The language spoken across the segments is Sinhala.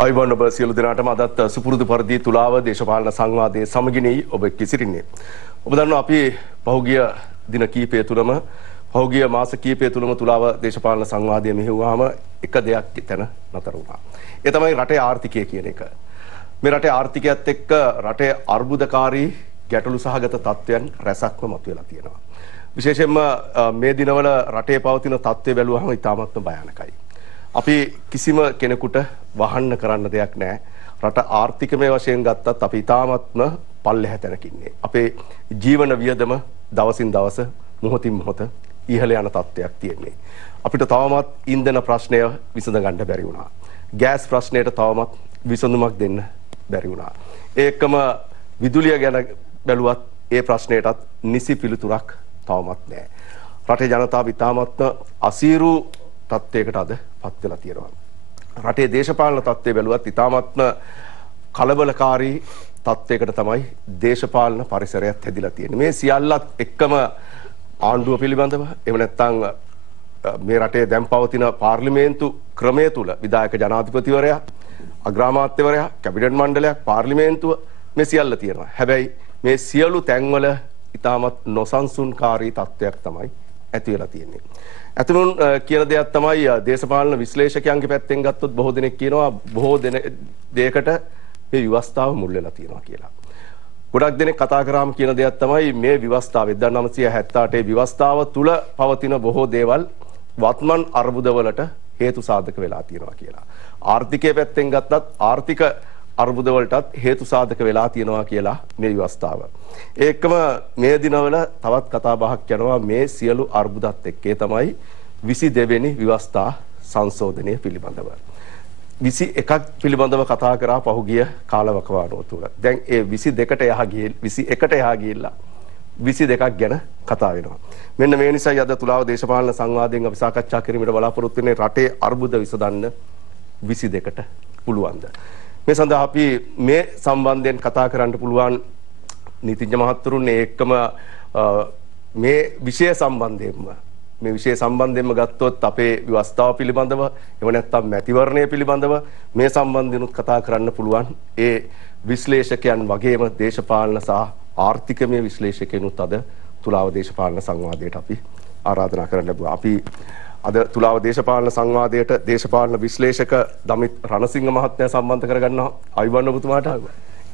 අයිබෝන් ඔබ සියලු දෙනාටම අදත් සුපුරුදු පරිදි තුලාව දේශපාලන සංවාදයේ සමගිනී ඔබ කිසිරින්නේ. ඔබ දන්නවා අපි පහුගිය දින කීපය තුළම පහුගිය මාස කීපය තුළම තුලාව දේශපාලන සංවාදයේ මෙහෙවුවාම එක දෙයක් එතන නතර වුණා. ඒ තමයි රටේ ආර්ථිකය කියන එක. මේ රටේ ආර්ථිකයත් එක්ක රටේ අර්බුදකාරී ගැටලු සහගත තත්ත්වයන් රැසක්ම මතුවලා තියෙනවා. විශේෂයෙන්ම මේ දිනවල රටේ පවතින තත්ත්වය බැලුවහම ඉතාමත්ම භයානකයි. අපි කිසිම කෙනෙකුට වහන්න කරන්න දෙයක් නැහැ. රට ආර්ථිකමය වශයෙන් ගත්තත් අපි ඉතාමත්ම පල්ලෙහැ තැනක ඉන්නේ. අපේ ජීවන වියදම දවසින් දවස මොහොතින් මොහොත ඉහළ යන තත්ත්වයක් තියෙන්නේ. අපිට තවමත් ඉන්ධන ප්‍රශ්නය විසඳ ගන්න බැරි වුණා. ගෑස් ප්‍රශ්නයට තවමත් විසඳුමක් දෙන්න බැරි වුණා. ඒකම විදුලිය ගැන බැලුවත් ඒ ප්‍රශ්නයටත් නිසි පිළිතුරක් තවමත් නැහැ. රටේ ජනතාව ඉතාමත්ම අසීරු තත්ත්වයකට අද පත් වෙලා තියෙනවා. රටේ දේශපාලන තත්ත්වය බැලුවත් ඉතාමත්ම කලබලකාරී තත්ත්වයකට තමයි දේශපාලන පරිසරයත් හැදිලා තියෙන්නේ. මේ සියල්ලත් එක්කම ආණ්ඩුව පිළිබඳව එහෙම නැත්නම් මේ රටේ දැන් පවතින පාර්ලිමේන්තු ක්‍රමය තුල විධායක ජනාධිපතිවරයා, අග්‍රාමාත්‍යවරයා, කැබිනට් මණ්ඩලයක්, පාර්ලිමේන්තුව මේ සියල්ල තියෙනවා. හැබැයි මේ සියලු තැන්වල ඉතාමත් නොසන්සුන්කාරී තත්ත්වයක් තමයි ඇති වෙලා තියෙන්නේ. ඇතුළුන් කියන දෙයක් තමයි දේශපාලන විශ්ලේෂකයන්ගේ පැත්තෙන් ගත්තොත් බොහෝ දෙනෙක් කියනවා බොහෝ දෙයකට මේ ව්‍යවස්ථාව මුල් වෙලා තියෙනවා කියලා. ගොඩක් දෙනෙක් කතා කරාම කියන දෙයක් තමයි මේ ව්‍යවස්ථාව 1978 ව්‍යවස්ථාව තුල පවතින බොහෝ දේවල් වත්මන් අර්බුදවලට හේතු සාධක වෙලා තියෙනවා කියලා. ආර්ථිකයේ පැත්තෙන් ගත්තත් ආර්ථික අර්බුදවලටත් හේතු සාධක වෙලා තියෙනවා කියලා මේ ව්‍යවස්ථාව. ඒකම මේ දිනවල තවත් කතා බහක් යනවා මේ සියලු අර්බුදත් එක්ක. ඒ තමයි 22 වෙනි ව්‍යවස්ථා සංශෝධනය පිළිබඳව. 21ක් පිළිබඳව කතා කරා පහුගිය කාලවකවානුව තුල. දැන් ඒ 21ට එහා ගිහිල්ලා 22ක් ගැන කතා වෙනවා. මෙන්න මේ නිසායි අද තුලාව දේශපාලන සංවාදයෙන් අපි සාකච්ඡා කිරීමට බලාපොරොත්තු වෙන්නේ රටේ අර්බුද විසඳන්න 22ට පුළුවන්ද? මේ සඳහා අපි මේ සම්බන්ධයෙන් කතා කරන්න පුළුවන් නීතිඥ මහත්වරුන් එක්කම මේ විෂය සම්බන්ධයෙන්ම ගත්තොත් අපේ ව්‍යවස්ථාව පිළිබඳව එහෙම නැත්නම් මැතිවරණය පිළිබඳව මේ සම්බන්ධිනුත් කතා කරන්න පුළුවන් ඒ විශ්ලේෂකයන් වගේම දේශපාලන සහ ආර්ථිකමය විශ්ලේෂකයන්ුත් අද තුලාව දේශපාලන සංවාදයට අපි ආරාධනා කරන්න ලැබුවා. අපි අද තුලාව දේශපාලන සංවාදයට දේශපාලන විශ්ලේෂක දමිත් රණසිංහ මහත්මයා සම්බන්ධ කරගන්නවා. අයිබෝන් ඔබතුමාට.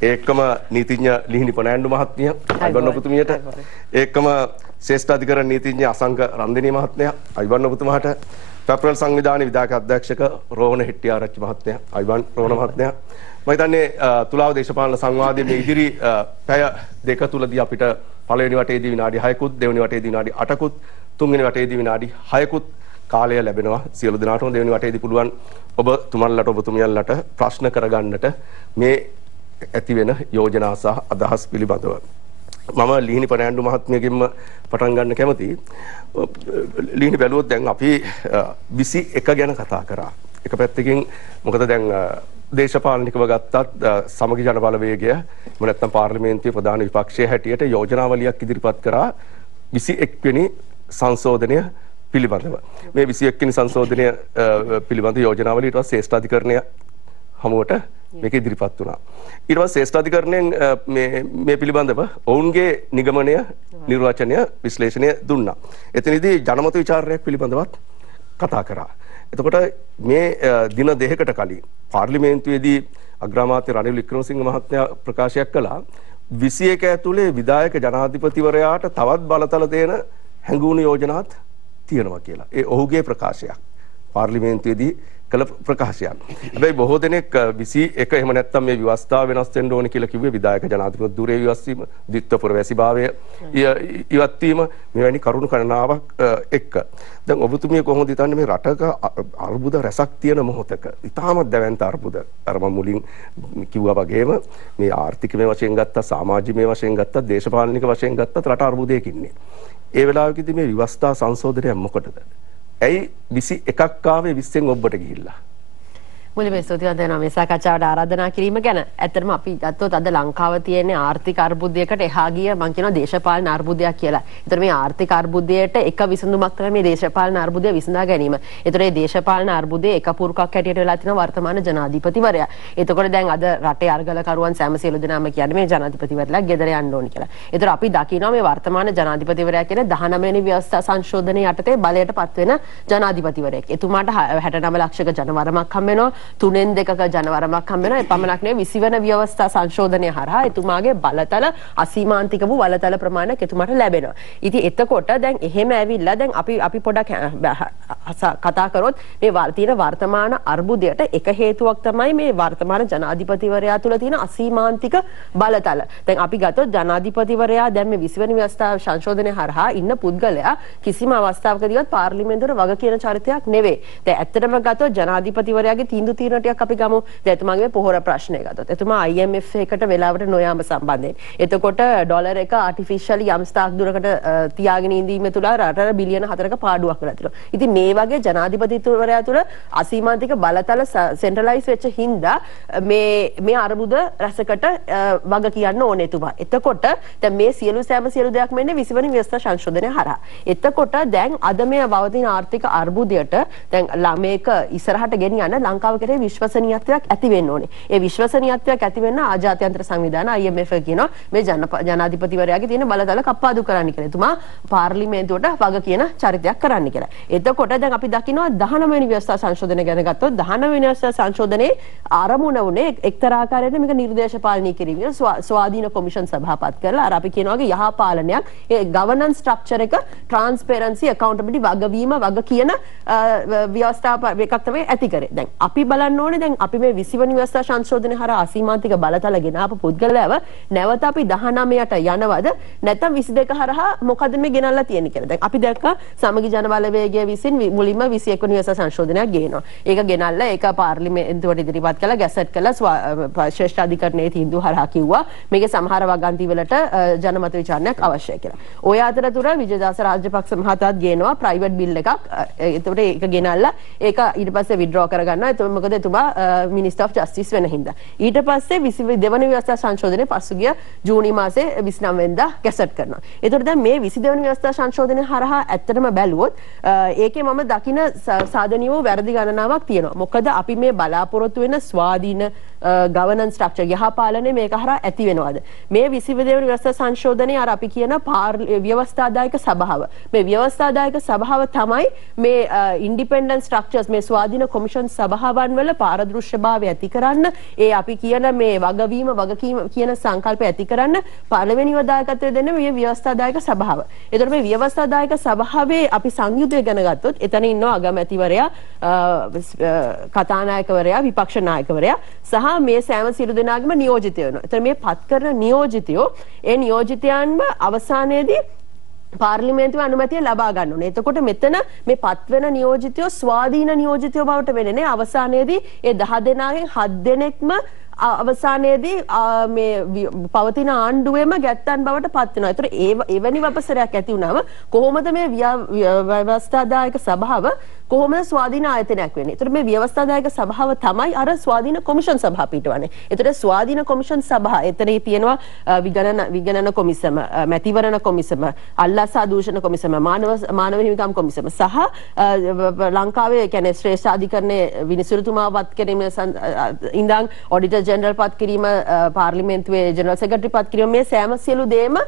ඒකම නීතිඥ ලිහිණි පොණෑන්ඩු මහත්මිය. අයිබෝන් ඔබතුමියට. ඒකම ශ්‍රේෂ්ඨ අධිකරණ නීතිඥ අසංක රන්දිනී මහත්මයා. අයිබෝන් ඔබතුමාට. පෙප්‍රල් සංවිධානයේ විධායක අධ්‍යක්ෂක රෝහණ හෙට්ටිආරච්චි මහත්මයා. අයිබෝන් රෝහණ මහත්මයා. මම හිතන්නේ තුලාව දේශපාලන සංවාදයේ මේ ඉදිරි පැය දෙක තුලදී අපිට පළවෙනි වටේදී විනාඩි 6කුත්, දෙවෙනි වටේදී විනාඩි 8කුත්, තුන්වෙනි වටේදී විනාඩි 6කුත් කාලය ලැබෙනවා. සියලු දෙනාටම දෙවෙනි වටේදී පුළුවන් ඔබ තුමන්ලට ඔබතුමියන්ලට ප්‍රශ්න කරගන්නට මේ ඇති වෙන යෝජනා සහ අදහස් පිළිබඳව. මම ලිහිණි පණෑන්ඩු මහත්මියගෙන්ම පටන් ගන්න කැමතියි. ලිහිණි බැලුවොත් දැන් අපි 21 ගැන කතා කරා. එක පැත්තකින් මොකද දැන් දේශපාලනිකව ගත්තත් සමගි ජන බලවේගය එහෙම නැත්නම් පාර්ලිමේන්තුවේ ප්‍රධාන විපක්ෂයේ හැටියට යෝජනාවලියක් ඉදිරිපත් කරා 21 වෙනි සංශෝධනය පිළිබඳව. මේ 21 වෙනි සංශෝධනය පිළිබඳ යෝජනාවලිය ඊට පස්සේ ශ්‍රේෂ්ඨ අධිකරණය හමුවට මේක ඉදිරිපත් වුණා. ඊට පස්සේ ශ්‍රේෂ්ඨ අධිකරණයෙන් මේ පිළිබඳව ඔවුන්ගේ නිගමනය, නිර්වචනය, විශ්ලේෂණය දුන්නා. එතනදී ජනමත විචාරණයක් පිළිබඳවත් කතා කරා. එතකොට මේ දින දෙකකට කලින් පාර්ලිමේන්තුවේදී අග්‍රාමාත්‍ය රනිල් වික්‍රමසිංහ මහත්මයා ප්‍රකාශයක් කළා 21 ඇතුලේ විධායක ජනාධිපතිවරයාට තවත් බලතල දෙන හැඟුණු යෝජනාත් තියෙනවා කියලා. ඒ ඔහුගේ ප්‍රකාශයක්. පාර්ලිමේන්තුවේදී කළ ප්‍රකාශයක්. හැබැයි බොහෝ දෙනෙක් 21 එහෙම නැත්නම් මේ ව්‍යවස්ථාව වෙනස් වෙන්න ඕනේ කියලා කිව්වේ විධායක ජනාධිපති ධුරේ විවස්වීම, ද්විත්ව පුරවැසිභාවය ඉවත් වීම මෙවැනි කරුණු ගණනාවක් එක්ක. දැන් ඔබතුමිය කොහොමද හිතන්නේ මේ රටක අර්බුද රැසක් තියෙන මොහොතක ඉතාමත් දැවැන්ත අර්බුද අර මම මුලින් කිව්වා වගේම මේ ආර්ථිකමය වශයෙන් ගත්තා, සමාජිකමය වශයෙන් ගත්තා, දේශපාලනික වශයෙන් ගත්තත් රට අර්බුදයක ඉන්නේ. ඒ වෙලාවකදී මේ ව්‍යවස්ථා සංශෝධනය මොකටද? ඇයි 21ක් ආවේ 20න් ඔබට ගිහිල්ලා? මුලින්ම ස්තුතිවන්ත වෙනවා මේ සාකච්ඡාවට ආරාධනා කිරීම ගැන. ඇත්තටම අපි ගත්තොත් අද ලංකාව තියෙන ආර්ථික අර්බුදයකට එහා ගිය මම කියනවා දේශපාලන අර්බුදයක් කියලා. ඒතර මේ ආර්ථික අර්බුදයට එක විසඳුමක් තමයි මේ දේශපාලන අර්බුදය විසඳා ගැනීම. ඒතර මේ දේශපාලන අර්බුදයේ එක පුරුකක් හැටියට වෙලා තියෙනවා වර්තමාන ජනාධිපතිවරයා. එතකොට දැන් අද රටේ අරගලකරුවන් සෑම සියලු දෙනාම කියන්නේ මේ ජනාධිපතිවරයාලා ගෙදර යන්න ඕනි කියලා. ඒතර අපි දකිනවා මේ වර්තමාන ජනාධිපතිවරයා කියන්නේ 19 වෙනි ව්‍යවස්ථා සංශෝධනයේ යටතේ බලයටපත් වෙන ජනාධිපතිවරයෙක්. එතුමාට 69 ලක්ෂක ජනවරමක් හම්බ වෙනවා. 3/2ක ජනවරමක් හම්බ වෙනවා. ඒ පමණක් නෙවෙයි 20 වෙනි ව්‍යවස්ථා සංශෝධනය හරහා එතුමාගේ බලතල අසීමාන්තික වූ බලතල ප්‍රමාණයක් එතුමාට ලැබෙනවා. ඉතින් එතකොට දැන් එහෙම ඇවිල්ලා දැන් අපි පොඩක් කතා කරොත් මේ තියෙන වර්තමාන අර්බුදයට එක හේතුවක් තමයි මේ වර්තමාන ජනාධිපතිවරයා තුළ තියෙන අසීමාන්තික බලතල. දැන් අපි ගත්තොත් ජනාධිපතිවරයා දැන් මේ 20 වෙනි ව්‍යවස්ථා සංශෝධනය හරහා ඉන්න පුද්ගලයා කිසිම අවස්ථාවකදීවත් පාර්ලිමේන්තුවට වග කියන චරිතයක් නෙවෙයි. දැන් ඇත්තටම ගත්තොත් ජනාධිපතිවරයාගේ තීන්දුව తీරන ටිකක් අපි ගමු. දැන් එතුමාගේ පොහොර ප්‍රශ්නය ගත්තොත් එතුමා IMF එකට වෙලාවට නොයාම සම්බන්ධයෙන්. එතකොට ඩොලර් එක ආටිෆිෂියලි යම් ස්ථාක් දුරකට තියාගෙන ඉඳීම තුළ රටට බිලියන 4ක පාඩුවක් වෙලා තියෙනවා. ඉතින් මේ වගේ ජනාධිපතිවරයා තුළ අසීමාන්තික බලතල සෙන්ට්‍රලයිස් වෙච්ච හින්දා මේ අර්බුද රසකට වග කියන්න ඕනේ එතුමා. එතකොට දැන් මේ සියලු දෙයක් මෙන්නේ 20 වෙනි ව්‍යවස්ථා සංශෝධනය හරහා. එතකොට දැන් අද මේ පවතින ආර්ථික අර්බුදයට දැන් මේක ඉස්සරහට ගෙනියන්න ලංකාව කෙරේ විශ්වසනීයත්වයක් ඇති වෙන්න ඕනේ. ඒ විශ්වසනීයත්වයක් ඇති වෙන්න ආජාත්‍යන්තර සංවිධාන IMF කියනවා මේ ජනාධිපතිවරයාගේ තියෙන බලතල කප්පාදු කරන්න කියලා. එතුමා පාර්ලිමේන්තුවට වග කියන චරිතයක් කරන්න කියලා. එතකොට දැන් අපි දකිනවා 19 වෙනි ව්‍යවස්ථා සංශෝධනය ගැන ගත්තොත් 19 වෙනි ව්‍යවස්ථා සංශෝධනයේ ආරමුණ වුණේ එක්තරා ආකාරයකට මේක නිර්දේශපාලනීය කිරීම ස්වාධීන කොමිෂන් සභාපත් කරලා අර අපි කියනවා වගේ යහපාලනයක් ඒ ගවර්නන්ස් ස්ට්‍රක්චර් එක ට්‍රාන්ස්පරන්සි accountability වගවීම වග කියන ව්‍යවස්ථා එකක් තමයි ඇති කරේ. දැන් අපි බලන්න ඕනේ දැන් අපි මේ 20 වෙනි ව්‍යවස්ථා සංශෝධනය හරහා අසීමාන්තික බලතල ගෙනාපු පුද්ගලයාව නැවත අපි 19ට යනවද නැත්නම් 22 හරහා මොකද මේ ගෙනල්ලා තියෙන්නේ කියලා. දැන් අපි දැක්කා සමගි ජනබලවේගය විසින් මුලින්ම 21 වෙනි ව්‍යවස්ථා සංශෝධනයක් ගේනවා. ඒක ගෙනල්ලා ඒක පාර්ලිමේන්තුවට ඉදිරිපත් කළා ගැසට් කළා ශ්‍රේෂ්ඨ අධිකරණයේ තීන්දුව හරහා කිව්වා මේකේ සමහර වගන්ති වලට ජනමත විචාරණයක් අවශ්‍යයි කියලා. ඔය අතරතුර විජයදාස රාජපක්ෂ මහතාත් ගේනවා ප්‍රයිවට් බිල් එකක්. එතකොට ඒක ගෙනල්ලා ඒක ඊට පස්සේ විත්ඩ්‍රෝ කරගන්නවා. එතකොට මොකද එතුමා මිනිස්ටර් ඔෆ් ජස්ටිස් වෙන හින්දා. ඊට පස්සේ 22 වෙනි ව්‍යවස්ථා සංශෝධනයේ පසුගිය ජූනි මාසේ 29 වෙනිදා ගැසට් කරනවා. එතකොට දැන් මේ 22 වෙනි ව්‍යවස්ථා සංශෝධනය හරහා ඇත්තටම බැලුවොත් ඒකේ මම දකින සාධනීය වූ වැරදි ගණනාවක් තියෙනවා. මොකද අපි මේ බලාපොරොත්තු වෙන ස්වාධීන ගවර්නන්ස් ස්ට්‍රක්චර් යහපාලනය මේක හරහා ඇති වෙනවද? මේ 22 වෙනි ව්‍යවස්ථා සංශෝධනයේ අර අපි කියන ව්‍යවස්ථාදායක සභාව. මේ ව්‍යවස්ථාදායක සභාව තමයි මේ ඉන්ඩිපෙන්ඩන්ට් ස්ට්‍රක්චර්ස් මේ ස්වාධීන කොමිෂන් සභාවන් වල පාරදෘශ්‍යභාවය ඇති කරන්න ඒ අපි කියන මේ වගවීම වගකීම කියන සංකල්පය ඇති කරන්න පළවෙනිව දායකත්වය දෙන්නේ මේ ව්‍යවස්ථාදායක සභාව. ඒතර මේ ව්‍යවස්ථාදායක සභාවේ අපි සංයුතය ගැන ගත්තොත් එතන ඉන්නවා අගමැතිවරයා කතානායකවරයා විපක්ෂ නායකවරයා සහ මේ සෑම සියලු දෙනාගේම නියෝජිතයෝ වෙනවා. ඒතර මේ පත් කරන නියෝජිතයෝ ඒ නියෝජිතයන්ව අවසානයේදී පාර්ලිමේන්තුවේ අනුමැතිය ලබා ගන්න ඕනේ. එතකොට මෙතන මේ පත්වෙන නියෝජිතයෝ ස්වාධීන නියෝජිතයෝ බවට වෙන්නේ නේ. අවසානයේදී ඒ 10 දෙනාගෙන් 7 දෙනෙක්ම අවසානයේදී මේ පවතින ආණ්ඩුවේම ගැත්තන් බවට පත් වෙනවා. ඒතර එවැනි වපසරයක් ඇති වුණාම කොහොමද මේ ව්‍යවස්ථාදායක සභාව කොහොමද ස්වාධීන ආයතනයක් වෙන්නේ? ඒතර මේ ව්‍යවස්ථාදායක සභාව තමයි අර ස්වාධීන කොමිෂන් සභාව පිටවන්නේ. ඒතර ස්වාධීන කොමිෂන් සභාව එතනයි තියෙනවා විගණන කොමිසම, මැතිවරණ කොමිසම, අල්ලාසා දූෂණ කොමිසම, මානව හිමිකම් කොමිසම සහ ලංකාවේ කියන්නේ ශ්‍රේෂ්ඨ අධිකරණයේ විනිසුරුතුමා වත් කිරීම ඉඳන් ඔඩිටර් ජෙනරල් පත් කිරීම පාර්ලිමේන්තුවේ ජෙනරල් සෙක්‍රටරි පත් කිරීම මේ සෑම සියලු දේම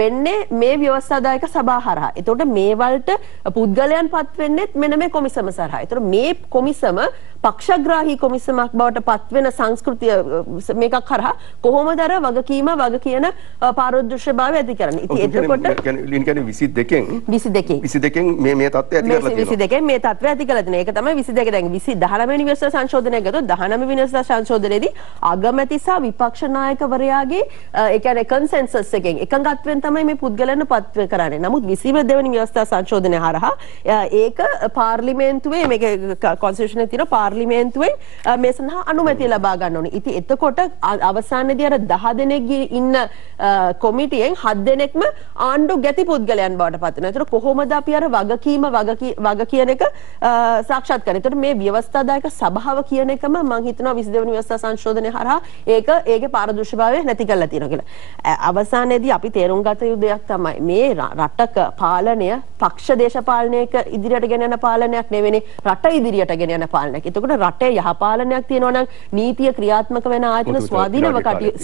වෙන්නේ මේ ව්‍යවස්ථාදායක සභාව හරහා. එතකොට මේ වලට පුද්ගලයන් පත් වෙන්නේත් මෙන්න මේ කොමිසම හරහා. එතකොට මේ කොමිසම පක්ෂග්‍රාහී කොමිසමක් බවට පත් වෙන සංස්කෘතිය මේකක් හරහා කොහොමද අර වගකීම වග කියන පාරදෘශ්‍යභාවය ඇති කරන්නේ. ඉතින් එතකොට කියන්නේ 22න් මේ තත්ත්වය ඇති කරලා තියෙනවා. 22න් මේ තත්ත්වය ඇති කරලා තියෙනවා. ඒක තමයි 22 දැන් 19 වෙනි ව්‍යවස්ථා සංශෝධනය ගත්තොත් 19 වෙනි ව්‍යවස්ථා සංශෝධනයේදී අගමැති සහ විපක්ෂ නායකවරයාගේ ඒ කියන්නේ කන්සෙන්සස් එකෙන් එකඟත්වයෙන් තමයි මේ පුද්ගලයන්ව පත් කරන්නේ. නමුත් 22 වෙනි ව්‍යවස්ථා සංශෝධනය හරහා ඒක පාර්ලිමේන්තුවේ මේක කොන්ස්ටිටියුෂන් එකේ තියෙන පාර්ලිමේන්තුවේ මේ සඳහා අනුමැතිය ලබා ගන්න ඕනේ. ඉතින් එතකොට අවසානයේදී අර 10 දෙනෙක්ගේ ඉන්න කොමිටියෙන් 7 දෙනෙක්ම ආණ්ඩු ගැති පුද්ගලයන් බවට පත් වෙනවා. ඒතර කොහොමද අපි අර වගකීම වග කියන එක සාක්ෂාත් කරන්නේ? ඒතර මේ ව්‍යවස්ථාදායක සභාව කියන එකම මම හිතනවා 22 වෙනි ව්‍යවස්ථා සංශෝධනය හරහා ඒකේ පාරදර්ශීභාවය නැති කරලා තියෙනවා කියලා. අවසානයේදී අපි තේරුම් ගත යුතු දෙයක් තමයි මේ රටක පාලනය පක්ෂ දේශපාලනයක ඉදිරියට ගෙන යන පාලනයක් නෙවෙයි, රට ඉදිරියට ගෙන යන පාලනයක්. ඒතකොට රටේ යහපාලනයක් තියෙනවා නම් නීතිය ක්‍රියාත්මක වෙන ආයතන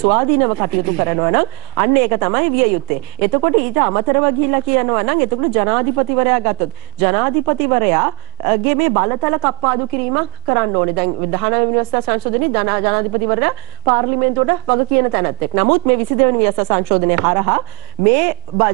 ස්වාධීනව කටයුතු කරනවා නම් අන්න ඒක තමයි විය යුත්තේ. එතකොට ඊට අමතරව ගිහිල්ලා කියනවා නම් එතකොට ජනාධිපතිවරයා ගත්තොත් ජනාධිපතිවරයාගේ මේ බලතල කප්පාදු කිරීමක් කරන්න ඕනේ. දැන් 19 වෙනි ව්‍යවස්ථා සංශෝධනයේ ජනාධිපතිවරයා පාර්ලිමේන්තුවට වග කියන තැනැත්තෙක්. නමුත් මේ 22 වෙනි ව්‍යවස්ථා සංශෝධනය හරහා මේ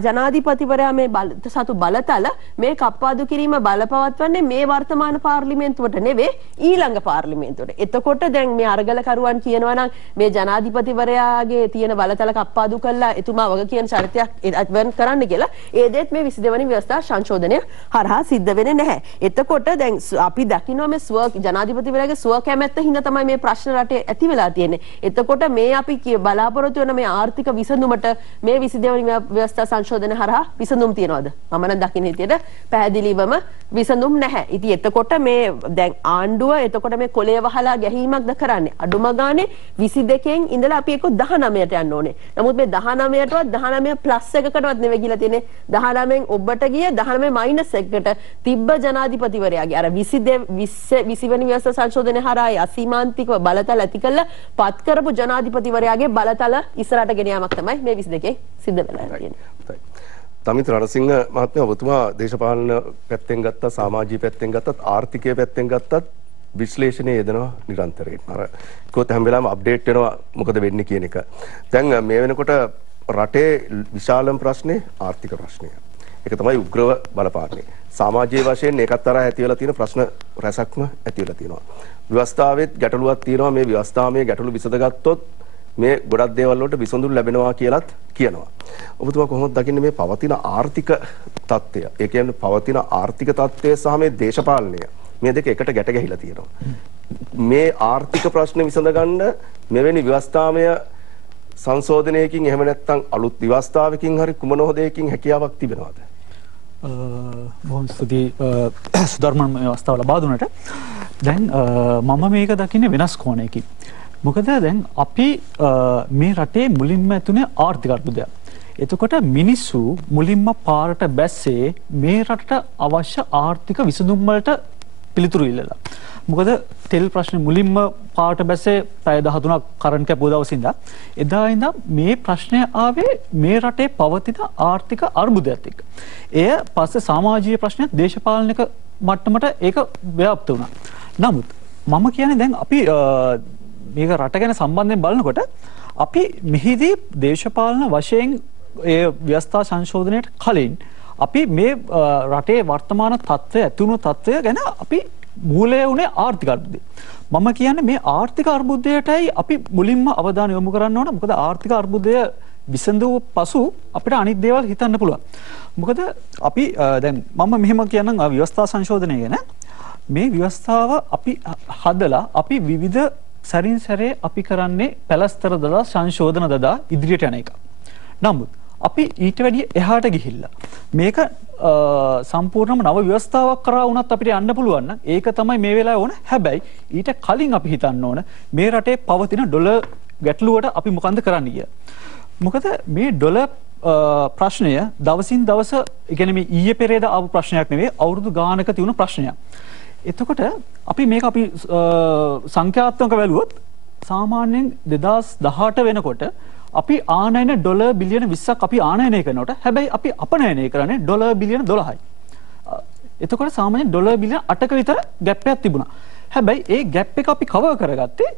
ජනාධිපතිවරයා මේ සතු බලතල මේ කප්පාදු කිරීම බලපවත්වන්නේ මේ වර්තමාන පාර්ලිමේන්තුවට නෙවෙයි ඊළඟ පාර්ලිමේන්තුවට. එතකොට දැන් මේ අරගලකරුවන් කියනවා නම් මේ ජනාධිපතිවරයාගේ තියෙන බලතල කප්පාදු කළා එතුමා වග කියන චරිතයක් වෙන් කරන්න කියලා ඒ දෙත් මේ 22 වෙනි ව්‍යවස්ථා සංශෝධනය හරහා සිද්ධ වෙන්නේ නැහැ. එතකොට දැන් අපි දකිනවා මේ ජනාධිපතිවරයාගේ ස්ව කැමැත්ත හින්දා තමයි මේ ප්‍රශ්න රටේ ඇති වෙලා තියෙන්නේ. එතකොට මේ අපි බලාපොරොත්තු වෙන මේ ආර්ථික විසඳුමට මේ 22 වෙනි ව්‍යවස්ථා සංශෝධනය හරහා විසඳුම් තියනවාද? මම නම් දකින්න හිටියට පැහැදිලිවම විසඳුම් නැහැ. ඉතින් එතකොට මේ දැන් ආණ්ඩුව එතකොට මේ කොලේ වහලා ගැහිීමක්ද කරන්නේ? අඩුම ගානේ 22න් ඉඳලා අපි එක්ක 19ට යන්න ඕනේ. නමුත් මේ 19ටවත් 19 ප්ලස් එකකටවත් නෙවෙයි කියලා තියෙන්නේ. 19න් ඔබට ගිය 19 මයිනස් එකකට තිබ්බ ජනාධිපතිවරයාගේ අර 20 වෙනි ව්‍යවස්ථා සංශෝධනය හරහා අසීමාන්තිකව බලතල ඇති කළ පත් කරපු ජනාධිපතිවරයාගේ බලතල ඉස්සරහට ගෙන යාමක් තමයි මේ 22 සිද්ධ වෙලා තියෙන්නේ. තමිත් රණසිංහ මහත්මයා ඔබතුමා දේශපාලන පැත්තෙන් ගත්තත් සමාජීය පැත්තෙන් ගත්තත් ආර්ථිකය පැත්තෙන් ගත්තත් විශ්ලේෂණයේ යෙදෙනවා නිරන්තරයෙන්. අර කිව්වොත් හැම වෙලාවෙම අප්ඩේට් වෙනවා මොකද වෙන්නේ කියන එක. දැන් මේ වෙනකොට රටේ විශාලම ප්‍රශ්නේ ආර්ථික ප්‍රශ්නය. ඒක තමයි උග්‍රව බලපාන්නේ. සමාජීය වශයෙන් ඒකත් අරහ ඇති වෙලා තියෙන ප්‍රශ්න රැසක්ම ඇති වෙලා තියෙනවා. ව්‍යවස්ථාවෙත් ගැටලුවක් තියෙනවා. මේ ව්‍යවස්ථාවේ ගැටලු විසඳගත්තොත් මේ ගොඩක් දේවල් වලට විසඳුම් ලැබෙනවා කියලාත් කියනවා. ඔබතුමා කොහොමද දකින්නේ මේ පවතින ආර්ථික තත්ත්වය? ඒ කියන්නේ පවතින ආර්ථික තත්ත්වය සහ මේ දේශපාලනය මේ දෙක එකට ගැට ගැහිලා තියෙනවා. මේ ආර්ථික ප්‍රශ්න විසඳ ගන්න මෙවැනි ව්‍යවස්ථාමය සංශෝධනයකින් එහෙම නැත්නම් අලුත් ව්‍යවස්ථාවකින් හරි කුමන හොදයකින් හැකියාවක් තිබෙනවද? බොහොම ස්තුතියි සුධර්මන් මේ අවස්ථාව ලබා දුන්නට. දැන් මම මේක දකින්නේ වෙනස් කෝණයකින්. මොකද දැන් අපි මේ රටේ මුලින්ම ඇතුනේ ආර්ථික අර්බුදයක්. එතකොට මිනිස්සු මුලින්ම පාරට බැස්සේ මේ රටට අවශ්‍ය ආර්ථික විසඳුම් වලට පිළිතුරු ඉල්ලලා. මොකද තෙල් ප්‍රශ්නේ මුලින්ම පාරට බැස්සේ පැය 13ක් කරන්ට් කැපුව දවසින්ද එදා ඉඳන් මේ ප්‍රශ්නය ආවේ මේ රටේ පවතින ආර්ථික අර්බුදයත් එක්ක. එය පස්සේ සමාජීය ප්‍රශ්නයක් දේශපාලනික මට්ටමට ඒක ව්‍යාප්ත වුණා. නමුත් මම කියන්නේ දැන් අපි මේක රට ගැන සම්බන්ධයෙන් බලනකොට අපි මෙහිදී දේශපාලන වශයෙන් ඒ ව්‍යවස්ථා සංශෝධනයට කලින් අපි මේ රටේ වර්තමාන තත්ත්වය ඇතුණු තත්ත්වය ගැන අපි මූලය වුණේ ආර්ථික අර්බුදය. මම කියන්නේ මේ ආර්ථික අර්බුදයටයි අපි මුලින්ම අවධානය යොමු කරන්න ඕන. මොකද ආර්ථික අර්බුදය විසඳුව පසු අපිට අනිත් දේවල් හිතන්න පුළුවන්. මොකද අපි දැන් මම මෙහෙම කියන්නම් ව්‍යවස්ථා සංශෝධනය ගැන. මේ ව්‍යවස්ථාව අපි හදලා අපි විවිධ සරින් සැරේ අපි කරන්නේ පැලස්තර දදා සංශෝධන දදා ඉදිරියට යන එක. නමුත් අපි ඊට වැඩිය එහාට ගිහිල්ලා මේක සම්පූර්ණම නව ව්‍යවස්ථාවක් කරා වුණත් අපිට යන්න පුළුවන් නම් ඒක තමයි මේ වෙලාවේ ඕන. හැබැයි ඊට කලින් අපි හිතන්න ඕන මේ රටේ පවතින ඩොලර් ගැටලුවට අපි මොකන්ද කරන්න කියලා. මොකද මේ ඩොලර් ප්‍රශ්නය දවසින් දවස ඒ කියන්නේ මේ ඊයේ පෙරේද ආපු ප්‍රශ්නයක් නෙවෙයි අවුරුදු ගානක තියුණු ප්‍රශ්නයක්. එතකොට අපි මේක අපි සංඛ්‍යාත්මක බැලුවොත් සාමාන්‍යයෙන් 2018 වෙනකොට අපි ආනයන ඩොලර් බිලියන 20ක් අපි ආනයනය කරනකොට හැබැයි අපි අපනයනය කරන්නේ ඩොලර් බිලියන 12යි. එතකොට සාමාන්‍යයෙන් ඩොලර් බිලියන 8ක විතර ගැප් එකක් තිබුණා. හැබැයි ඒ ගැප් එක අපි කවර් කරගත්තේ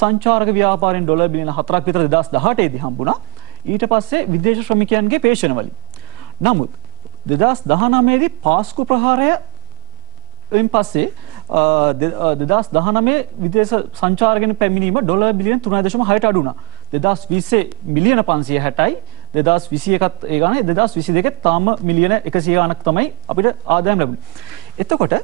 සංචාරක ව්‍යාපාරයෙන් ඩොලර් බිලියන 4ක් විතර 2018 දී හම්බුණා. ඊට පස්සේ විදේශ ශ්‍රමිකයන්ගේ පේෂණ වලින්. නමුත් 2019 දී පාස්කු ප්‍රහාරය න් පස්සේ 2019 විදේශ සංචාරගෙන පැමිණීම ඩොලර් බිලියන 3.6ට අඩු වුණා. 2020 මිලියන 560යි 2021ත් ඒ ගානේ 2022 ත් තාම මිලියන 100 ගානක් තමයි අපිට ආදායම් ලැබුණේ. එතකොට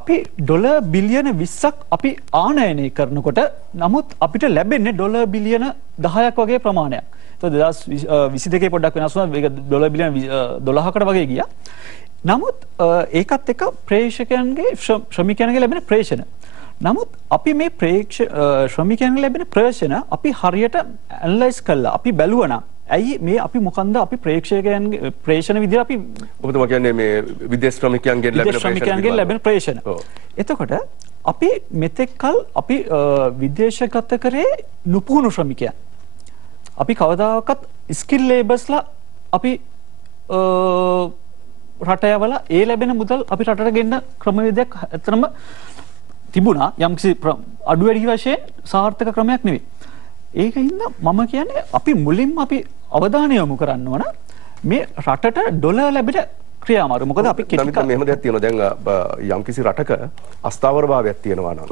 අපි ඩොලර් බිලියන 20ක් අපි ආනයනය කරනකොට නමුත් අපිට ලැබෙන්නේ ඩොලර් බිලියන 10ක් වගේ ප්‍රමාණයක්. ඒතකොට 2022 පොඩ්ඩක් වෙනස් වුණා. ඒක ඩොලර් බිලියන 12කට වගේ ගියා. නමුත් ඒකත් එක්ක ප්‍රේක්ෂකයන්ගේ ශ්‍රමිකයන්ගේ ලැබෙන ප්‍රේෂණ. නමුත් අපි මේ ශ්‍රමිකයන්ගේ ලැබෙන ප්‍රේෂණ අපි හරියට ඇනලයිස් කළා. අපි බැලුවා නම් ඇයි මේ අපි මොකන්ද අපි ප්‍රේක්ෂකයන්ගේ ප්‍රේෂණ විදිහට අපි ඔබතුමා කියන්නේ මේ විදේශ ශ්‍රමිකයන්ගෙන් ලැබෙන ප්‍රේෂණ. එතකොට අපි මෙතෙක්කල් අපි විදේශගත කරේ නුපුහුණු ශ්‍රමිකයන්. අපි කවදාකවත් ස්කිල් ලේබර්ස්ලා අපි රට යවලා ඒ ලැබෙන මුදල් අපි රටට ගෙන්න ක්‍රමවේදයක් ඇත්තටම තිබුණා. යම්කිසි අඩු වැඩි වශයෙන් සාර්ථක ක්‍රමයක් නෙවෙයි. ඒකින්ද මම කියන්නේ අපි මුලින්ම අපි අවධානය යොමු කරන්න ඕන මේ රටට ඩොලර් ලැබෙන ක්‍රියාමාර්ග. මොකද අපි මෙහෙම දෙයක් තියෙනවා. දැන් යම්කිසි රටක අස්ථාවරභාවයක් තියෙනවා නම්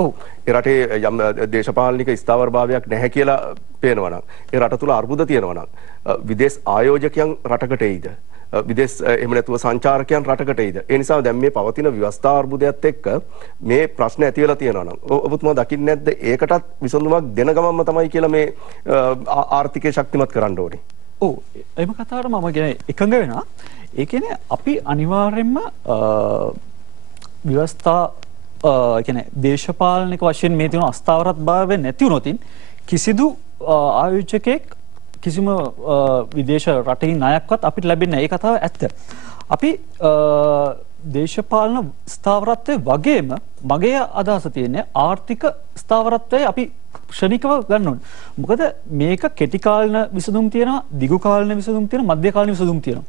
ඒ රටේ යම් දේශපාලනික ස්ථාවරභාවයක් නැහැ කියලා පේනවා නම් ඒ රට තුල අර්බුද තියෙනවා නම් විදේශ ආයෝජකයන් රටකට එයිද? විදේශ එහෙම නැතුව සංචාරකයන් රටකට එයිද? ඒ නිසා දැන් මේ පවතින ව්‍යවස්ථා අර්බුදයත් එක්ක මේ ප්‍රශ්න ඇති වෙලා තියෙනවා නම් ඔබතුමා දකින්නේ නැද්ද ඒකටත් විසඳුමක් දෙන ගමන්ම තමයි කියලා මේ ආර්ථිකය ශක්තිමත් කරන්න ඕනේ. ඔව් එහෙම කතාවට මම කියන්නේ එකඟ වෙනවා. ඒ කියන්නේ අපි අනිවාර්යයෙන්ම ව්‍යවස්ථා කියන්නේ දේශපාලනික වශයෙන් මේ තියෙන අස්ථාවරත්භාවය නැති වුණොතින් කිසිදු ආයෝජකෙක් කිසිම විදේශ රටකින් ණයක්වත් අපිට ලැබෙන්නේ නැහැ. ඒ කතාව ඇත්ත. අපි දේශපාලන ස්ථාවරත්වයේ වගේම මගේ අදහස තියෙන්නේ ආර්ථික ස්ථාවරත්වයේ අපි ක්ෂණිකව ගන්න ඕනේ. මොකද මේක කෙටි කාලීන විසඳුම් තියෙනවා, දිගු කාලීන විසඳුම් තියෙනවා, මධ්‍ය කාලීන විසඳුම් තියෙනවා.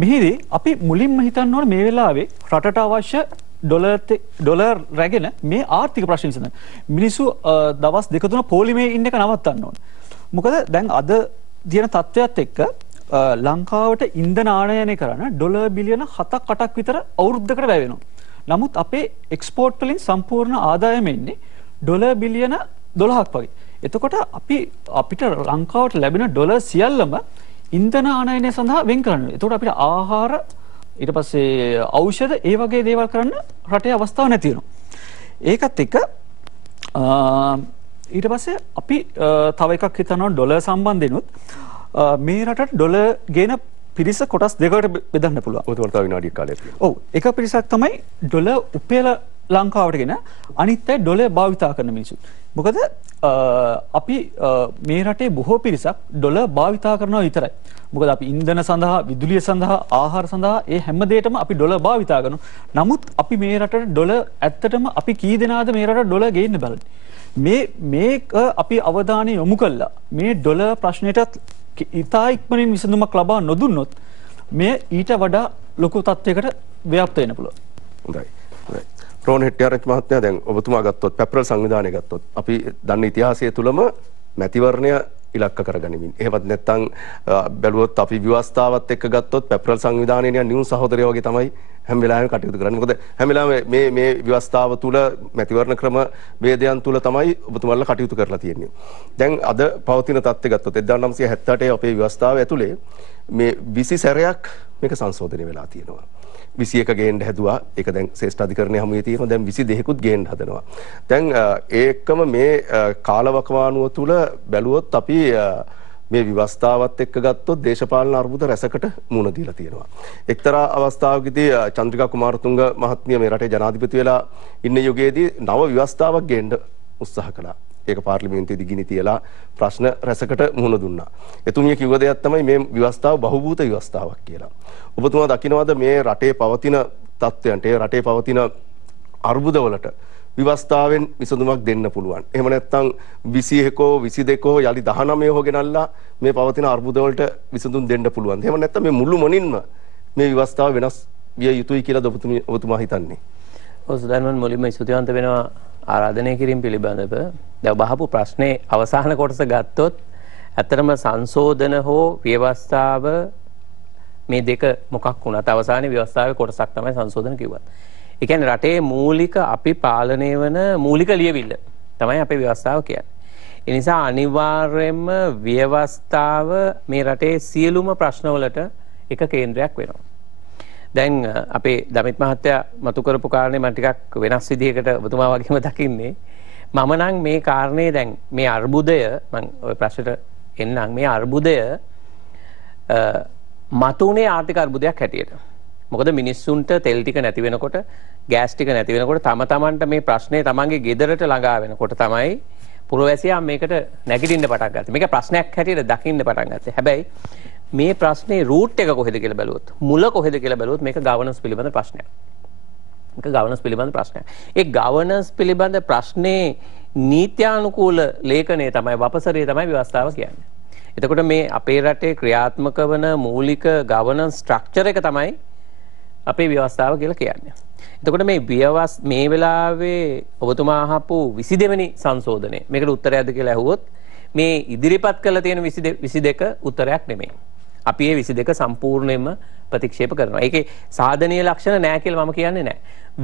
මෙහිදී අපි මුලින්ම හිතන්න ඕනේ මේ වෙලාවේ රටට අවශ්‍ය ඩොලර් රැගෙන මේ ආර්ථික ප්‍රශ්න විසඳන්න. මිනිස්සු දවස් 2-3 පොලිමේ ඉන්න එක නවත්තන්න ඕනේ. මොකද දැන් අද තියෙන තත්ත්වයක් එක්ක ලංකාවට ඉන්ධන ආනයනය කරන ඩොලර් බිලියන 7-8ක් විතර අවුරුද්දකට වැය වෙනවා. නමුත් අපේ එක්ස්පෝර්ට් වලින් සම්පූර්ණ ආදායම එන්නේ ඩොලර් බිලියන 12ක් වගේ. එතකොට අපිට ලංකාවට ලැබෙන ඩොලර් සියල්ලම ඉන්ධන ආනයනය සඳහා වෙන් කරන්න. එතකොට අපිට ආහාර ඊට පස්සේ ඖෂධ ඒ වගේ දේවල් කරන්න රටේ අවස්ථාවක් නැති වෙනවා. ඒකත් එක්ක ඊට පස්සේ අපි තව එකක් හිතනවා ඩොලර් සම්බන්ධෙනුත් මේ රටට ඩොලර් ගේන පිරිස කොටස් දෙකකට බෙදන්න පුළුවන්. ඔතන තව විනාඩියක් කාලයක් තියෙනවා. ඔව් එක පිරිසක් තමයි ඩොලර් උපයල ලංකාවට ගෙන අනිත් අය ඩොලර් භාවිතා කරන මිනිස්සු. මොකද අපි මේ රටේ බොහෝ පිරිසක් ඩොලර් භාවිතා කරනවා විතරයි. මොකද අපි ඉන්ධන සඳහා, විදුලිය සඳහා, ආහාර සඳහා ඒ හැම දෙයකම අපි ඩොලර් භාවිතා කරනවා. නමුත් අපි මේ රටට ඩොලර් ඇත්තටම අපි කී දෙනාද මේ රටට ඩොලර් ගේන්න බලන්නේ. මේක අපි අවධානය යොමු කළා. මේ ඩොලර් ප්‍රශ්නෙටත් ඉතා ඉක්මනින් විසඳුමක් ලබා නොදුන්නොත් මේ ඊට වඩා ලොකු තත්ත්වයකට ව්‍යාප්ත වෙන්න පුළුවන්. හොඳයි. රෝහණ හෙට්ටිආරච්චි මහත්මයා දැන් ඔබතුමා ගත්තොත් පෙප්‍රල් සංවිධානය ගත්තොත් අපි දන්න ඉතිහාසය තුලම මැතිවරණය ඉලක්ක කරගනිමින් එහෙමත් නැත්නම් බැලුවොත් අපි ව්‍යවස්ථාවත් එක්ක ගත්තොත් පෙප්‍රල් සංවිධානයේ නියුන් සහෝදරයෝ වගේ තමයි හැම වෙලාවෙම කටයුතු කරන්නේ. මොකද හැම වෙලාවෙම මේ ව්‍යවස්ථාව තුල මැතිවරණ ක්‍රම වේදයන් තුල තමයි ඔබතුමාලා කටයුතු කරලා තියෙන්නේ. දැන් අද පවතින තත්ත්වය ගත්තොත් 1978 අපේ ව්‍යවස්ථාව ඇතුලේ මේ 20 සැරයක් මේක සංශෝධනය වෙලා තියෙනවා. 21 ගේන්න හැදුවා. ඒක දැන් ශ්‍රේෂ්ඨ අධිකරණයේ හමුවේ තියෙනවා. දැන් 22කුත් ගේන්න හදනවා. දැන් ඒකම මේ කාලවකවානුව තුල බැලුවොත් අපි මේ ව්‍යවස්ථාවත් එක්ක ගත්තොත් දේශපාලන අර්බුද රැසකට මුහුණ දීලා තියෙනවා. එක්තරා අවස්ථාවකදී චන්ද්‍රිකා කුමාරතුංග මහත්මිය මේ රටේ ජනාධිපති වෙලා ඉන්න යුගයේදී නව ව්‍යවස්ථාවක් ගේන්න උත්සාහ කළා. ඒක පාර්ලිමේන්තුවේදී ගිනි තියලා ප්‍රශ්න රැසකට මුහුණ දුන්නා. එතුමිය කිව්ව දෙයක් තමයි මේ ව්‍යවස්ථාව බහුභූත ව්‍යවස්ථාවක් කියලා. ඔබතුමා දකින්නවද මේ රටේ පවතින තත්ත්වයන්ට, ඒ රටේ පවතින අර්බුදවලට ව්‍යවස්ථාවෙන් විසඳුමක් දෙන්න පුළුවන්? එහෙම නැත්නම් 21 22 යලි 19 හෝ ගෙනල්ලා මේ පවතින අර්බුදවලට විසඳුම් දෙන්න පුළුවන්? එහෙම නැත්නම් මේ මුළු මොනින්ම මේ ව්‍යවස්ථාව වෙනස් විය යුතුයි කියලාද ඔබතුමා හිතන්නේ? ඔව් සුදර්මන් මුලින්ම ස්තුතිවන්ත වෙනවා ආරාධනය කිරීම පිළිබඳව. දැන් බහපු ප්‍රශ්නේ අවසාන කොටස ගත්තොත් ඇත්තටම සංශෝධන හෝ ව්‍යවස්ථාව මේ දෙක මොකක් වුණත් අවසානයේ ව්‍යවස්ථාවේ කොටසක් තමයි සංශෝධන කිව්වත්. ඒ කියන්නේ රටේ මූලික අපි පාලනය වන මූලික ලියවිල්ල තමයි අපේ ව්‍යවස්ථාව කියන්නේ. ඒ නිසා අනිවාර්යයෙන්ම ව්‍යවස්ථාව මේ රටේ සියලුම ප්‍රශ්නවලට එක කේන්ද්‍රයක් වෙනවා. දැන් අපේ දමිත් මහත්තයා මතු කරපු කාරණේ මම ටිකක් වෙනස් විදිහකට ඔබතුමා වගේම දකින්නේ. මම නම් මේ කාරණේ දැන් මේ අර්බුදය මම ওই ප්‍රශ්නෙට එන්නම් මේ අර්බුදය මතුනේ ආර්ථික අර්බුදයක් හැටියට. මොකද මිනිස්සුන්ට තෙල් ටික නැති වෙනකොට ගෑස් ටික නැති වෙනකොට තමන්ට මේ ප්‍රශ්නේ තමන්ගේ ගෙදරට ළඟා වෙනකොට තමයි පුරවැසියා මේකට නැගිටින්න පටන් ගත්තේ. මේක ප්‍රශ්නයක් හැටියට දකින්න පටන් ගත්තේ. හැබැයි මේ ප්‍රශ්නේ රූට් එක කොහෙද කියලා බැලුවොත් මුල කොහෙද කියලා බැලුවොත් මේක ගවර්නන්ස් පිළිබඳ ප්‍රශ්නයක්. මේක ගවර්නන්ස් පිළිබඳ ප්‍රශ්නයක්. ඒ ගවර්නන්ස් පිළිබඳ ප්‍රශ්නේ නීත්‍යානුකූල ලේඛනය තමයි වපසරිය තමයි ව්‍යවස්ථාව කියන්නේ. එතකොට මේ අපේ රටේ ක්‍රියාත්මක වන මූලික ගවර්නන්ස් ස්ට්‍රක්චර් එක තමයි අපේ ව්‍යවස්ථාව කියලා කියන්නේ. එතකොට මේ වෙලාවේ ඔබතුමා අහපු 22 වෙනි සංශෝධනය මේකට උත්තරයක්ද කියලා ඇහුවොත් මේ ඉදිරිපත් කළ තියෙන 22 උත්තරයක් නෙමෙයි. අපි මේ 22 සම්පූර්ණයෙන්ම ප්‍රතික්ෂේප කරනවා. ඒකේ සාධනීය ලක්ෂණ නැහැ කියලා මම කියන්නේ නැහැ.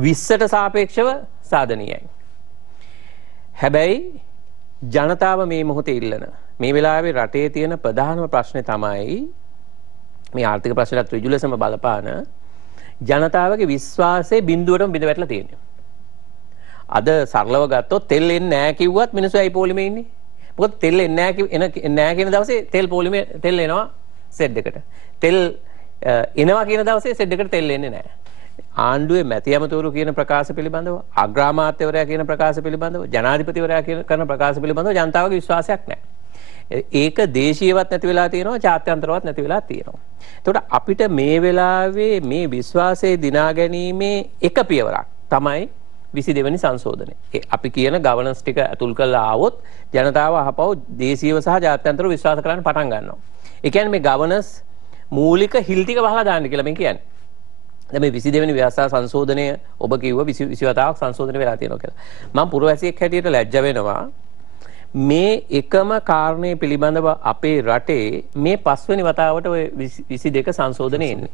20ට සාපේක්ෂව සාධනීයයි. හැබැයි ජනතාව මේ මොහොතේ ඉල්ලන මේ වෙලාවේ රටේ තියෙන ප්‍රධානම ප්‍රශ්නේ තමයි මේ ආර්ථික ප්‍රශ්නات ඍජු ලෙසම බලපාන ජනතාවගේ විශ්වාසය බිඳුවටම බිඳ වැටලා තියෙනවා. අද සරලව ගත්තොත් තෙල් එන්නේ නැහැ කිව්වත් මිනිස්සු ඇයි පොලිමේ ඉන්නේ? මොකද තෙල් එන්නේ නැහැ කියන දවසේ තෙල් එනවා සෙඩ් එකට. තෙල් එනවා කියන දවසේ සෙඩ් එකට තෙල් එන්නේ නැහැ. ආණ්ඩුවේ මැති ඇමතිවරු කියන ප්‍රකාශ පිළිබඳව, අග්‍රාමාත්‍යවරයා කියන ප්‍රකාශ පිළිබඳව, ජනාධිපතිවරයා කරන ප්‍රකාශ පිළිබඳව ජනතාවගේ විශ්වාසයක් නැහැ. ඒක දේශීයවත් නැති වෙලා තියෙනවා, ජාත්‍යන්තරවත් නැති වෙලා තියෙනවා. එතකොට අපිට මේ වෙලාවේ මේ විශ්වාසය දිනා ගැනීමේ එක පියවරක් තමයි 22 වෙනි සංශෝධනය. අපි කියන ගවර්නන්ස් ටික අතුල් කරලා ආවොත් ජනතාව අහපව දේශීයව සහ ජාත්‍යන්තරව විශ්වාස කරන්න පටන් ගන්නවා. ඒ කියන්නේ මේ ගවර්නන්ස් මූලික හිල් ටික වහලා දාන්න කියලා මේ කියන්නේ. දැන් මේ 22 වෙනි ව්‍යවස්ථා සංශෝධනය ඔබ කිව්ව 20 වතාවක් සංශෝධනය වෙලා තියෙනවා කියලා. මම පුරවැසියෙක් හැටියට ලැජ්ජ වෙනවා. මේ එකම කාරණේ පිළිබඳව අපේ රටේ මේ 5 වෙනි වතාවට ඔය 22 සංශෝධනය එන්නේ.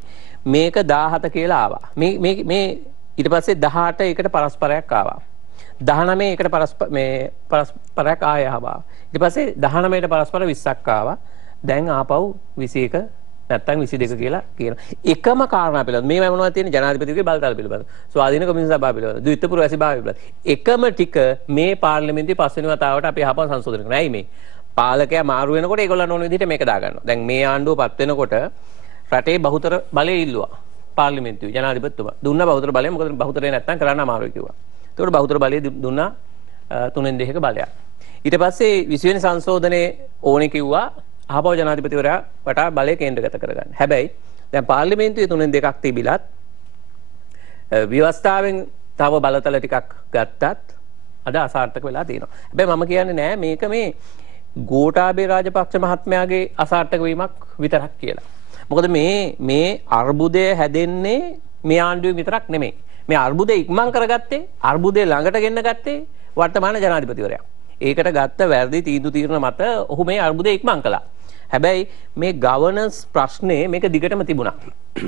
මේක 17 කියලා ආවා. මේ ඊට පස්සේ 18 එකට පරස්පරයක් ආවා. 19 එකට පරස්පරයක් ආය ආවා. ඊට පස්සේ 19ට පරස්පර 20ක් ආවා. දැන් ආපහු 21 නැත්තම් 22 කියලා කියනවා. එකම කාරණා පිළිබඳව මේ මොනවද තියෙන්නේ ජනාධිපතිගේ බලතල පිළිබඳව. ස්වාධීන කොමිසම සභාව පිළිබඳව. ද්විත්ව පුරවැසි භාවය පිළිබඳව. එකම ටික මේ පාර්ලිමේන්තුවේ 5 වෙනි වතාවට අපි අහපන් සංශෝධනය කරනවා. ඇයි මේ? පාලකයා මාරු වෙනකොට ඒගොල්ලන් ඕන විදිහට මේක දාගන්නවා. දැන් මේ ආණ්ඩුවපත් වෙනකොට රටේ බහුතර බලය ඉල්ලුවා. පාර්ලිමේන්තුවේ ජනාධිපතිතුමා දුන්නා බහුතර බලය. මොකද බහුතරේ නැත්තම් කරන්න අමාරුයි කිව්වා. ඒකට බහුතර බලය දුන්නා 3/2ක බලයක්. ඊට පස්සේ 20 වෙනි සංශෝධනයේ ඕනේ කිව්වා අහපව ජනාධිපතිවරයා වටා බලය කේන්ද්‍රගත කරගන්න. හැබැයි දැන් පාර්ලිමේන්තුවේ 3/2ක් තිබිලත් ව්‍යවස්ථාවෙන් තව බලතල ටිකක් ගත්තත් අද අසාර්ථක වෙලා තියෙනවා. හැබැයි මම කියන්නේ නෑ මේක මේ ගෝඨාභය රාජපක්ෂ මහත්මයාගේ අසාර්ථක වීමක් විතරක් කියලා. මොකද මේ අර්බුදය හැදෙන්නේ මේ ආණ්ඩුවෙන් විතරක් නෙමෙයි. මේ අර්බුදය ඉක්මන් කරගත්තේ අර්බුදය ළඟට ගෙන්න ගත්තේ වර්තමාන ජනාධිපතිවරයා. ඒකට ගත්ත වැරදි තීන්දුව මත ඔහු මේ අර්බුදය ඉක්මන් කළා. හැබැයි මේ ගවර්නන්ස් ප්‍රශ්නේ මේක දිගටම තිබුණා.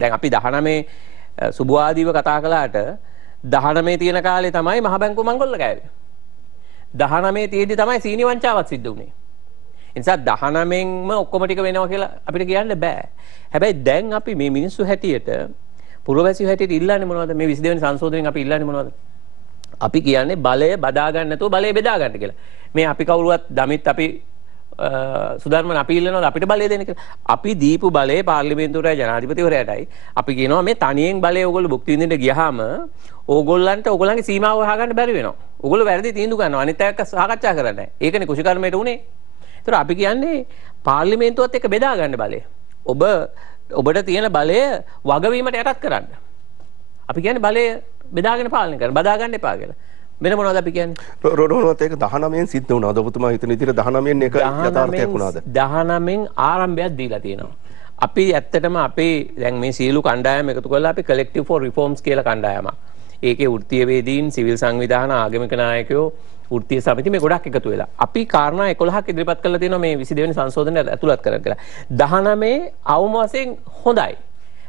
දැන් අපි 19 සුබවාදීව කතා කළාට 19 තියෙන කාලේ තමයි මහ බැංකුව මංගොල්ල ගෑවේ. 19 තියෙද්දි තමයි සීනි වංචාවක් සිද්ධ වුණේ. ඒ නිසා 19න්ම ඔක්කොම ටික වෙනවා කියලා අපිට කියන්න බෑ. හැබැයි දැන් අපි මේ මිනිස්සු හැටියට පුරවැසියෝ හැටියට ඉල්ලන්නේ මොනවද? මේ 22 වෙනි සංශෝධනයෙන් අපි ඉල්ලන්නේ මොනවද? අපි කියන්නේ බලය බදා ගන්න නැතුව බලය බෙදා ගන්න කියලා. මේ අපි කවුරුවත් දමිත් අපි සුධර්මන් අපි ඉල්ලනවා අපිට බලය දෙන්න කියලා. අපි දීපු බලය පාර්ලිමේන්තුවටයි ජනාධිපතිවරයාටයි අපි කියනවා මේ තනියෙන් බලය ඕගොල්ලෝ භුක්ති විඳින්න ගියාම ඕගොල්ලන්ට ඕගොල්ලන්ගේ සීමාව හොයාගන්න බැරි වෙනවා. ඕගොල්ලෝ වැරදි තීන්දුව ගන්නවා. අනිත් අයත් සාකච්ඡා කරන්නේ නැහැ. ඒකනේ කුෂිකර්මයට උනේ. ඒතර අපි කියන්නේ පාර්ලිමේන්තුවත් එක්ක බෙදා ගන්න බලය. ඔබට තියෙන බලය වගවීමට යටත් කරන්න. අපි කියන්නේ බලය බෙදාගෙන පාලනය කරන්න. බදා ගන්න එපා කියලා. වෙන මොනවද අපි කියන්නේ? රෝහණවත් ඒක 19න් සිද්ධ වුණාද? ඔබතුමා හිතන විදිහට 19න් එක යථාර්ථයක් වුණාද? 19න් ආරම්භයක් දීලා තියෙනවා. අපි ඇත්තටම අපේ දැන් මේ සියලු කණ්ඩායම් එකතු කරලා අපි collective for reforms කියලා කණ්ඩායමක්. ඒකේ වෘත්තීයවේදීන්, සිවිල් සංවිධාන, ආගමික නායකයෝ, වෘත්තීය සමිති මේ ගොඩක් එකතු වෙලා. අපි කාරණා 11ක් ඉදිරිපත් කරලා තියෙනවා මේ 22 වෙනි සංශෝධනයට ඇතුළත් කරගෙන කියලා. 19 අවම වශයෙන් හොඳයි.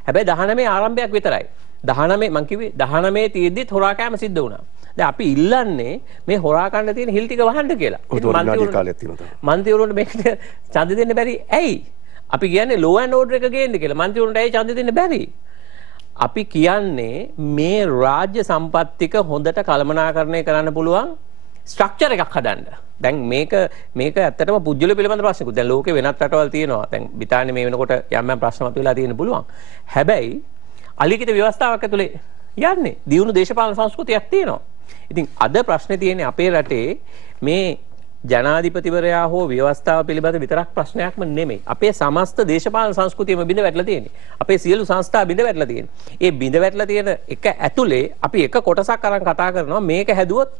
හැබැයි 19 ආරම්භයක් විතරයි. 19 මං කිව්වේ 19 තියෙද්දිත් හොරා කෑම සිද්ධ වුණා. දැන් අපි ඉල්ලන්නේ මේ හොරා කන්න තියෙන හිල් ටික වහන්න කියලා. මන්ත්‍රීවරුන්ට මේකට ඡන්ද දෙන්න බැරි ඇයි? අපි කියන්නේ law and order එක ගේන්න කියලා. මන්ත්‍රීවරුන්ට ඇයි ඡන්ද දෙන්න බැරි? අපි කියන්නේ මේ රාජ්‍ය සම්පත්තික හොඳට කළමනාකරණය කරන්න පුළුවන් ස්ට්‍රක්චර් එකක් හදන්න. දැන් මේක ඇත්තටම පුජ්‍යල පිළිබඳ ප්‍රශ්නකුත්. දැන් ලෝකේ වෙනත් රටවල් තියෙනවා. දැන් බ්‍රිතාන්‍යයේ මේ වෙනකොට යම් යම් ප්‍රශ්න මතුවලා තියෙන්න පුළුවන්. හැබැයි අලිඛිත ව්‍යවස්ථාවක් ඇතුලේ යන්නේ දියුණු දේශපාලන සංස්කෘතියක් තියෙනවා. ඉතින් අද ප්‍රශ්නේ තියෙන්නේ අපේ රටේ මේ ජනාධිපතිවරයා හෝ ව්‍යවස්ථාව පිළිබඳ විතරක් ප්‍රශ්නයක්ම නෙමෙයි. අපේ සමස්ත දේශපාලන සංස්කෘතියම බිඳ වැටලා තියෙන්නේ. අපේ සියලු සංස්ථා බිඳ වැටලා තියෙන්නේ. ඒ බිඳ වැටලා තියෙන එක ඇතුලේ අපි එක කොටසක් අරන් කතා කරනවා මේක හැදුවොත්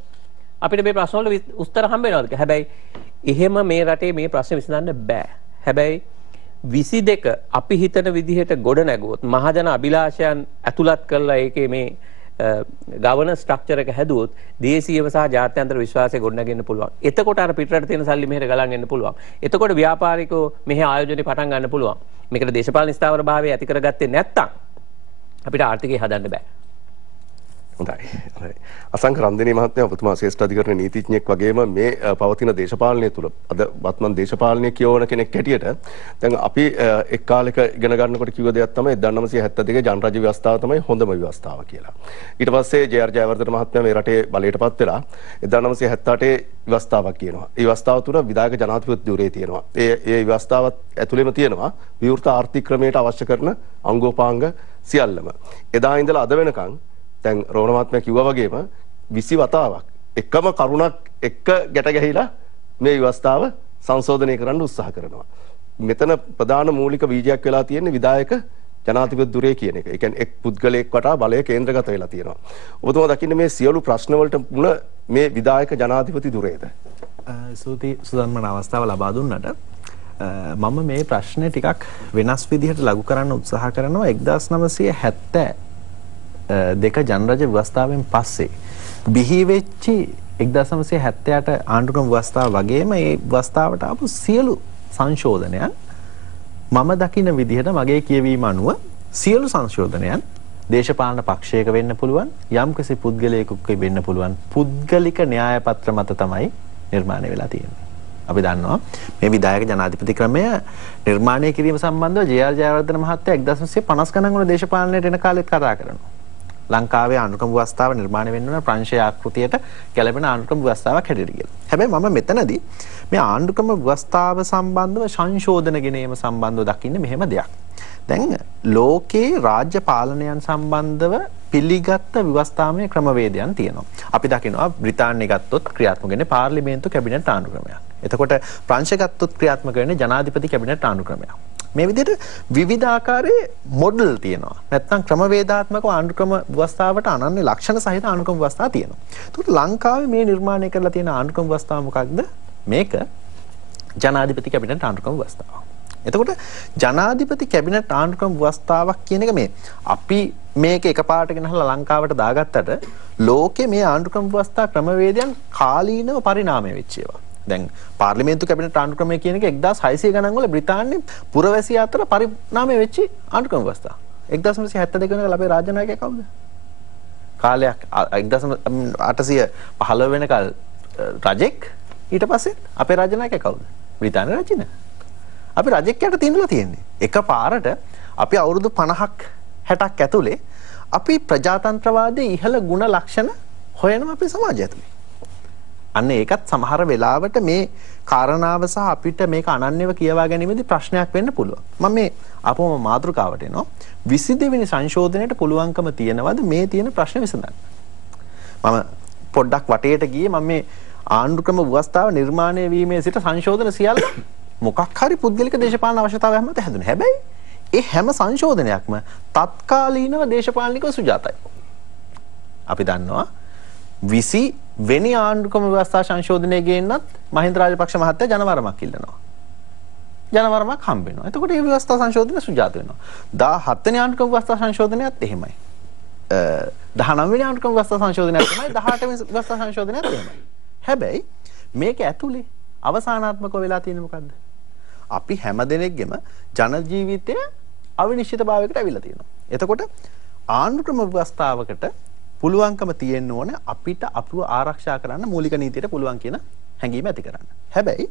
අපිට මේ ප්‍රශ්න වල උත්තර හම්බ වෙනවද? හැබැයි එහෙම මේ රටේ මේ ප්‍රශ්න විසඳන්න බෑ. හැබැයි 22 අපි හිතන විදිහට ගොඩ නැගුවොත් මහජන අභිලාෂයන් ඇතුළත් කරලා ඒකේ මේ ගවර්නන්ස් ස්ට්‍රක්චර් එක හැදුවොත් දේශීයව සහ ජාත්‍යන්තර විශ්වාසය ගොඩනගෙන්න පුළුවන්. එතකොට අර පිටරට තියෙන සල්ලි මෙහෙට ගලන් එන්න පුළුවන්. එතකොට ව්‍යාපාරිකෝ මෙහි ආයෝජනේ පටන් ගන්න පුළුවන්. මේකට දේශපාලන ස්ථාවර භාවය ඇති කරගත්තේ නැත්නම් අපිට ආර්ථිකය හදන්න බෑ. හොඳයි. අසංක රන්දිනී මහත්මයා ඔබතුමා ශ්‍රේෂ්ඨ අධිකරණ නීතිඥයෙක් වගේම මේ පවතින දේශපාලනය තුළ අද වත්මන් දේශපාලනය කියවන කෙනෙක් හැටියට දැන් අපි එක් කාලෙක ඉගෙන ගන්නකොට කිව්ව දෙයක් තමයි 1972 ජනරජ ව්‍යවස්ථාව තමයි හොඳම ව්‍යවස්ථාව කියලා. ඊට පස්සේ ජේ.ආර්. ජයවර්ධන මහත්මයා මේ රටේ බලයටපත් වෙලා 1978 ව්‍යවස්ථාවක් කියනවා. ඒ ව්‍යවස්ථාව තුළ විධායක ජනාධිපති ධුරේ තියෙනවා. ඒ ව්‍යවස්ථාවත් ඇතුළේම තියෙනවා විවෘත ආර්ථික ක්‍රමයට අවශ්‍ය කරන අංගෝපාංග සියල්ලම. එදා ඉඳලා අද වෙනකන් දැන් රෝණ මහත්මයා කිව්වා වගේම 20 වතාවක් එකම කරුණක් එක්ක ගැට ගැහිලා මේ ව්‍යවස්ථාව සංශෝධනය කරන්න උත්සාහ කරනවා. මෙතන ප්‍රධාන මූලික බීජයක් වෙලා තියෙන්නේ විධායක ජනාධිපති ධුරේ කියන එක. ඒ කියන්නේ එක් පුද්ගලයෙක් වටා බලය කේන්ද්‍රගත වෙලා තියෙනවා. ඔබතුමා දකින්නේ මේ සියලු ප්‍රශ්න වලට මුල මේ විධායක ජනාධිපති ධුරේද? ස්තුතියි සුදන්මන අවස්ථාව ලබා දුන්නට. මම මේ ප්‍රශ්නේ ටිකක් වෙනස් විදිහට ලඝු කරන්න උත්සාහ කරනවා 1970 දෙක ජනරජ ව්‍යවස්ථාවෙන් පස්සේ බිහි වෙච්චි 1978 ආණ්ඩුක්‍රම ව්‍යවස්ථාව වගේම මේ ව්‍යවස්ථාවට ආපු සියලු සංශෝධනයන් මම දකින විදිහට මගේ කියවීම අනුව සියලු සංශෝධනයන් දේශපාලන පක්ෂයක වෙන්න පුළුවන් යම්කිසි පුද්ගලයෙකුට වෙන්න පුළුවන් පුද්ගලික න්‍යාය පත්‍ර මත තමයි නිර්මාණය වෙලා තියෙන්නේ. අපි දන්නවා මේ විධායක ජනාධිපති ක්‍රමය නිර්මාණය කිරීම සම්බන්ධව ජේ.ආර්. ජයවර්ධන මහත්තයා 1950 ගණන් වල දේශපාලනයට එන කාලෙත් කතා කරනවා. ලංකාවේ ආණ්ඩුක්‍රම ව්‍යවස්ථාව නිර්මාණය වෙන්න ඕන ප්‍රංශීය ආකෘතියට ගැලපෙන ආණ්ඩුක්‍රම ව්‍යවස්ථාවක් හැටියට කියලා. හැබැයි මම මෙතනදී මේ ආණ්ඩුක්‍රම ව්‍යවස්ථාව සම්බන්ධව සංශෝධන ගෙනීම සම්බන්ධව දකින්නේ මෙහෙම දෙයක්. දැන් ලෝකේ රාජ්‍ය පාලනයන් සම්බන්ධව පිළිගත් ව්‍යවස්ථාමය ක්‍රමවේදයන් තියෙනවා. අපි දකිනවා බ්‍රිතාන්‍ය ගත්තොත් ක්‍රියාත්මක වෙන්නේ පාර්ලිමේන්තු කැබිනට් ආණ්ඩුක්‍රමයක්. එතකොට ප්‍රංශ ගත්තොත් ක්‍රියාත්මක වෙන්නේ ජනාධිපති කැබිනට් ආණ්ඩුක්‍රමයක්. මේ විදිහට විවිධ ආකාරයේ මොඩල් තියෙනවා. නැත්නම් ක්‍රමවේදාත්මක ආණ්ඩුක්‍රම ව්‍යවස්ථාවට අනන්‍ය ලක්ෂණ සහිත ආණ්ඩුක්‍රම ව්‍යවස්ථා තියෙනවා. ඒකට ලංකාවේ මේ නිර්මාණය කරලා තියෙන ආණ්ඩුක්‍රම ව්‍යවස්ථාව මොකක්ද? මේක ජනාධිපති කැබිනට් ආණ්ඩුක්‍රම ව්‍යවස්ථාව. එතකොට ජනාධිපති කැබිනට් ආණ්ඩුක්‍රම ව්‍යවස්ථාවක් කියන එක මේ අපි මේක එකපාරට ගෙනහලා ලංකාවට දාගත්තට ලෝකේ මේ ආණ්ඩුක්‍රම ව්‍යවස්ථා ක්‍රමවේදයන් කාලීනව පරිණාමය වෙච්ච ඒවා. දැන් පාර්ලිමේන්තු කැබිනට් ආණ්ඩුක්‍රමය කියන එක 1600 ගණන් වල බ්‍රිතාන්‍ය පුරවැසිය අතර පරිණාමය වෙච්ච ආණ්ඩුක්‍රම ව්‍යවස්ථාව. 1972 වෙනකල් අපේ රාජ්‍ය නායකයා කවුද? කාලයක් 1815 වෙනකල් රජෙක් ඊට පස්සේ අපේ රාජ්‍ය නායකයා කවුද? බ්‍රිතාන්‍ය රජින. අපි රජෙක්ට තියනලා තියෙන්නේ. එකපාරට අපි අවුරුදු 50ක් 60ක් ඇතුලේ අපි ප්‍රජාතන්ත්‍රවාදයේ ඉහළ ගුණ ලක්ෂණ හොයනවා අපේ සමාජය ඇතුලේ. අන්න ඒකත් සමහර වෙලාවට මේ කාරණාව සහ අපිට මේක අනන්‍යව කියවා ගැනීමේදී ප්‍රශ්නයක් වෙන්න පුළුවන්. මම මේ අපෝම මාතෘකාවට එනවා. 22 වෙනි සංශෝධනයට පුළුවන්කම තියනවාද මේ තියෙන ප්‍රශ්න විසඳන්න. මම පොඩ්ඩක් වටේට ගියේ මම මේ ආණ්ඩුක්‍රම ව්‍යවස්ථාව නිර්මාණය වීමේ සිට සංශෝධන සියල්ල මොකක් හරි පුද්ගලික දේශපාලන අවශ්‍යතාවයක් මත හැදුනේ. හැබැයි ඒ හැම සංශෝධනයක්ම තත්කාලීනව දේශපාලනිකව සුජාතයි. අපි දන්නවා 20 වෙනි ආණ්ඩුක්‍රම ව්‍යවස්ථා සංශෝධනය ගේන්නත් මහින්ද රාජපක්ෂ මහත්තයා ජනවරමක් ඉල්ලනවා. ජනවරමක් හම්බ වෙනවා. එතකොට මේ ව්‍යවස්ථා සංශෝධනය සුජාත වෙනවා. 17 වෙනි ආණ්ඩුක්‍රම ව්‍යවස්ථා සංශෝධනයත් එහෙමයි. 19 වෙනි ආණ්ඩුක්‍රම ව්‍යවස්ථා සංශෝධනයත් එහෙමයි. 18 වෙනි ව්‍යවස්ථා සංශෝධනයත් එහෙමයි. හැබැයි මේක ඇතුලේ අවසානාත්මකව වෙලා තියෙන්නේ මොකද්ද? අපි හැමදෙනෙක්ගෙම ජන ජීවිතය අවිනිශ්චිතභාවයකට ඇවිල්ලා තියෙනවා. එතකොට ආණ්ඩුක්‍රම ව්‍යවස්ථාවකට පුළුවන්කම තියෙන්න ඕනේ අපිට අපව ආරක්ෂා කරන්න මූලික නීතියට පුළුවන් කියන හැඟීම ඇති කරන්න. හැබැයි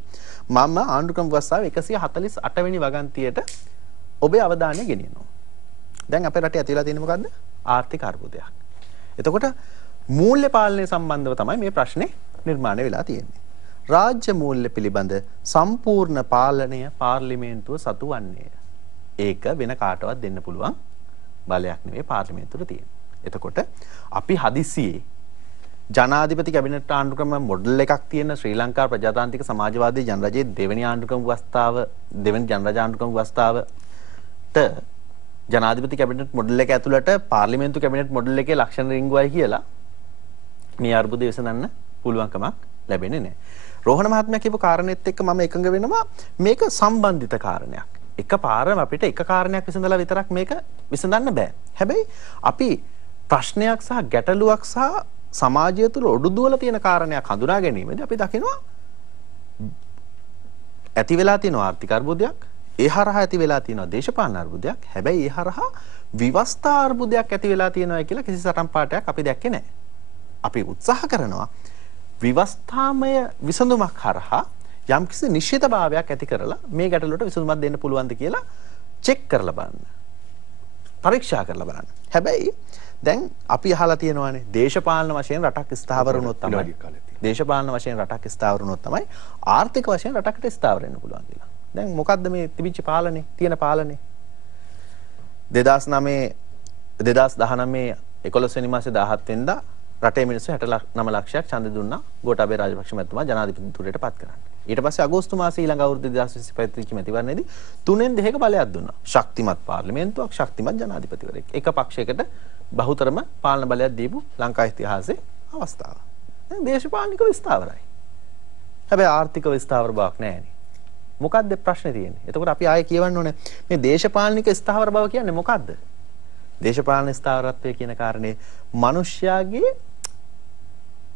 මම ආණ්ඩුක්‍රම ව්‍යවස්ථාව 148 වෙනි වගන්තියට ඔබේ අවධානය ගෙනියනවා. දැන් අපේ රටේ ඇති වෙලා තියෙන්නේ මොකද්ද? ආර්ථික අර්බුදයක්. එතකොට මූල්‍ය පාලනය සම්බන්ධව තමයි මේ ප්‍රශ්නේ නිර්මාණය වෙලා තියෙන්නේ. රාජ්‍ය මූල්‍ය පිළිබඳ සම්පූර්ණ පාලනය පාර්ලිමේන්තුව සතු වන්නේය. ඒක වෙන කාටවත් දෙන්න පුළුවන් බලයක් නෙවෙයි පාර්ලිමේන්තුවට තියෙන්නේ. එතකොට අපි හදිසියේ ජනාධිපති කැබිනට් ආණ්ඩුක්‍රම මොඩල් එකක් තියෙන ශ්‍රී ලංකා ප්‍රජාතාන්ත්‍රික සමාජවාදී ජනරජයේ දෙවෙනි ආණ්ඩුක්‍රම ව්‍යවස්ථාව දෙවෙනි ජනරජ ආණ්ඩුක්‍රම ව්‍යවස්ථාවට ජනාධිපති කැබිනට් මොඩල් එක ඇතුළට පාර්ලිමේන්තු කැබිනට් මොඩල් එකේ ලක්ෂණ රිංගුවයි කියලා මේ අර්බුදය විසඳන්න පුළුවන්කමක් ලැබෙන්නේ නැහැ. රෝහණ මහත්මයා කියපු කාරණෙත් එක්ක මම එකඟ වෙනවා මේක සම්බන්ධිත කාරණයක්. එකපාරම අපිට එක කාරණයක් විසඳලා විතරක් මේක විසඳන්න බෑ. හැබැයි අපි ප්‍රශ්නයක් සහ ගැටලුවක් සහ සමාජය තුළ ඔඩු දුවලා තියෙන කාරණයක් හඳුනා ගැනීමදී අපි දකිනවා ඇති වෙලා තියෙන ආර්ථික අර්බුදයක්, ඒ හරහා ඇති වෙලා තියෙන දේශපාලන අර්බුදයක්. හැබැයි ඒ හරහා විවස්ථා අර්බුදයක් ඇති වෙලා තියෙනවා කියලා කිසි සටන් පාඨයක් අපි දැක්කේ නැහැ. අපි උත්සාහ කරනවා විවස්ථාමය විසඳුමක් හරහා යම්කිසි නිශ්චිතභාවයක් ඇති කරලා මේ ගැටලුවට විසඳුමක් දෙන්න පුළුවන්ද කියලා චෙක් කරලා බලන්න. පරීක්ෂා කරලා බලන්න. හැබැයි දැන් අපි අහලා තියෙනවානේ දේශපාලන වශයෙන් රටක් ස්ථාවර වුණොත් තමයි දේශපාලන වශයෙන් රටක් ස්ථාවර වුණොත් තමයි ආර්ථික වශයෙන් රටකට ස්ථාවර වෙන්න පුළුවන් කියලා. දැන් මොකද්ද මේ තිබිච්ච පාලනේ තියෙන පාලනේ 2019 11 වෙනි මාසේ 17 වෙනිදා රටේ මිනිස්සු 69 ලක්ෂයක් ඡන්ද දුන්නා ගෝඨාභය රාජපක්ෂ මැතිතුමා ජනාධිපතිතුරයට පත් කරන්න. ඊට පස්සේ අගෝස්තු මාසේ ඊළඟ අවුරුදු 2025 තිබිච්ච මැතිවරණයේදී 3න් 2ක බලයක් දුන්නා. ශක්තිමත් පාර්ලිමේන්තුවක්, ශක්තිමත් ජනාධිපතිවරයෙක්. එක පක්ෂයකට බහුතරම පාලන බලයක් දීපු ලංකා ඉතිහාසයේ අවස්ථාව. දැන් දේශපාලනික විස්තාවරයි. හැබැයි ආර්ථික විස්තාවර බවක් නැහැනේ. මොකක්ද ප්‍රශ්නේ තියෙන්නේ? එතකොට අපි ආයේ කියවන්න ඕනේ මේ දේශපාලනික ස්ථාවර බව කියන්නේ මොකක්ද? දේශපාලන ස්ථාවරත්වය කියන කාරණේ මිනිස්යාගේ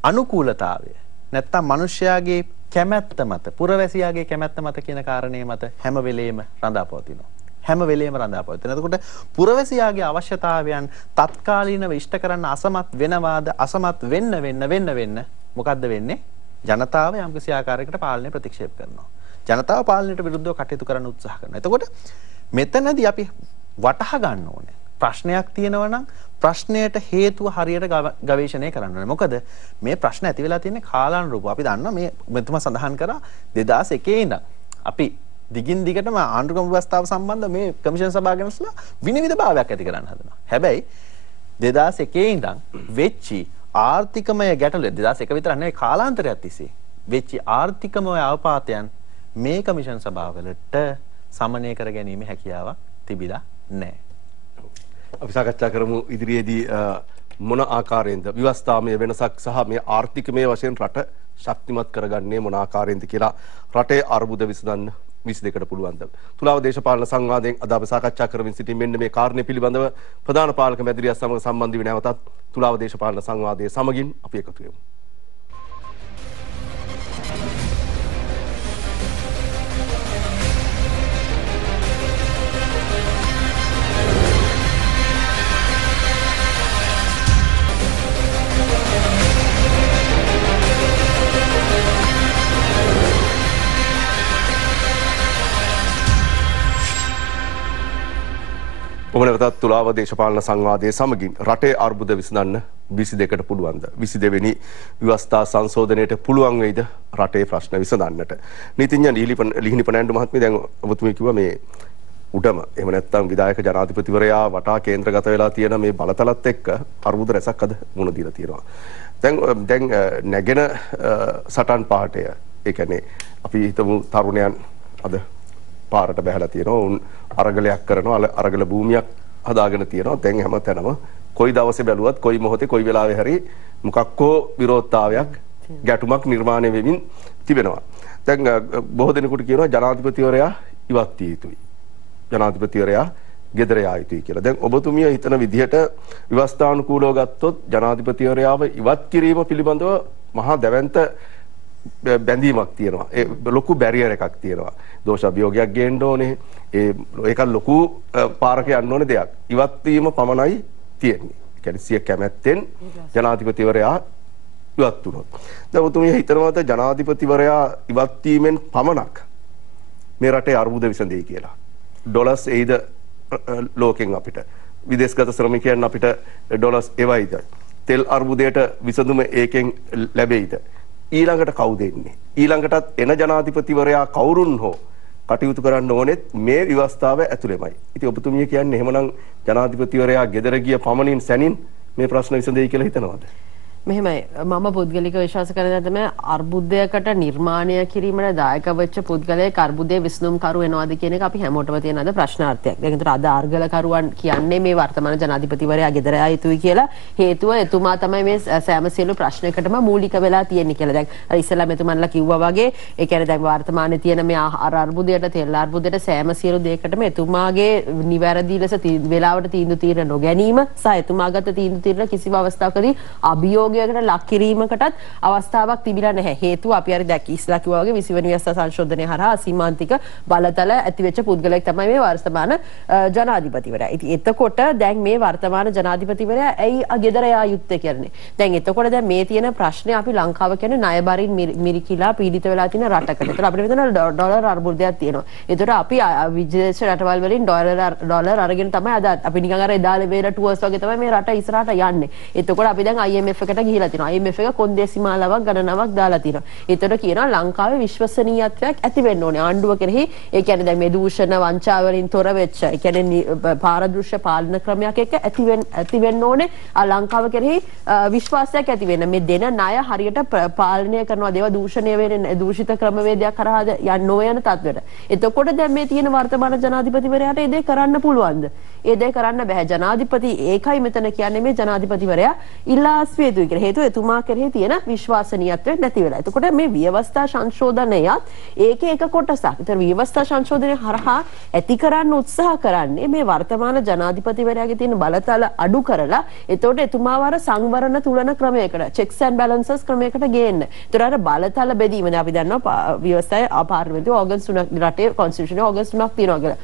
අනුකූලතාවය නැත්තම් මිනිස්යාගේ කැමැත්ත මත පුරවැසියාගේ කැමැත්ත මත කියන කාරණේ මත හැම වෙලෙම රඳාපවතිනවා. හැම වෙලෙම රඳාපවතිනවා. එතකොට පුරවැසියාගේ අවශ්‍යතාවයන් තත්කාලීනව ඉෂ්ට කරන්න අසමත් වෙනවාද අසමත් වෙන්න මොකද්ද වෙන්නේ? ජනතාව යම්කිසි ආකාරයකට පාලනය ප්‍රතික්ෂේප කරනවා. ජනතාව පාලනයට විරුද්ධව කටයුතු කරන්න උත්සාහ කරනවා. එතකොට මෙතනදී අපි වටහා ගන්න ඕනේ ප්‍රශ්නයක් තියෙනවා නම් ප්‍රශ්නයට හේතුව හරියට ගවේෂණය කරන්න ඕනේ. මොකද මේ ප්‍රශ්න ඇති වෙලා තියෙන්නේ කාලානුරූපව. අපි දන්නවා මේ මෙතුමා සඳහන් කරා 2001 ඉඳන් අපි දිගින් දිගටම ආණ්ඩුක්‍රම ව්‍යවස්ථාව සම්බන්ධ මේ කමිෂන් සභාව ගැනසලා විනිවිද භාවයක් ඇති කරන්න හදනවා. හැබැයි 2001 ඉඳන් වෙච්චි ආර්ථිකමය ගැටලු 2001 විතර නෙවෙයි කාලාන්තරයක් තිස්සේ වෙච්චි ආර්ථිකමය අවපාතයන් මේ කමිෂන් සභාවලට සමනය කර ගැනීම හැකියාවක් තිබිලා නැහැ. අපි සාකච්ඡා කරමු ඉදිරියේදී මොන ආකාරයෙන්ද ව්‍යවස්ථාමය වෙනසක් සහ මේ ආර්ථිකමය වශයෙන් රට ශක්තිමත් කරගන්නේ මොන ආකාරයෙන්ද කියලා රටේ අර්බුද විසඳන්න 22කට පුළුවන්ද? තුලාව දේශපාලන සංවාදයෙන් අද අපි සාකච්ඡා කරමින් සිටින් මෙන්න මේ කාරණේ පිළිබඳව ප්‍රධාන පාලක මැදිරියත් සමග සම්බන්ධ වී නැවතත් තුලාව දේශපාලන සංවාදයේ සමගින් අපි එකතු වෙමු. ඔබනවතත් තුලාව දේශපාලන සංවාදයේ සමගින් රටේ අර්බුද විසඳන්න 22කට පුළුවන්ද? 22 වෙනි ව්‍යවස්ථා සංශෝධනයට පුළුවන් වෙයිද රටේ ප්‍රශ්න විසඳන්නට? නීතිඥ ලිහිණි පණ්ඩු මහත්මිය දැන් ඔබතුමී කිව්වා මේ උඩම එහෙම නැත්නම් විධායක ජනාධිපතිවරයා වටා කේන්ද්‍රගත වෙලා තියෙන මේ බලතලත් එක්ක අර්බුද රැසක් අද මුණ දීලා තියෙනවා. දැන් නැගෙන සටන් පාඨය ඒ කියන්නේ අපි හිතමු තරුණයන් අද පාරට බැහැලා තියෙනවා. උන් අරගලයක් කරනවා. අරගල භූමියක් හදාගෙන තියෙනවා. දැන් හැමතැනම කොයි දවසේ බැලුවත් කොයි මොහොතේ කොයි වෙලාවෙ හරි මොකක්කෝ විරෝධතාවයක් ගැටුමක් නිර්මාණය වෙමින් තිබෙනවා. දැන් බොහෝ දෙනෙකුට කියනවා ජනාධිපතිවරයා ඉවත් විය යුතුයි. ජනාධිපතිවරයා ගෙදර යා යුතුයි කියලා. දැන් ඔබතුමිය හිතන විදිහට ව්‍යවස්ථානුකූලව ගත්තොත් ජනාධිපතිවරයාව ඉවත් කිරීම පිළිබඳව මහා දැවැන්ත බැඳීමක් තියෙනවා. ඒ ලොකු බැරියර් එකක් තියෙනවා. දෝෂ අභියෝගයක් ගේන්න ඕනේ. ඒක ලොකු පාරක යන්න ඕනේ දෙයක්. ඉවත් වීම පමණයි තියෙන්නේ. ඒ කියන්නේ සිය කැමැත්තෙන් ජනාධිපතිවරයා ඉවත් වුණොත්. දැන් ඔබතුමිය හිතනවාද ජනාධිපතිවරයා ඉවත් වීමෙන් පමණක් මේ රටේ අර්බුද විසඳෙයි කියලා? ඩොලර්ස් එයිද ලෝකෙන් අපිට විදේශගත ශ්‍රමිකයන් අපිට ඩොලර්ස් එවයිද? තෙල් අර්බුදයට විසඳුම ඒකෙන් ලැබෙයිද? ඊළඟට කවුද එන්නේ? ඊළඟටත් එන ජනාධිපතිවරයා කවුරුන් හෝ කටයුතු කරන්න ඕනෙත් මේ ව්‍යවස්ථාව ඇතුළෙමයි. ඉතින් ඔබතුමිය කියන්නේ එහෙමනම් ජනාධිපතිවරයා ගෙදර ගිය පමණින් සැනින් මේ ප්‍රශ්න විසඳෙයි කියලා හිතනවද? මෙහෙමයි මම පුද්ගලික විශ්වාස කරන තමයි අර්බුදයකට නිර්මාණය කිරීමට දායක වෙච්ච පුද්ගලයෙක් අර්බුදයේ විසඳුම්කරු වෙනවද කියන එක අපි හැමෝටම තියෙන අද ප්‍රශ්නාර්ථයක්. දැන් ඒතර අද අර්ගලකරුවන් කියන්නේ මේ වර්තමාන ජනාධිපතිවරයා ගෙදර යා යුතුයි කියලා. හේතුව එතුමා තමයි මේ සෑම සියලු ප්‍රශ්නයකටම මූලික වෙලා තියෙන්නේ කියලා. දැන් අර ඉස්සෙල්ලා මෙතුමන්ලා කිව්වා වගේ ඒ කියන්නේ දැන් වර්තමානයේ තියෙන මේ අර්බුදයට තෙල් අර්බුදයට සෑම සියලු දෙයකටම එතුමාගේ නිවැරදි ලෙස වෙලාවට තීන්දුව తీරන නොගැනීම සහ එතුමාගත තීන්දුව తీරන කිසිම අවස්ථාවකදී අභියෝග ලක් කිරීමකටත් අවස්ථාවක් තිබිලා නැහැ. හේතුව අපි හරි දැක්ක ඉස්ලා කිව්වා වගේ 20 වෙනි ව්‍යවස්ථා සංශෝධනය හරහා සීමාන්තික බලතල ඇතිවෙච්ච පුද්ගලයෙක් තමයි මේ වර්තමාන ජනාධිපතිවරයා. ඉතින් එතකොට දැන් මේ වර්තමාන ජනාධිපතිවරයා ඇයි ගෙදර යා යුත්තේ කියන්නේ. දැන් එතකොට දැන් මේ තියෙන ප්‍රශ්නේ අපි ලංකාව කියන්නේ ණයබරින් මිරිකිලා පීඩිත වෙලා තියෙන රටකට. ඒතර අපිට මෙතන ඩොලර් අර්බුදයක් තියෙනවා. ඒතර අපි විදේශ රටවල් වලින් ඩොලර් අරගෙන තමයි අද අපි නිකන් අර එදා ලැබෙන ටුවර්ස් වගේ තමයි මේ රට ඉස්සරහට යන්නේ. එතකොට අපි දැන් IMF එකට ගිහිලා තිනවා. IMF එක කොන්දේසි මාලාවක් ගණනාවක් දාලා තිනවා. ඒතර කියනවා ලංකාවේ විශ්වසනීයත්වයක් ඇති වෙන්න ඕනේ. ආණ්ඩුව කෙරෙහි ඒ කියන්නේ දැන් මේ දූෂණ වංචා වලින් තොර වෙච්ච ඒ කියන්නේ පාරදෘශ්‍ය පාලන ක්‍රමයක් එක්ක ඇති වෙන්න ඕනේ. ලංකාව කෙරෙහි විශ්වාසයක් ඇති වෙන්න. මේ දෙන ණය හරියට පාලනය කරනවා. දේව දූෂණය වෙන්නේ දූෂිත ක්‍රමවේදයක් කරහාද යන්න නොයන තත්ත්වයට. එතකොට දැන් මේ තියෙන වර්තමාන ජනාධිපතිවරයාට ඒ දේ කරන්න පුළුවන්ද? ඒ දේ කරන්න බෑ. ජනාධිපති ඒකයි මෙතන කියන්නේ මේ ජනාධිපතිවරයා ඉල්ලා අස්විය යුතුයි කියලා. හේතුව එතුමා කෙරෙහි තියෙන විශ්වාසනීයත්වය නැති වෙලා. එතකොට මේ ව්‍යවස්ථා සංශෝධනයත් ඒකේ එක කොටසක්. ඒතර ව්‍යවස්ථා සංශෝධනය හරහා ඇති කරන්න උත්සාහ කරන්නේ මේ වර්තමාන ජනාධිපතිවරයාගේ තියෙන බලතල අඩු කරලා එතකොට එතුමාව අර සංවරණ තුලන ක්‍රමයකට checks and balances ක්‍රමයකට ගේන්න. ඒතර අර බලතල බෙදීම දැන් අපි දන්නවා ව්‍යවස්ථාවේ පාර්ලිමේන්තුවේ ඕගන්ස් 3ක් රටේ කොන්ස්ටිටියුෂන් ඕගන්ස් 3ක් තියෙනවා කියලා.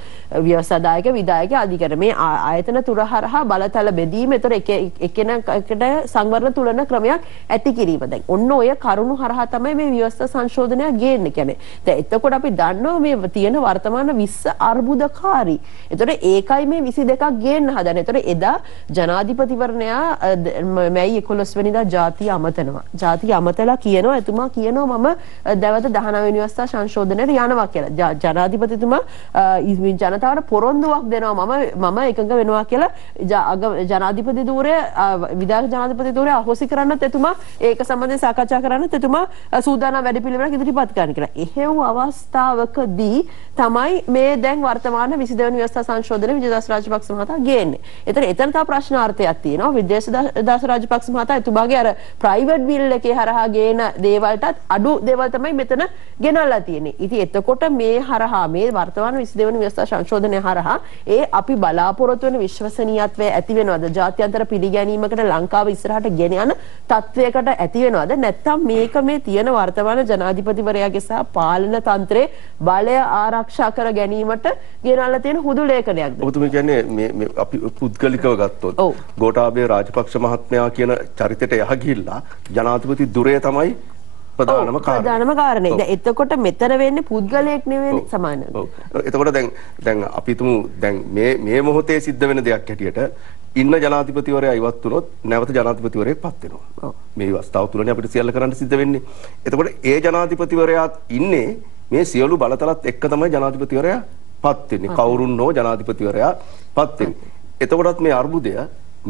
ව්‍යවස්ථාදායක විධායක අධිකරණ මේ ආයතන තුර හරහා බලතල බෙදීම ඒතර එකිනෙකට සංවරණ තුලන ක්‍රමයක් ඇති කිරීම. දැන් ඔන්න ඔය කරුණු හරහා තමයි මේ ව්‍යවස්ථා සංශෝධනය ගේන්නේ කියන්නේ. දැන් එතකොට අපි දන්නවා මේ තියෙන වර්තමාන 20 අර්බුදකාරී. ඒතකොට ඒකයි මේ 22ක් ගේන්න හදන්නේ. ඒතකොට එදා ජනාධිපතිවරණයා මැයි 11 වෙනිදා ජාතිය අමතනවා. ජාතිය අමතලා කියනවා එතුමා කියනවා මම දවස් 19 වෙනි ව්‍යවස්ථා සංශෝධනයට යනවා කියලා. ජනාධිපතිතුමා ජනතාවට පොරොන්දුවක් දෙනවා මම එකඟ වෙනවා කියලා ජනාධිපති ධූරය විධායක ජනාධිපති ධූරය අහෝසි කරන්නත් එතුමා ඒක සම්බන්ධයෙන් සාකච්ඡා කරන්නත් එතුමා සූදානම් වැඩපිළිවෙලක් ඉදිරිපත් කරන්න කියලා. එහෙව් අවස්ථාවකදී තමයි මේ දැන් වර්තමාන 22 වෙනි ව්‍යවස්ථා සංශෝධනය විජේදාස රාජපක්ෂ මහතා ගේන්නේ. එතන තව ප්‍රශ්නාර්ථයක් තියෙනවා. විජේදාස රාජපක්ෂ මහතා එතුමාගේ අර ප්‍රයිවට් බිල් එකේ හරහා ගේන දේවල්ටත් අඩු දේවල් තමයි මෙතන ගෙනල්ලා තියෙන්නේ. ඉතින් එතකොට මේ හරහා මේ වර්තමාන 22 වෙනි ව්‍යවස්ථා සංශෝධනය හරහා ඒ අපි බලාපොරොත්තු වෙන විශ්වසනීයත්වය ඇති වෙනවද? ජාත්‍යන්තර පිළිගැනීමකට ලංකාව ඉස්සරහට ගෙන යන තත්වයකට ඇති වෙනවද? නැත්නම් මේක මේ තියෙන වර්තමාන ජනාධිපතිවරයාගේ සහ පාලන තන්ත්‍රයේ බලය ආරක්ෂා කර ගැනීමට ගෙනල්ලා තියෙන හුදු ලේඛනයක්ද? ඔබතුමී කියන්නේ මේ අපි පුද්ගලිකව ගත්තොත් ගෝඨාභය රාජපක්ෂ මහත්මයා කියන චරිතයට යහ ගිහිල්ලා ජනාධිපති ධුරය තමයි ප්‍රධානම කාරණේ. දැන් එතකොට මෙතන වෙන්නේ පුද්ගලයෙක් නෙවෙයි සමාන. එතකොට දැන් අපි තුමු දැන් මේ මොහොතේ සිද්ධ වෙන දෙයක් හැටියට ඉන්න ජනාධිපතිවරයා ඉවත් වුණොත් නැවත ජනාධිපතිවරයෙක් පත් වෙනවා. මේ අවස්ථාව තුලනේ අපිට සියල්ල කරන්න සිද්ධ වෙන්නේ. එතකොට ඒ ජනාධිපතිවරයාත් ඉන්නේ මේ සියලු බලතලත් එක්ක තමයි ජනාධිපතිවරයා පත් වෙන්නේ. කවුරුන් හෝ ජනාධිපතිවරයා පත් වෙන්නේ. එතකොටත් මේ අර්බුදය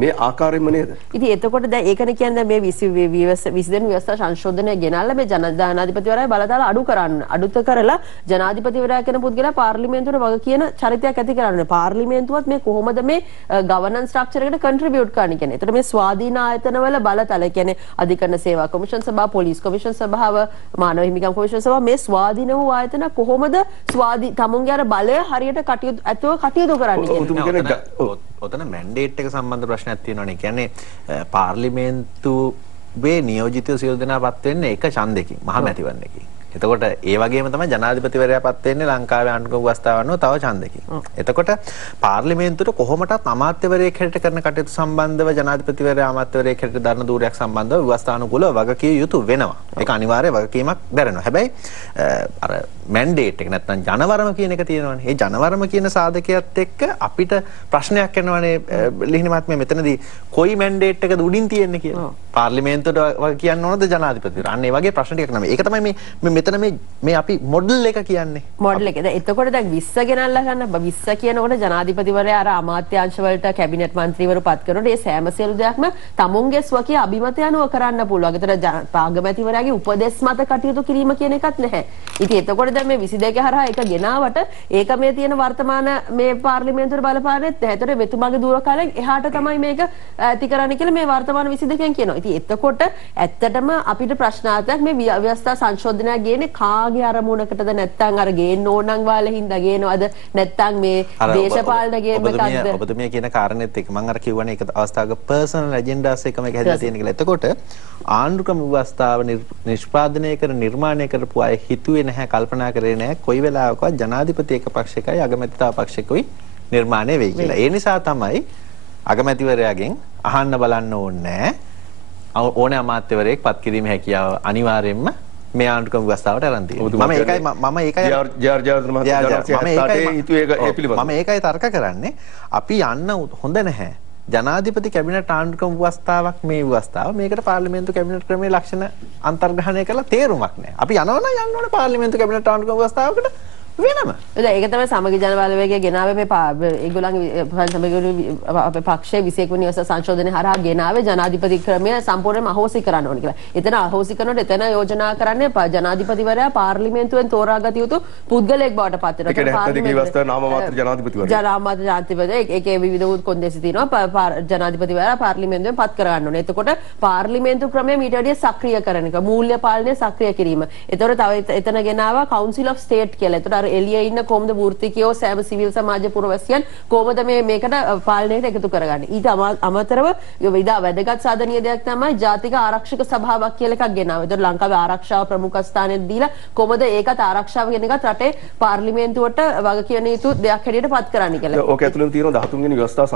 මේ ආකාරයෙන්ම නේද? ඉතින් එතකොට දැන් ඒකනේ කියන්නේ මේ 22 වෙනි ව්‍යවස්ථා සංශෝධනය ගෙනල්ලා මේ ජනාධිපතිවරයා බලතල අඩුත කරලා ජනාධිපතිවරයා කියන පුද්ගලයා පාර්ලිමේන්තුවට වග කියන චරිතයක් ඇති කරන්නේ. පාර්ලිමේන්තුවත් මේ කොහොමද මේ ගවර්නන්ස් ස්ට්‍රක්චර් එකට කන්ට්‍රිබියුට් කරන්නේ කියන්නේ. ඒතර මේ ස්වාධීන ආයතනවල බලතල කියන්නේ අධිකරණ සේවා කොමිෂන් සභාව, පොලිස් කොමිෂන් සභාව, මානව හිමිකම් කොමිෂන් සභාව මේ ස්වාධීන වූ ආයතන කොහොමද තමුන්ගේ අර බලය හරියට කටයුතු කරන්නේ කියන්නේ. ඔතන මැන්ඩේට් එක සම්බන්ධ ප්‍රශ්නයක් තියෙනවානේ. කියන්නේ පාර්ලිමේන්තුවේ නියෝජිත සියලු දෙනා පත් වෙන්නේ එක ඡන්දකින් මහ මැතිවරණයකින්. එතකොට ඒ වගේම තමයි ජනාධිපතිවරයා පත් වෙන්නේ ලංකාවේ ආණ්ඩුක්‍රම ව්‍යවස්ථාව අනුව තව ඡන්දකින්. එතකොට පාර්ලිමේන්තුවට කොහොමටත් අමාත්‍යවරයෙක් හැටියට කරන කටයුතු සම්බන්ධව ජනාධිපතිවරයා අමාත්‍යවරයෙක් හැටියට දරන දූරයක් සම්බන්ධව ව්‍යවස්ථානුකූලව වගකිය යුතු වෙනවා. ඒක අනිවාර්ය වගකීමක් දැරෙනවා. හැබැයි අර මැන්ඩේට් එක නැත්නම් ජනවරම කියන එක තියෙනවනේ. ඒ ජනවරම කියන සාධකයත් එක්ක අපිට ප්‍රශ්නයක් එනවනේ ලිහිණි මහත්මයා මෙතනදී කොයි මැන්ඩේට් එකද උඩින් තියෙන්නේ කියලා. පාර්ලිමේන්තුවට කියන්න ඕනද ජනාධිපතිවරයා? අන්න ඒ වගේ ප්‍රශ්න ටිකක් නම. ඒක තමයි මෙතන මේ අපි මොඩල් එක කියන්නේ. මොඩල් එක. එතකොට දැන් 20 ගෙනල්ලා ගන්න 20 කියනකොට ජනාධිපතිවරයා අර අමාත්‍යාංශ වලට කැබිනට් මන්ත්‍රීවරු පත් කරනකොට ඒ සෑම සියලු දෙයක්ම තමුන්ගේ ස්වකීය අභිමතය අනුව කරන්න පුළුවන්. ඒතර පාර්ලිමේන්තුවරයාගේ උපදෙස් මත කටයුතු කිරීම කියන එකක් නැහැ. ඉතින් එතකොට දැන් මේ 22 හරහා එක ගෙනාවට ඒක මේ තියෙන වර්තමාන මේ පාර්ලිමේන්තුවේ බලපානෙත් නැහැ. ඒතර මෙතුමාගේ දූර කාලෙන් එහාට තමයි මේක ඇති කරන්න කියලා මේ වර්තමාන 22න් කියනවා. ඉතින් එතකොට ඇත්තටම අපිට ප්‍රශ්නාර්ථයක් මේ ව්‍යවස්ථා සංශෝධනය ගේන්නේ කාගේ අරමුණකටද නැත්නම් අර ගේන්න ඕනනම් වාලේ හින්දා ගේනවද නැත්නම් මේ දේශපාලන ගේම් එකක්ද? ඔබතුමිය කියන කාරණෙත් එක්ක මම අර කියවනේ ඒක අවස්ථාවක පර්සනල් ඇජෙන්ඩාස් එකම එක හැදලා තියෙන කියලා. එතකොට ආණ්ඩුක්‍රම ව්‍යවස්ථාව නිෂ්පාදනය කර නිර්මාණය කරපු අය හිතුවේ නැහැ කල්පනා කරේ නැහැ කොයි වෙලාවකවත් ජනාධිපති එක පක්ෂයකයි අගමැතිතා පක්ෂයකයි නිර්මාණය වෙයි කියලා. ඒ නිසා තමයි අගමැතිවරයාගෙන් අහන්න බලන්න ඕනේ ඕනේ අමාත්‍යවරයෙක් පත් කිරීමේ හැකියාව අනිවාර්යයෙන්ම මේ ආණ්ඩුක්‍රම ව්‍යවස්ථාවට අරන් තියෙනවා. මම ඒකයි තර්ක කරන්නේ අපි යන්න හොඳ නැහැ. ජනාධිපති කැබිනට් ආණ්ඩුක්‍රම ව්‍යවස්ථාවක් මේ ව්‍යවස්ථාව මේකට පාර්ලිමේන්තු කැබිනට් ක්‍රමයේ ලක්ෂණ අන්තර්ග්‍රහණය කරලා තේරුමක් නැහැ. අපි යනවා නම් යන්න ඕනේ පාර්ලිමේන්තු කැබිනට් ආණ්ඩුක්‍රම ව්‍යවස්ථාවකට වෙනම. ඒක තමයි සමගි ජන බලවේගය ගෙනාවේ මේ ඒගොල්ලන්ගේ අපේ පක්ෂයේ 21 වෙනි වසර සංශෝධනයේ හරහා ගෙනාවේ ජනාධිපති ක්‍රමය සම්පූර්ණයෙන්ම අහෝසි කරන්න ඕනේ කියලා. එතන අහෝසි කරනකොට එතන යෝජනා කරන්නේ ජනාධිපතිවරයා පාර්ලිමේන්තුවෙන් තෝරාගත යුතු පුද්ගලයෙක් බවට පත් වෙනවා. ඒක නැත්නම් ව්‍යවස්ථා නාම මාත්‍ර ජනාධිපතිවරයා. නාම ජනාධිපතිවරයා ඒකේ විවිධ කොන්දේසි තියෙනවා. ජනාධිපතිවරයා පාර්ලිමේන්තුවෙන් පත් කරගන්න ඕනේ. එතකොට පාර්ලිමේන්තු ක්‍රමය මීට වඩා සක්‍රිය කරන එක, මූල්‍ය පාලනය සක්‍රිය කිරීම. එතකොට තව එතන ගෙනාවා කවුන්සිල් ඔෆ් ස්ටේට් කියලා. එතකොට එළියේ ඉන්න කොහොමද වෘත්තිකයෝ සෑම සිවිල් සමාජ පුරවැසියන් කොහොමද මේකට පාලනයට එකතු කරගන්නේ. ඊට අමතරව විවිධ වැදගත් සාධනීය දෙයක් තමයි ජාතික ආරක්ෂක සභාවක් කියලා එකක් ගෙනාවා. ඒතකොට ලංකාවේ ආරක්ෂාව ප්‍රමුඛ ස්ථානයක් දීලා කොහොමද ඒකත් ආරක්ෂාව කියන එකත් රටේ පාර්ලිමේන්තුවට වග කියන යුතු දෙයක් හැටියට පත් කරන්න කියලා. ඕක ඇතුළෙම තියෙනවා 13 වෙනි ව්‍යවස්ථා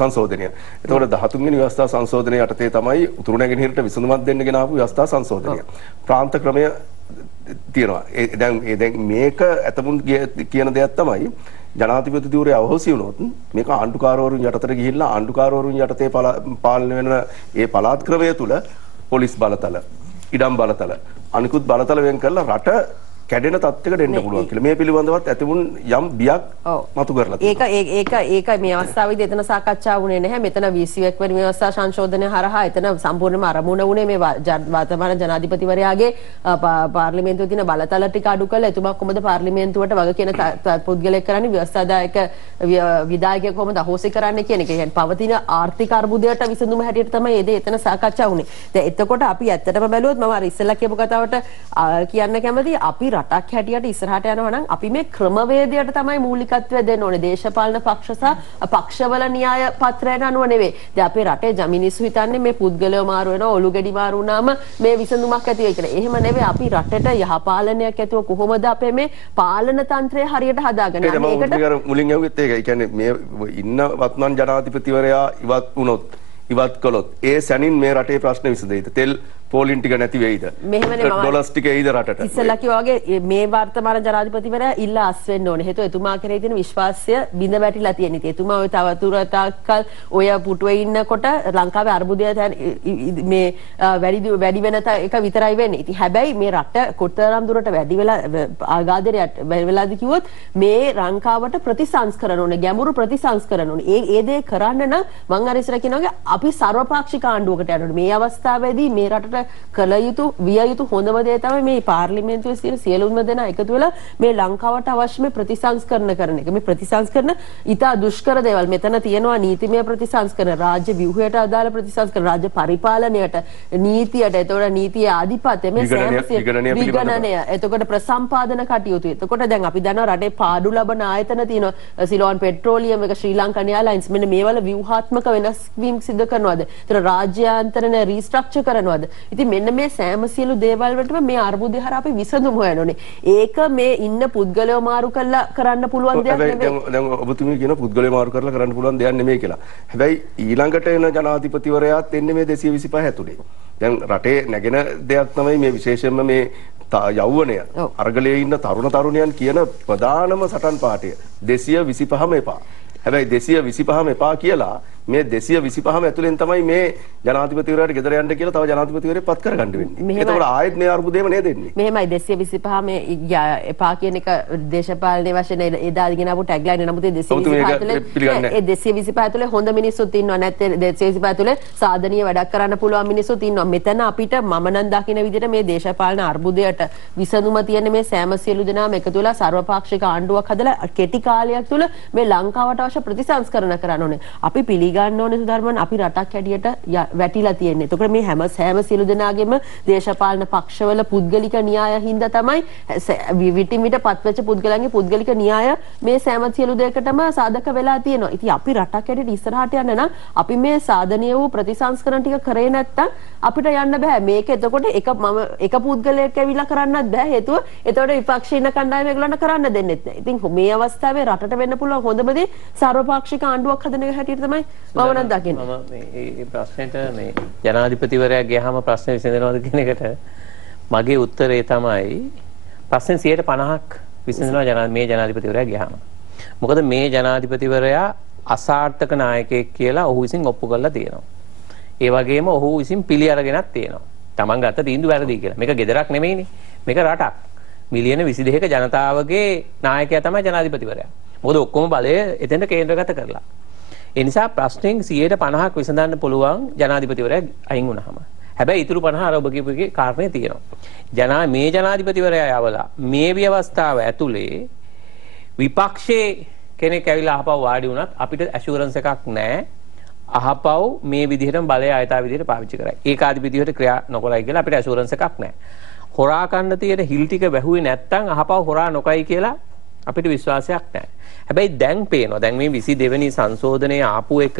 සංශෝධනය. එතකොට 13 වෙනි ව්‍යවස්ථා සංශෝධනය යටතේ තමයි උතුරු නැගෙනහිරට විසඳුමක් දෙන්න ගෙන ආපු ව්‍යවස්ථා සංශෝධනය. ප්‍රාන්ත ක්‍රමය තියෙනවා. දැන් මේක ඇතමුන් කියන දෙයක් තමයි ජනාධිපතිවරයා අවහොසි වුණොත් මේක ආණ්ඩුකාරවරුන් යටතට ගිහිල්ලා ආණ්ඩුකාරවරුන් යටතේ පාලනය වෙන ඒ පළාත් ක්‍රමය තුල පොලිස් බලතල, ඉඩම් බලතල, අනිකුත් බලතල වෙන් කරලා රට කැඩෙන තත්ත්වයකට එන්න පුළුවන් කියලා. මේ පිළිබඳවත් ඇතිමුන් යම් බියක් මතු කරලා තියෙනවා. ඒක මේ අවස්ථාවේදී එතන සාකච්ඡා වුණේ නැහැ. මෙතන 21 වෙනි ව්‍යවස්ථා සංශෝධනය හරහා එතන සම්පූර්ණයෙන්ම අරමුණ වුණේ මේ වර්තමාන ජනාධිපතිවරයාගේ පාර්ලිමේන්තුවේ තියෙන බලතල ටික අඩු කරලා එතුමා කොහොමද පාර්ලිමේන්තුවට වග කියන පුද්ගලයෙක් කරන්නේ, ව්‍යවස්ථාදායක විධායකයෙක් කොහොමද අහෝසි කරන්නේ කියන එක. කියන්නේ පවතින ආර්ථික අර්බුදයට විසඳුම හැටියට තමයි ඒ දේ එතන සාකච්ඡා වුණේ. දැන් එතකොට අපි ඇත්තටම බැලුවොත් මම අර ඉස්සෙල්ලා කියපු කතාවට කියන්න කැමතියි අපි රටක් හැටියට ඉස්සරහට යනවා නම් අපි මේ ක්‍රමවේදයට තමයි මූලිකත්වය දෙන්න ඕනේ. දේශපාලන පක්ෂ සහ පක්ෂවල න්‍යාය පත්‍රයට අනුව නෙවෙයි. දැන් අපේ රටේ මිනිස්සු හිතන්නේ මේ පුද්ගලයෝ මාරු වෙනවා, ඔලු ගෙඩි මාරු වුණාම මේ විසඳුමක් ඇති වෙයි කියලා. එහෙම නෙවෙයි. අපි රටට යහපාලනයක් ඇතුව කොහොමද අපේ මේ පාලන තන්ත්‍රය හරියට හදාගන්නේ? ඒකට මුලින් ඇහුවෙත් ඒක. ඒ කියන්නේ මේ ඉන්න වත්මන් ජනාධිපතිවරයා ඉවත් වුණොත්, ඉවත් කළොත් ඒ සැනින් මේ රටේ ප්‍රශ්න විසඳෙයිද? තෙල් පෝලින් ටික නැති වෙයිද? ඩොලර්ස් ටික එයිද රටට? ඉස්සෙල්ලා කිව්වා වගේ මේ වර්තමාන ජනාධිපතිවරයා ඉල්ල අස් වෙන්න ඕනේ. හේතුව එතුමා කෙරෙහි තියෙන විශ්වාසය බිඳ වැටිලා තියෙන. ඉතින් එතුමා ඔය තවදුරටත් ඔය පුටුවේ ඉන්නකොට ලංකාවේ අර්බුදය මේ වැඩි වෙන එක විතරයි වෙන්නේ. ඉතින් හැබැයි මේ රට කොතරම් දුරට වැඩි වෙලා ආගාදරයට වෙලාද කිව්වොත් මේ ලංකාවට ප්‍රතිසංස්කරණ ඕනේ, ගැඹුරු ප්‍රතිසංස්කරණ ඕනේ. ඒ දේ කරන්න නම් මම අර ඉස්සර කියනවා වගේ අපි සර්වපාක්ෂික ආණ්ඩුවකට යනවා. මේ අවස්ථාවේදී මේ රටට කළ යුතු විය යුතු හොඳම දේ තමයි මේ පාර්ලිමේන්තුවේ සිටින සියලුම දෙනා එකතු වෙලා මේ ලංකාවට අවශ්‍ය මේ ප්‍රතිසංස්කරණ කරන එක. මේ ප්‍රතිසංස්කරණ ඉතා දුෂ්කර දේවල්. මෙතන තියෙනවා නීතිමය ප්‍රතිසංස්කරණ, රාජ්‍ය ව්‍යුහයට අදාළ ප්‍රතිසංස්කරණ, රාජ්‍ය පරිපාලනයට, නීතියට, එතකොට නීතියේ ආධිපත්‍ය, මේ විගණනය, එතකොට ප්‍රසම්පාදන කටයුතු. එතකොට දැන් අපි දන්නවා රටේ පාඩු ලබන ආයතන තියෙනවා. සිලෝන් පෙට්‍රෝලියම් එක, ශ්‍රී ලංකන් එයාලයින්ස්, මෙන්න මේවල ව්‍යුහාත්මක වෙනස්වීම් සිදු කරනවාද? එතකොට රාජ්‍යාන්තරණ රීස්ට්‍රක්චර් කරනවාද? ඉතින් මෙන්න මේ සෑම සියලු දේවල් වලටම මේ අර්බුදය හරහා අපි විසඳුම හොයන්න ඕනේ. ඒක මේ ඉන්න පුද්ගලයෝ මාරු කරලා කරන්න පුළුවන් දෙයක් නෙමෙයි. දැන් ඔබතුමී කියන පුද්ගලයෝ මාරු කරලා කරන්න පුළුවන් දෙයක් නෙමෙයි කියලා. හැබැයි ඊළඟට එන ජනාධිපතිවරයාත් එන්නේ මේ 225 ඇතුලේ. දැන් රටේ නැගෙන දෙයක් තමයි මේ විශේෂයෙන්ම මේ යෞවනය අරගලයේ ඉන්න තරුණ තරුණියන් කියන ප්‍රධානම සටන් පාඨය 225ම එපා. හැබැයි 225ම එපා කියලා මේ 225ම ඇතුලෙන් තමයි මේ ජනාධිපතිවරයාට ගෙදර යන්න කියලා තව ජනාධිපතිවරයෙක් පත් කරගන්න වෙන්නේ. එතකොට ආයෙත් මේ අර්බුදේම නේද එන්නේ. මෙහෙමයි 225ම එපා කියන එක දේශපාලනයේ වශයෙන් එදා ගෙන ආපු ටැග්ලයින් නමුත් 225 ඇතුලේ හොඳ මිනිස්සුත් ඉන්නවා. නැත්නම් 225 ඇතුලේ සාධනීය වැඩක් කරන්න පුළුවන් මිනිස්සුත් ඉන්නවා. මෙතන අපිට මම නම් දකින විදිහට මේ දේශපාලන අර්බුදයට විසඳුම තියෙන මේ සෑම සියලු දෙනාම එකතු වෙලා සර්වපාක්ෂික ආණ්ඩුවක් හදලා කෙටි කාලයක් තුල මේ ලංකාවට අවශ්‍ය ප්‍රතිසංස්කරණ කරන්න ඕනේ. අපි පිළිගන්න ඕනේ සුධර්මන් අපි රටක් හැටියට වැටිලා තියෙන්නේ. එතකොට මේ හැම සියලු දෙනාගේම දේශපාලන පක්ෂවල පුද්ගලික න්‍යාය හින්දා තමයි විටින් විට පත්වෙච්ච පුද්ගලයන්ගේ පුද්ගලික න්‍යාය මේ සෑම සියලු දෙයකටම සාධක වෙලා තියෙනවා. ඉතින් අපි රටක් හැටියට ඉස්සරහට යන්න නම් අපි මේ සාධනීය වූ ප්‍රතිසංස්කරණ ටික කරේ නැත්තම් අපිට යන්න බෑ. මේක එතකොට එක පුද්ගලයෙක් ඇවිල්ලා කරන්නත් බෑ. හේතුව එතකොට විපක්ෂ ඉන්න කණ්ඩායම ඒගොල්ලන්ට කරන්න දෙන්නෙත් නෑ. ඉතින් මේ අවස්ථාවේ රටට වෙන්න පුළුවන් හොඳම දේ සර්වපාක්ෂික ආණ්ඩුවක් හදන එක හැටියට තමයි මම නම් දකින්නේ. මම මේ ප්‍රශ්නෙට මේ ජනාධිපතිවරයා ගියාම ප්‍රශ්න විසඳනවද කියන එකට මගේ උත්තරේ තමයි ප්‍රශ්න 50%ක් විසඳනවා මේ ජනාධිපතිවරයා ගියාම. මොකද මේ ජනාධිපතිවරයා අසාර්ථක නායකයෙක් කියලා ඔහු විසින් ඔප්පු කරලා තියෙනවා. ඒ වගේම ඔහු විසින් පිළි අරගෙනත් තියෙනවා. Taman ගත්ත තීන්දුව වැරදි කියලා. මේක ගෙදරක් නෙමෙයිනේ. මේක රටක්. මිලියන 22ක ජනතාවගේ නායකයා තමයි ජනාධිපතිවරයා. මොකද ඔක්කොම බලය එතෙන්ට කේන්ද්‍රගත කරලා. ඒ නිසා ප්‍රශ්නෙන් 50%ක් විසඳන්න පුළුවන් ජනාධිපතිවරයා අයින් වුණාම. හැබැයි ඉතුරු 50 අර ඔබ කියපු කාරණේ තියෙනවා. මේ ජනාධිපතිවරයා යවලා මේ ව්‍යවස්ථාව ඇතුලේ විපක්ෂයේ කෙනෙක් ඇවිල්ලා අහපව වාඩි වුණත් අපිට ඇෂුරන්ස් එකක් නැහැ. අහපව මේ විදිහටම බලය ආයතා විදිහට පාවිච්චි කරයි. ඒකාධිපතියට ක්‍රියා නොකරයි කියලා අපිට ඇෂුරන්ස් එකක් නැහැ. හොරා කන්න තියෙන හිල් ටික වැහුවේ නැත්තම් අහපව හොරා නොකයි කියලා අපිට විශ්වාසයක් නැහැ. හැබැයි දැන් පේනවා දැන් මේ 22 වෙනි සංශෝධනයේ ආපු එක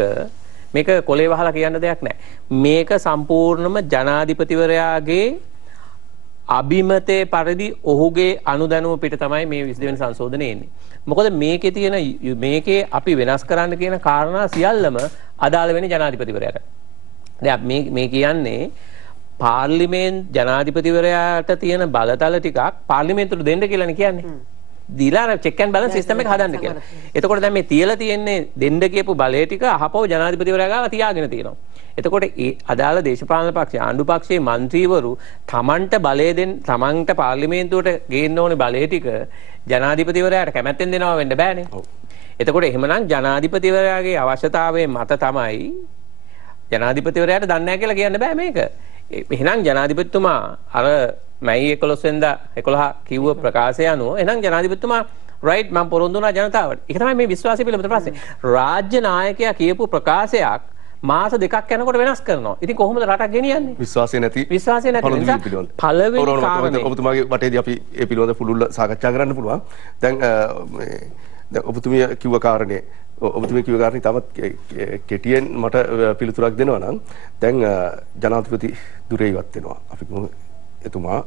මේක කොලේ වහලා කියන්න දෙයක් නැහැ. මේක සම්පූර්ණම ජනාධිපතිවරයාගේ අභිමතයේ පරිදි ඔහුගේ අනුදැනුම පිට තමයි මේ 22 වෙනි සංශෝධනය එන්නේ. මොකද මේකේ අපි වෙනස් කරන්න කියන කාරණා සියල්ලම අදාළ වෙන්නේ ජනාධිපතිවරයාට. දැන් මේ කියන්නේ ජනාධිපතිවරයාට තියෙන බලතල ටිකක් පාර්ලිමේන්තුවට දෙන්න කියලානේ කියන්නේ. දීලා චෙක් ඇන්ඩ් බැලන්ස් සිස්ටම් එක හදන්න කියලා. එතකොට දැන් මේ තියලා තියෙන්නේ දෙන්න කියපු බලය ටික අහපව ජනාධිපතිවරයා ගාව තියාගෙන තියෙනවා. එතකොට ඒ අදාළ දේශපාලන පක්ෂ ආණ්ඩු පක්ෂයේ മന്ത്രിවරු තමන්ට බලය දෙන්න තමන්ට පාර්ලිමේන්තුවට ගේන්න ඕනේ බලය ටික ජනාධිපතිවරයාට කැමැත්තෙන් දෙනවා වෙන්න බෑනේ. එතකොට එහෙමනම් ජනාධිපතිවරයාගේ අවශ්‍යතාවයේ මත තමයි ජනාධිපතිවරයාට දන්නේ නැහැ කියලා කියන්න බෑ මේක. එහෙනම් ජනාධිපතිතුමා අර මැයි 11 වෙනිදා 11 කිව්ව ප්‍රකාශය අනුව එහෙනම් ජනාධිපතිතුමා රයිට් මම පොරොන්දු වුණා ජනතාවට. ඒක තමයි මේ විශ්වාසය පිළිබඳ ප්‍රශ්නේ. රාජ්‍ය නායකයා කියපු ප්‍රකාශයක් මාස දෙකක් යනකොට වෙනස් කරනවා. ඉතින් කොහොමද රටක් ගෙනියන්නේ? විශ්වාසය නැති නිසා පළවෙනි කාරණේ ඔබතුමාගේ වටේදී අපි ඒ පිළිබඳව පුළුල් සාකච්ඡා කරන්න පුළුවන්. දැන් ඔබතුමිය කිව්ව කාරණේ ඔබතුමිය කිව්ව කාරණේ තවත් කෙටියෙන් මට පිළිතුරක් දෙනවා නම් දැන් ජනාධිපති දුරේ ඉවත් වෙනවා. අපි කොහොම එතුමා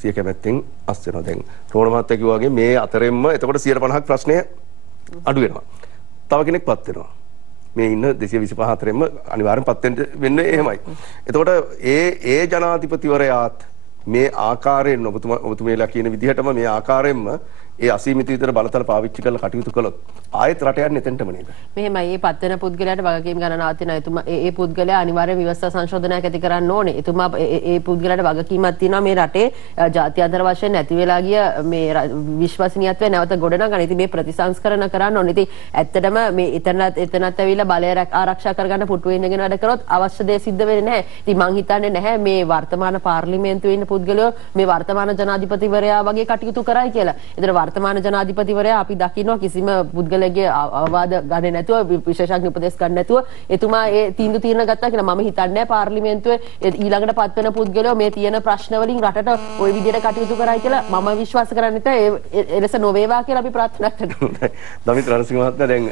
සිය කැමැත්තෙන් අස් වෙනවා. දැන් රෝණ මහත්තයා කිව්වා වගේ මේ අතරෙන්ම එතකොට 50%ක් ප්‍රශ්නය අඩු වෙනවා. තව කෙනෙක් පත් වෙනවා. මේ ඉන්න 225 අතරෙන්ම අනිවාර්යෙන් පත් වෙන්නේ එහෙමයි. එතකොට ඒ ජනාධිපතිවරයාත් මේ ආකාරයෙන් ඔබතුමීලා කියන විදිහටම මේ ආකාරයෙන්ම ඒ අසීමිත විතර බලතල පාවිච්චි කරලා කටයුතු කළොත් ආයෙත් රට යන්නේ එතෙන්ටම නේද? මෙහෙමයි. මේ පත් වෙන පුද්ගලයාට වගකීම් ගණනාවක් තියෙනවා. එතුමා ඒ පුද්ගලයා අනිවාර්යයෙන් ව්‍යවස්ථා සංශෝධනයක් ඇති කරන්න ඕනේ. එතුමා ඒ පුද්ගලයාට වගකීමක් තියෙනවා මේ රටේ ජාත්‍යන්තර වශයෙන් නැති වෙලා ගිය මේ විශ්වසනීයත්වය නැවත ගොඩනගන්න. ඉතින් මේ ප්‍රතිසංස්කරණ කරන්න ඕනේ. ඉතින් ඇත්තටම මේ එතනත් ඇවිල්ලා බලය ආරක්ෂා කරගන්න පුටුවේ ඉඳගෙන වැඩ කරොත් අවශ්‍ය දේ සිද්ධ වෙන්නේ නැහැ. ඉතින් මං හිතන්නේ නැහැ මේ වර්තමාන පාර්ලිමේන්තුවේ ඉන්න පුද්ගලයෝ මේ වර්තමාන ජනාධිපතිවරයා වගේ කටයුතු කරයි කියලා. ඒතර වර්තමාන ජනාධිපතිවරයා අපි දකිනවා කිසිම පුද්ගලයෙක්ගේ අවවාද ගන්න නැතුව විශේෂඥ උපදෙස් ගන්න නැතුව එතුමා ඒ තීන්දුව తీරන ගත්තා කියලා මම හිතන්නේ පාර්ලිමේන්තුවේ ඊළඟට පත් වෙන පුද්ගලයෝ මේ තියෙන ප්‍රශ්න වලින් රටට ওই විදිහට කටයුතු කරයි කියලා මම විශ්වාස කරන්නේ නැහැ. එලෙස නොවේවා කියලා අපි ප්‍රාර්ථනා කරනවා. දමිත් රණසිංහ මහත්මයා දැන්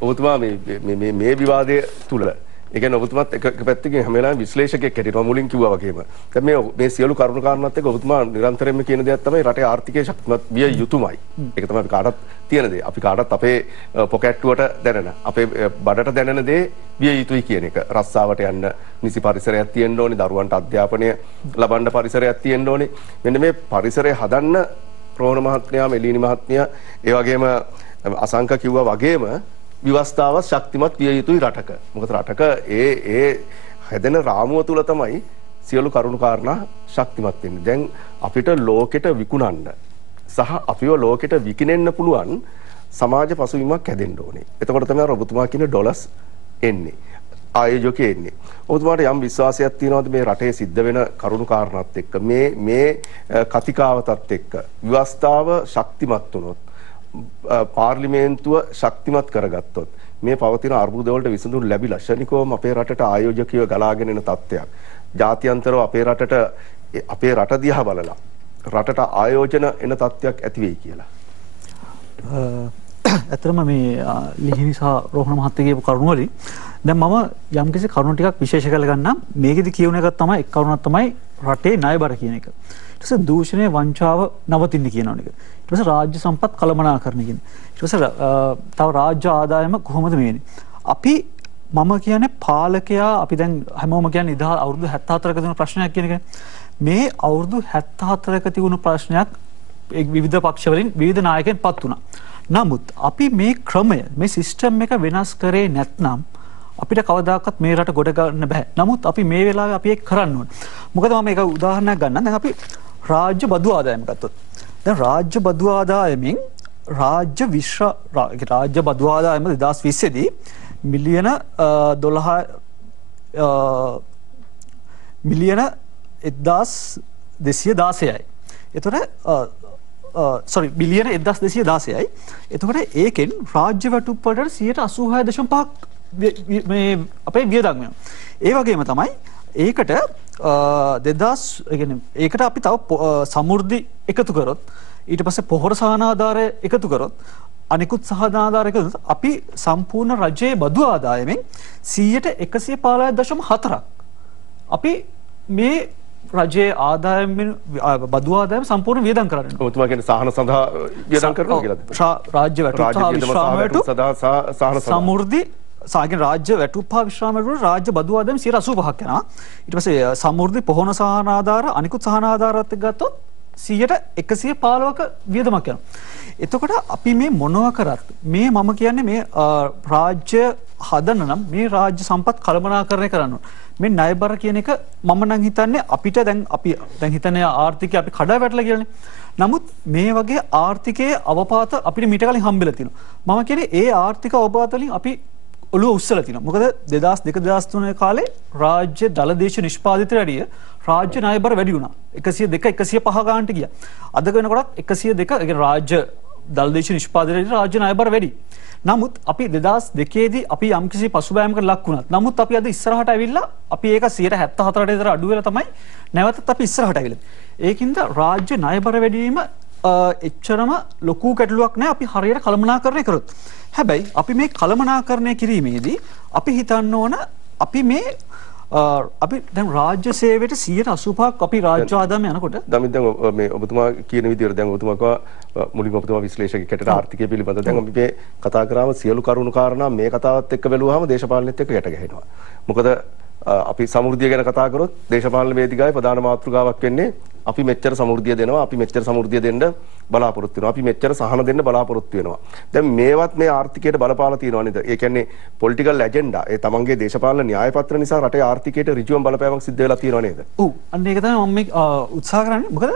ඔබතුමා මේ විවාදයේ තුල ඒ කියන්නේ ඔබතුමාත් එක පැත්තකින් හැම වෙලාවෙම විශ්ලේෂකයෙක් හැටියට මුලින් කිව්වා වගේම. දැන් මේ සියලු කරුණු කාරණාත් එක්ක ඔබතුමා නිරන්තරයෙන්ම කියන දෙයක් තමයි රටේ ආර්ථිකය ශක්තිමත් විය යුතුමයි. ඒක තමයි අපි කාටත් තියෙන දේ. අපි කාටත් අපේ පොකට්ටුවට දැනෙන, අපේ බඩට දැනෙන දේ විය යුතුයි කියන එක. රස්සාවට යන්න නිසි පරිසරයක් තියෙන්න ඕනේ, දරුවන්ට අධ්‍යාපනය ලබන්න පරිසරයක් තියෙන්න ඕනේ. මෙන්න මේ පරිසරය හදන්න රෝහණ මහත්මයා, මෙලීනි මහත්මිය, ඒ වගේම අසංක කිව්වා වගේම ව්‍යවස්ථාව ශක්තිමත් විය යුතුයි රටක. මොකද රටක ඒ හැදෙන රාමුව තුල තමයි සියලු කරුණු කාරණා ශක්තිමත් වෙන්නේ. දැන් අපිට ලෝකෙට විකුණන්න සහ අපිව ලෝකෙට විකිනෙන්න පුළුවන් සමාජ පසුබිමක් හැදෙන්න ඕනේ. එතකොට තමයි ඔබතුමා කියන ඩොලර්ස් එන්නේ. ආයෝජකයෙ එන්නේ. ඔබතුමාට යම් විශ්වාසයක් තියෙනවද මේ රටේ සිද්ධ වෙන කරුණු කාරණාත් එක්ක මේ කතිකාවතත් එක්ක ව්‍යවස්ථාව ශක්තිමත් වුණොත්, පාර්ලිමේන්තුව ශක්තිමත් කරගත්තොත් මේ පවතින අර්බුද වලට විසඳුම් ලැබිලා ශනිකවම අපේ රටට ආයෝජකයෝ ගලාගෙන එන තත්ත්වයක්, ජාත්‍යන්තරව අපේ රට දිහා බලලා රටට ආයෝජන එන තත්ත්වයක් ඇති වෙයි කියලා. ඇත්තටම මේ ලිහිණි සහ රෝහණ මහත්තයා කියපු කරුණු වලින් දැන් මම යම්කිසි කරුණු ටිකක් විශේෂ කරලා ගන්නම්. මේකෙදි කියවන එකක් තමයි, එක් කරුණක් තමයි රටේ ණයබර කියන එක. ඊට පස්සේ දූෂණය, වංචාව නවතින්න කියනවන එක. ඊට පස්සේ රාජ්‍ය සම්පත් කළමනාකරණය කියන. ඊට පස්සේ තව රාජ්‍ය ආදායම කොහොමද මේන්නේ? අපි මම කියන්නේ පාලකයා, අපි දැන් හැමෝම කියන්නේ අවුරුදු 74ක තිබුණු ප්‍රශ්නයක් කියන එක. මේ අවුරුදු 74ක තිබුණු ප්‍රශ්නයක් විවිධ පක්ෂ වලින් විවිධ නායකයන් පත් වුණා. නමුත් අපි මේ ක්‍රමය, මේ සිස්ටම් එක වෙනස් කරේ නැත්නම් අපිට කවදාකවත් මේ රට ගොඩ ගන්න බෑ. නමුත් අපි මේ වෙලාවේ අපි ඒක කරන්න ඕනේ. මොකද මම මේක උදාහරණයක් ගන්නම්. දැන් අපි රාජ්‍ය බදු ආදායම ගත්තොත්. දැන් රාජ්‍ය බදු ආදායමෙන් රාජ්‍ය බදු ආදායම 2020 දී මිලියන 1216යි. එතකොට බිලියන 1216යි. එතකොට ඒකෙන් රාජ්‍ය වැටුප් වලට 86.5% මේ අපේ වියදම් වෙනවා. ඒ වගේම තමයි ඒකට ඒකට අපි තව සමෘද්ධි එකතු කරොත්, ඊට පස්සේ පොහොර සහනාධාරය එකතු කරොත්, අනිකුත් සහනාධාර එකතු කරොත් අපි සම්පූර්ණ රජයේ බදු ආදායමෙන් 115.4ක් අපි මේ රජයේ ආදායම බදු ආදායම සම්පූර්ණ වියදම් කරන්න. ඔබතුමා කියන්නේ සහන සඳහා වියදම් කරනවා කියලාද? රාජ්‍ය වැටුප් සහ සමෘද්ධි රාජ්‍ය වැටුප් හා විශ්‍රාම වැටුප් රාජ්‍ය බදු ආදායම 85%ක් යනවා. ඊට පස්සේ සමෘද්ධි පොහොන සහනාධාර අනිකුත් සහනාධාරات එක්ක ගත්තොත් 115ක වියදමක් යනවා. එතකොට අපි මේ මොනවා කරත් මේ මම කියන්නේ මේ රාජ්‍ය හදන්න නම් මේ රාජ්‍ය සම්පත් කළමනාකරණය කරන්න ඕන. මේ ණයබර කියන එක මම නම් හිතන්නේ අපිට දැන් හිතන්නේ ආර්ථිකය අපි කඩා වැටලා කියලානේ. නමුත් මේ වගේ ආර්ථිකයේ අවපාත අපිට මීට කලින් හම්බෙලා තියෙනවා. මම කියන්නේ ඒ ආර්ථික අවපාත වලින් අපි ඔළුව උස්සලා තියෙනවා. මොකද 2002-2003 කාලේ රාජ්‍ය දලදේශ නිෂ්පාදිතයට වැඩිය රාජ්‍ය ණයබර වැඩි වුණා. 102 105 ගානට ගියා. අද වෙනකොටත් 102 ඒ රාජ්‍ය දලදේශ නිෂ්පාදිතයට රාජ්‍ය ණයබර වැඩි. නමුත් අපි 2002 දී අපි යම්කිසි පසුබෑමකට ලක් වුණත් නමුත් අපි අද ඉස්සරහට ඇවිල්ලා අපි ඒක 174ට විතර අඩු වෙලා තමයි නැවතත් අපි ඉස්සරහට ඇවිල්ලා. ඒකින්ද රාජ්‍ය ණයබර වැඩි වීම එච්චරම ලොකු ගැටලුවක් නෑ අපි හරියට කළමනාකරණය කරොත්. හැබැයි අපි මේ කළමනාකරණය කිරීමේදී අපි හිතන්න ඕන අපි දැන් රාජ්‍ය සේවයට 85%ක් අපි රාජ්‍ය ආදායම යනකොට දමිත් දැන් මේ ඔබතුමා කියන විදිහට දැන් ඔබතුමා කව මුලින්ම ඔබතුමා විශ්ලේෂකයෙක් හැටියට ආර්ථිකය පිළිබඳව දැන් අපි මේ කතා කරාම සියලු කරුණු කාරණා මේ කතාවත් එක්ක බැලුවාම දේශපාලනෙත් එක්ක ගැට ගැහෙනවා. මොකද අපි සමෘද්ධිය ගැන කතා කරොත් දේශපාලන වේදිකාවේ ප්‍රධාන මාතෘකාවක් වෙන්නේ අපි මෙච්චර සමෘද්ධිය දෙනවා, අපි මෙච්චර සමෘද්ධිය දෙන්න බලාපොරොත්තු වෙනවා, අපි මෙච්චර සහන දෙන්න බලාපොරොත්තු වෙනවා. දැන් මේවත් මේ ආර්ථිකයට බලපාලා තියෙනවා නේද? ඒ කියන්නේ පොලිටිකල් ඇජෙන්ඩා, ඒ තමන්ගේ දේශපාලන න්‍යාය පත්‍ර නිසා රටේ ආර්ථිකයට ඍජුවම බලපෑමක් සිද්ධ වෙලා තියෙනවා නේද? ඔව්. අන්න ඒක තමයි මම උත්සාහ කරන්නේ. මොකද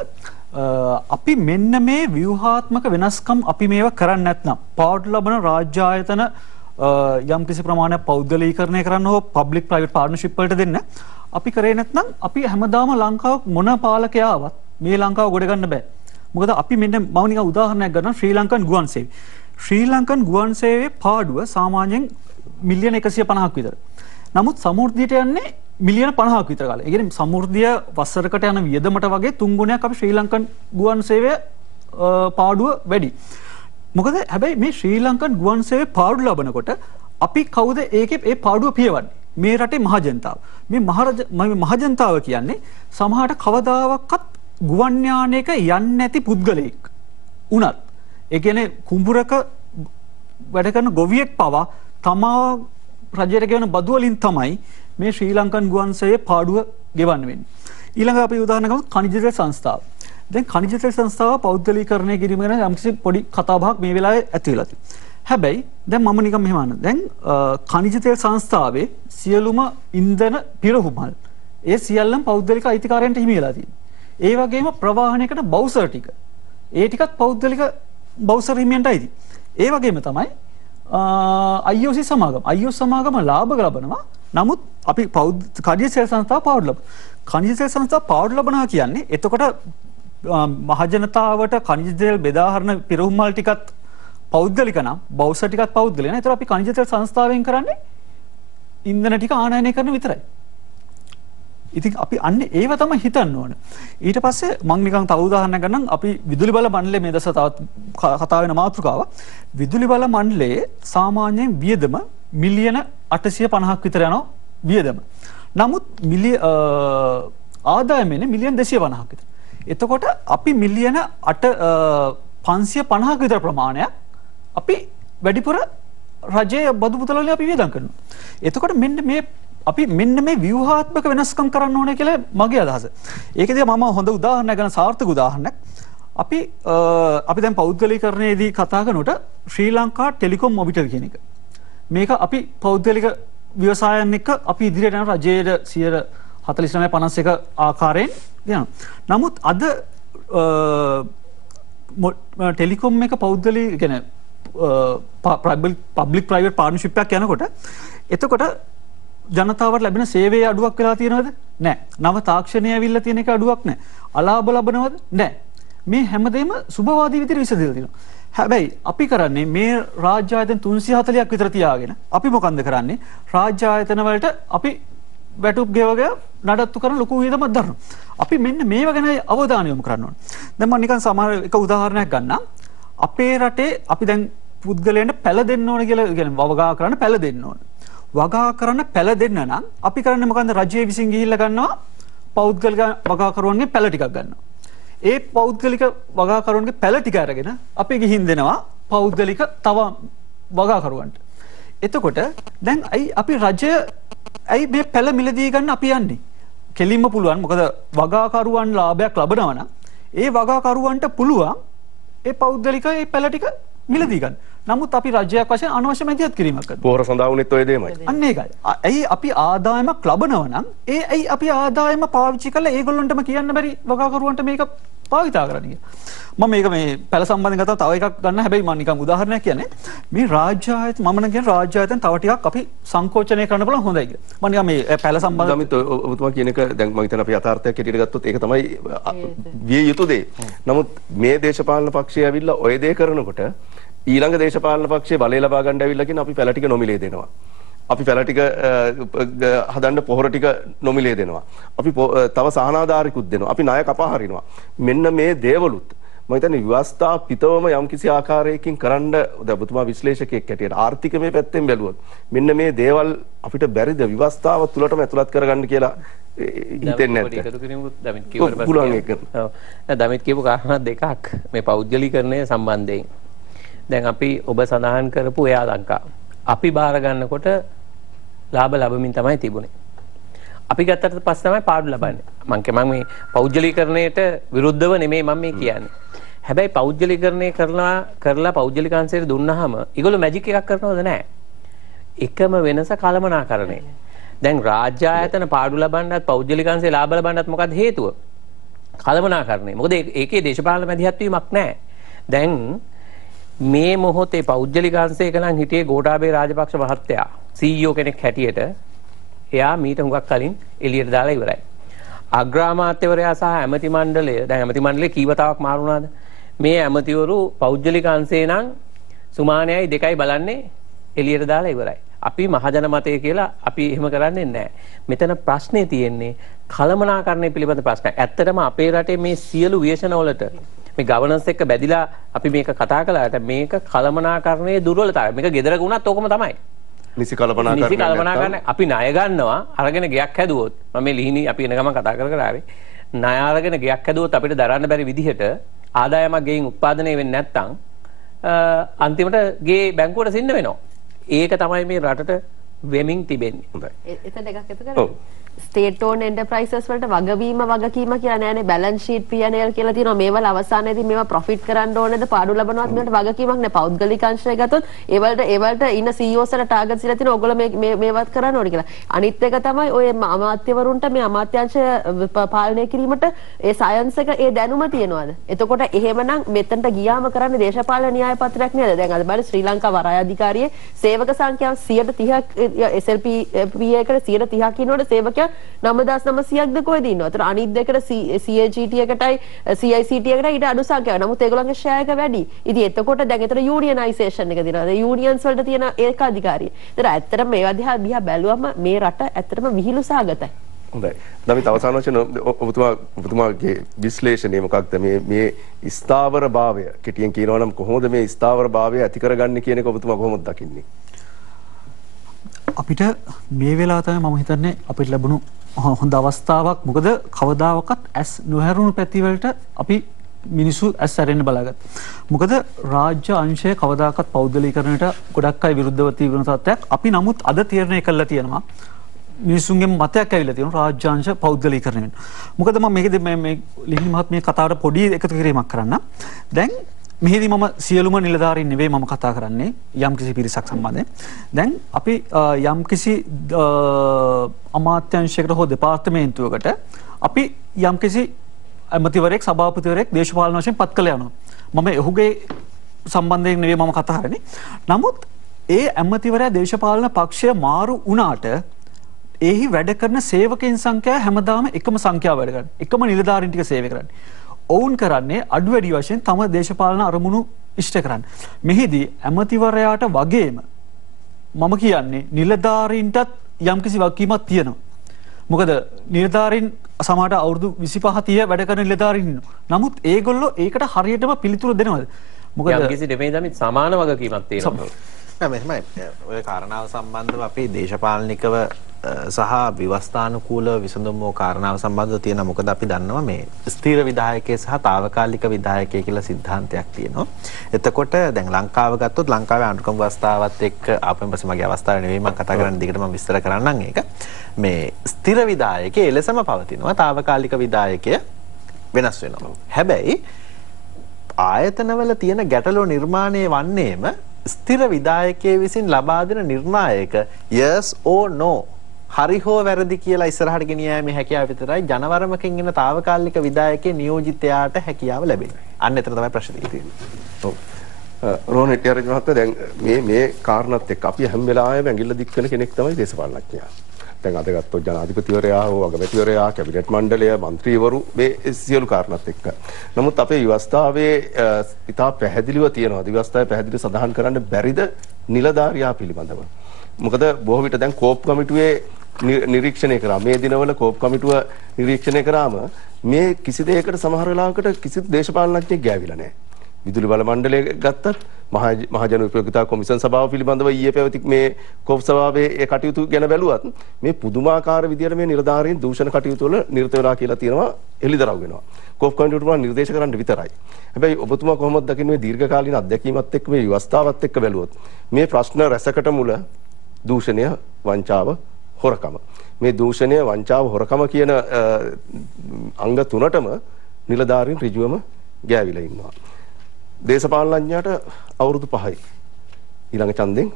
අපි මෙන්න මේ ව්‍යුහාත්මක වෙනස්කම් අපි මේව කරන්නේ නැත්නම් පාඩු ලබන රාජ්‍ය ආයතන යම් කිසි ප්‍රමාණයක් පෞද්ගලීකරණය කරන්න හෝ පබ්ලික් ප්‍රයිවට් පාර්ට්නර්ෂිප් වලට දෙන්න අපි කරේ නැත්නම් අපි හැමදාම ලංකාව මොන පාලකයාවත් මේ ලංකාව ගොඩ ගන්න බෑ. මොකද අපි මෙන්න මම නිකන් උදාහරණයක් ගන්නම් ශ්‍රී ලංකන් ගුවන් සේවය. ශ්‍රී ලංකන් ගුවන් සේවයේ පාඩුව සාමාන්‍යයෙන් මිලියන 150ක් විතර. නමුත් සමෘද්ධියට යන්නේ මිලියන 50ක් විතර කාලේ. ඒ කියන්නේ සමෘද්ධිය වසරකට යන වියදමට වගේ 3 ගුණයක් අපි ශ්‍රී ලංකන් ගුවන් සේවය පාඩුව වැඩි. මොකද හැබැයි මේ ශ්‍රී ලංකන් ගුවන් සේවයේ පාඩු ලබනකොට අපි කවුද ඒකේ ඒ පාඩුව පියවන්නේ? මේ රටේ මහජනතාව. මේ මහජනතාව කියන්නේ සමහරට කවදාවත් ගුවන් යානයක යන්නේ නැති පුද්ගලයෙක් උනත් ඒ කියන්නේ කුඹුරක වැඩ කරන ගොවියෙක් පවා තමා රජයට ගෙවන බදු වලින් තමයි මේ ශ්‍රී ලංකන් ගුවන් සේවයේ පාඩුව ගෙවන්න වෙන්නේ. ඊළඟ අපි උදාහරණ ගමු ඛනිජ තෙල් සංස්ථාව. දැන් ඛනිජ තෙල් සංස්ථාව පෞද්ගලීකරණය කිරීම ගැන යම්කිසි පොඩි කතාබහක් මේ වෙලාවේ ඇති වෙලා තියෙනවා. හැබැයි දැන් මම නිකන් මෙහෙම අහන්න. දැන් ඛනිජ තෙල් සංස්ථාවේ සියලුම ඉන්ධන පිරහුමල් ඒ සියල්ලම පෞද්ගලික අයිතිකාරයන්ට හිමි වෙලා තියෙනවා. ඒ වගේම ප්‍රවාහනයකට බවුසර් ටික ඒ ටිකත් පෞද්ගලික බවුසර් හිමියන්ට අයිති. ඒ වගේම තමයි IOC සමාගම. IOC සමාගම ලාභ ලබනවා. නමුත් අපි ඛනිජ තෙල් සංස්ථාව පාඩු ලබනවා. ඛනිජ තෙල් සංස්ථාව පාඩු ලබනවා කියන්නේ එතකොට මහජනතාවට ඛනිජ තෙල් බෙදා හරින පිරහුම්මල් ටිකත් පෞද්ගලික නම් බවුසර් ටිකත් පෞද්ගලික නේද? ඒතර අපි ඛනිජ තෙල් සංස්ථාවෙන් කරන්නේ ඉන්ධන ටික ආනයනය කරන විතරයි. ඉතින් අපි අන්නේ ඒව තමයි හිතන්න ඕන. ඊට පස්සේ මම නිකන් තව උදාහරණයක් ගන්නම්. අපි විදුලි බල මණ්ඩලයේ මේ දවස් තවත් කතා වෙන මාතෘකාව. විදුලි බල මණ්ඩලයේ සාමාන්‍යයෙන් වියදම මිලියන 850ක් විතර යනවා වියදම. නමුත් ආදායම එන්නේ මිලියන 250ක් විතර. එතකොට අපි මිලියන 550ක් විතර ප්‍රමාණයක් අපි වැඩිපුර රජයේ බදු මුදල් වලින් අපි වියදම් කරනවා. එතකොට අපි මෙන්න මේ ව්‍යුහාත්මක වෙනස්කම් කරන්න ඕනේ කියලා මගේ අදහස. ඒකදී මම හොඳ උදාහරණයක් ගන්න සාර්ථක උදාහරණයක්. අපි දැන් පෞද්ගලීකරණයේදී කතා කරනකොට ශ්‍රී ලංකා ටෙලිකොම් මොබිටෙල් කියන එක. මේක අපි පෞද්ගලික ව්‍යවසායන් එක්ක අපි ඉදිරියට යන රජයේ 49-51 ආකාරයෙන් යනවා. නමුත් අද ටෙලිකොම් එක පෞද්ගලික කියන්නේ පබ්ලික් ප්‍රයිවට් පාර්ට්නර්ෂිප් එකක් යනකොට එතකොට ජනතාවට ලැබෙන සේවයේ අඩුවක් වෙලා තියෙනවද? නැහැ. නව තාක්ෂණය ඇවිල්ලා තියෙන එක අඩුවක් නැහැ. අලාභ ලබනවද? නැහැ. මේ හැමදේම සුබවාදී විදිහට විසඳලා තියෙනවා. හැබැයි අපි කරන්නේ මේ රාජ්‍ය ආයතන 340ක් විතර තියාගෙන අපි මොකන්ද කරන්නේ? රාජ්‍ය ආයතන වලට අපි වැටුප් ගෙවගෙන නඩත්තු කරන ලොකු වියදමක් දරනවා. අපි මෙන්න මේව ගැන අවධානය යොමු කරන්න ඕනේ. දැන් මම නිකන් සමහර එක උදාහරණයක් ගන්නම්. අපේ රටේ අපි දැන් පුද්ගලයන්ට පැල දෙන්න ඕන කියලා කියන්නේ වගා කරන්න පැල දෙන්න ඕන. වගා කරන්න පැල දෙන්න නම් අපි කරන්නේ මොකන්ද? රජයේ විසින් ගිහිල්ලා ගන්නවා පෞද්ගලික වගාකරුවන්ගේ පැල ටිකක් ගන්නවා. ඒ පෞද්ගලික වගාකරුවන්ගේ පැල ටික අරගෙන අපි ගිහින් දෙනවා පෞද්ගලික තව වගාකරුවන්ට. එතකොට දැන් අපි රජය මේ පැල මිලදී ගන්න අපි යන්නේ. කෙලින්ම පුළුවන්. මොකද වගාකරුවන් ලාභයක් ලබනවා නම් ඒ වගාකරුවන්ට පුළුවන් ඒ පෞද්ගලික ඒ පැල ටික මිලදී ගන්න. නමුත් අපි රජයක් වශයෙන් අනවශ්‍ය මැදිහත් කිරීමක් කරනවා. පොහොර සඳහා වුණෙත් ඔය දෙයමයි. අන්න ඒකයි. ඇයි අපි ආදායමක් ලබනවා නම් ඇයි අපි ආදායම පාවිච්චි කරලා ඒගොල්ලොන්ටම කියන්න බැරි වගාකරුවන්ට මේක භාවිතා කරන්න කියලා. මම මේක මේ පැල සම්බන්ධයෙන් ගත්තා තව එකක් ගන්න. හැබැයි මම නිකන් උදාහරණයක් කියන්නේ මේ රාජ්‍ය ආයතන මම නම් කියන්නේ රාජ්‍ය ආයතන තව ටිකක් අපි සංකෝචනය කරන්න බලන්න හොඳයි කියලා. මම නිකන් මේ පැල සම්බන්ධ ගමිත් ඔබතුමා කියන එක දැන් මම හිතන අපි යථාර්ථයක් හැටියට ගත්තොත් ඒක තමයි විය යුතු දේ. නමුත් මේ දේශපාලන පක්ෂය ඇවිල්ලා ඔය දේ කරනකොට ඊළඟ දේශපාලන පක්ෂයේ බලය ලබා ගන්න ඇවිල්ලා කියන අපි පැල ටික නොමිලේ දෙනවා. අපි පැල ටික හදන්න පොහොර ටික නොමිලේ දෙනවා. අපි තව සහනාධාරිකුත් දෙනවා. අපි ණය කපා හරිනවා. මෙන්න මේ දේවලුත් මම හිතන්නේ ව්‍යවස්ථාපිතවම යම්කිසි ආකාරයකින් කරන්න දැන් ඔබතුමා විශ්ලේෂකයෙක් හැටියට ආර්ථිකමය පැත්තෙන් බැලුවොත් මෙන්න මේ දේවල් අපිට බැරිද ව්‍යවස්ථාව තුළටම ඇතුළත් කරගන්න කියලා හිතෙන්නේ නැද්ද? ඒකතු කිරීමුත් දමිත් දමිත් කියපු කාරණා දෙකක් මේ පෞද්ගලීකරණය සම්බන්ධයෙන්. දැන් අපි ඔබ සඳහන් කරපු එයා ලංකා අපි බාර ගන්නකොට ලාභ ලැබමින් තමයි තිබුණේ. අපි ගත්තට පස්සේ තමයි පාඩු ලබන්නේ. මම මේ පෞද්ගලීකරණයට විරුද්ධව නෙමෙයි මම මේ කියන්නේ. හැබැයි පෞද්ගලීකරණය කරලා පෞද්ගලිකාංශයට දුන්නාම ඒගොල්ලෝ මැජික් එකක් කරනවද නැහැ. එකම වෙනස කළමනාකරණය. දැන් රාජ්‍ය ආයතන පාඩු ලබන්නත් පෞද්ගලිකාංශේ ලාභ ලබන්නත් මොකක්ද හේතුව? කළමනාකරණය. මොකද ඒකේ දේශපාලන මැදිහත් වීමක් නැහැ. දැන් මේ මොහොතේ පෞද්ගලිකාංශයක නම් හිටියේ ගෝඨාභය රාජපක්ෂ මහත්තයා CEO කෙනෙක් හැටියට එයා මීට හුඟක් කලින් එළියට දාලා ඉවරයි. අග්‍රාමාත්‍යවරයා සහ ඇමති මණ්ඩලය දැන් ඇමති මණ්ඩලේ කීවතාවක් මාරුණාද? මේ ඇමතිවරු පෞද්ගලිකාංශේ නම් සුමානයයි දෙකයි බලන්නේ එළියට දාලා ඉවරයි. අපි මහජන මතය කියලා අපි එහෙම කරන්නේ නැහැ. මෙතන ප්‍රශ්නේ තියෙන්නේ කළමනාකරණය පිළිබඳ ප්‍රශ්නයක්. ඇත්තටම අපේ රටේ මේ සියලු විශේෂණ වලට මේ ගවර්නන්ස් එක්ක බැඳිලා අපි මේක කතා කළාට මේක කළමනාකරණයේ දුර්වලතාවය. මේක gedara වුණත් ඕකම තමයි. නිසි කල්පනාකරණය අපි ණය ගන්නවා අරගෙන ගයක් හැදුවොත් මම මේ ලිහිණි අපි එන ගමන් කතා කර ආවේ ණය අරගෙන ගයක් හැදුවොත් අපිට දරන්න බැරි විදිහට ආදායමක් ගෙයින් උත්පාදනය වෙන්නේ නැත්නම් අන්තිමට ගේ බැංකුවට සින්න වෙනවා. ඒක තමයි මේ රටට වෙමින් තිබෙන්නේ. හොඳයි. එතන එකක් එතන කරා. ස්ටේට් ඕන් එන්ටර්ප්‍රයිසස් වලට වගවීම වගකීම කියලා නෑනේ බැලන්ස් ෂීට් P&L කියලා තියෙනවා. මේවල අවසානයේදී මේවා ප්‍රොෆිට් කරන්න ඕනේද පාඩු ලබනවාද මේකට වගකීමක් නෑ. පෞද්ගලික අංශය ගත්තොත් ඒවලට ඉන්න CEOs වල ටාගට්ස් ඉලා තියෙනවා. ඔයගොල්ලෝ මේවත් කරන්න ඕනේ කියලා. අනිත් එක තමයි ඔය අමාත්‍යවරුන්ට මේ අමාත්‍යාංශය පාලනය කිරීමට ඒ සයන්ස් එක ඒ දැනුම තියෙනවද? එතකොට එහෙමනම් මෙතනට ගියාම කරන්නේ දේශපාලන න්‍යාය පත්‍රයක් නේද? දැන් අද බලන්න ශ්‍රී ලංකා වරාය අධිකාරියේ සේවක සංඛ්‍යාව 130ක් SLP එකට 130ක් ඉන්නකොට සේවකයන් 9900ක්ද කොහෙද ඉන්නව? ඒතර අනිත් දෙකට CAGT එකටයි CICT එකටයි ඊට අඩු සංඛ්‍යාවක්. නමුත් ඒගොල්ලන්ගේ ෂෙයා එක වැඩි. ඉතින් එතකොට දැන් ඒතර යූනියනයිසේෂන් එක දිනනවා. යූනියන්ස් වලට තියෙන ඒකාධිකාරිය. ඒතර ඇත්තටම මේවා දිහා බැලුවම මේ රට ඇත්තටම විහිළු සාගතයි. හොඳයි. දමිත අවසාන වශයෙන් ඔබතුමාගේ විශ්ලේෂණය මොකක්ද මේ ස්ථාවර භාවය කෙටියෙන් කියනවා නම් කොහොමද මේ ස්ථාවර භාවය ඇති කරගන්නේ කියන එක ඔබතුමා කොහොමද දකින්නේ? අපිට මේ වෙලාව තමයි මම හිතන්නේ අපිට ලැබුණු හොඳ අවස්ථාවක්. මොකද කවදාකවත් ඇස් නොහැරුණු පැතිවලට අපි මිනිස්සු ඇස් ඇරෙන්න බලාගත්තා. මොකද රාජ්‍ය අංශය කවදාකවත් පෞද්ගලීකරණයට ගොඩක් අය විරුද්ධව තිබුණ තත්ත්වයක්. අපි නමුත් අද තීරණය කළා තියෙනවා මිනිස්සුන්ගේ මතයක් ඇවිල්ලා තියෙනවා රාජ්‍ය අංශ පෞද්ගලීකරණය වෙන්න. මොකද මම මේකද මේ ලිහිණි මහත්මිය කතාවට පොඩි එකතු කිරීමක් කරන්න. දැන් මෙහිදී මම සියලුම නිලධාරීන් නෙවෙයි මම කතා කරන්නේ යම්කිසි පිරිසක් සම්බන්ධයෙන්. දැන් අපි යම්කිසි අමාත්‍යාංශයකට හෝ දෙපාර්තමේන්තුවකට අපි යම්කිසි ඇමතිවරයෙක් සභාපතිවරයෙක් දේශපාලන වශයෙන් පත් කළ යනවා. මම ඔහුගේ සම්බන්ධයෙන් නෙවෙයි මම කතා කරන්නේ. නමුත් ඒ ඇමතිවරයා දේශපාලන පක්ෂය මාරු වුණාට එහි වැඩ කරන සේවකයන් සංඛ්‍යාව හැමදාම එකම සංඛ්‍යාව වැඩ කරන්නේ. එකම නිලධාරීන් ටික සේවය කරන්නේ. ඔවුන් කරන්නේ අඩු වැඩි වශයෙන් තම දේශපාලන අරමුණු ඉෂ්ට කරන්න. මෙහිදී ඇමතිවරයාට වගේම මම කියන්නේ නිලධාරීන්ටත් යම්කිසි වගකීමක් තියෙනවා. මොකද නිලධාරීන් සමහරට අවුරුදු 25 30 වැඩ කරන නිලධාරීන් ඉන්නවා. නමුත් ඒගොල්ලෝ ඒකට හරියටම පිළිතුරු දෙනවද? මොකද යම්කිසි දෙමෙදමින් සමාන වගකීමක් තියෙනවා. මෙහෙමයි ඔය කාරණාව සම්බන්ධව අපි දේශපාලනිකව සහ ව්‍යවස්ථානුකූල විසඳුම් කාරණාව සම්බන්ධව තියෙන මොකද අපි දන්නවා මේ ස්ථීර විධායකයේ සහ తాවකාලික විධායකයේ කියලා සිද්ධාන්තයක් තියෙනවා. එතකොට දැන් ලංකාව ගත්තොත් ලංකාවේ ආණ්ඩුක්‍රම ව්‍යවස්ථාවත් එක්ක ආපෙන් පස්සේ මගේ අවස්ථාවේ නෙවෙයි මම කතා කරන්න දිගට මම විස්තර කරන්නම් ඒක. මේ ස්ථිර විධායකයේ එලෙසම පවතිනවා తాවකාලික විධායකය වෙනස් වෙනවා. හැබැයි ආයතනවල තියෙන ගැටලු නිර්මාණය වන්නේම ස්ථිර විධායකයේ විසින් ලබා දෙන නිර්ණායක yes or no හරි හෝ වැරදි කියලා ඉස්සරහට ගෙනියෑමේ හැකියාව විතරයි ජනවරමකින් එන తాවකාලික විධායකයේ නියෝජිතයාට හැකියාව ලැබෙන්නේ. අන්න එතන තමයි ප්‍රශ්නේ තියෙන්නේ. ඔව්. රෝහණ හෙට්ටිආරච්චි මහත්තයා දැන් මේ කාරණාත් එක්ක අපි හැම වෙලාවෙම ඇඟිල්ල දික් වෙන කෙනෙක් තමයි දේශපාලනඥයා. දැන් අද ගත්තොත් ජනාධිපතිවරයා හෝ අගමැතිවරයා කැබිනට් මණ්ඩලය മന്ത്രിවරු මේ සියලු කාරණාත් එක්ක. නමුත් අපේ ව්‍යවස්ථාවේ ඉතා පැහැදිලිව තියෙනවා. ව්‍යවස්ථාවේ පැහැදිලිව සඳහන් කරන්න බැරිද නිලධාරියා පිළිබඳව. මොකද බොහෝ විට දැන් කෝප් කමිටුවේ නිරීක්ෂණය කරා මේ දිනවල කෝප් කමිටුව නිරීක්ෂණය කරාම මේ කිසි දෙයකට සමහර වෙලාවකට කිසිදු දේශපාලනඥයෙක් ගෑවිලා නැහැ. විදුලි බල මණ්ඩලය ගත්තත් මහජන උපයෝගිතා කොමිෂන් සභාව පිළිබඳව ඊයේ පැවති මේ කෝප් සභාවේ ඒ කටයුතු ගැන බැලුවත් මේ පුදුමාකාර විදියට මේ නිලධාරීන් දූෂණ කටයුතු වල නිරත වෙලා කියලා තියෙනවා එළිදරව් වෙනවා. කෝප් කමිටුවට නිර්දේශ කරන්න විතරයි. හැබැයි ඔබතුමා කොහොමද දකින්නේ මේ දීර්ඝකාලීන අත්දැකීමත් එක්ක මේ ව්‍යවස්ථාවත් එක්ක බැලුවොත් මේ ප්‍රශ්න රැසකට මුල දූෂණය, වංචාව, හොරකම. මේ දූෂණය, වංචාව, හොරකම කියන අංග තුනටම නිලධාරීන් ඍජුවම ගෑවිලා ඉන්නවා. දේශපාලනඥයාට අවුරුදු 5යි. ඊළඟ ඡන්දෙන්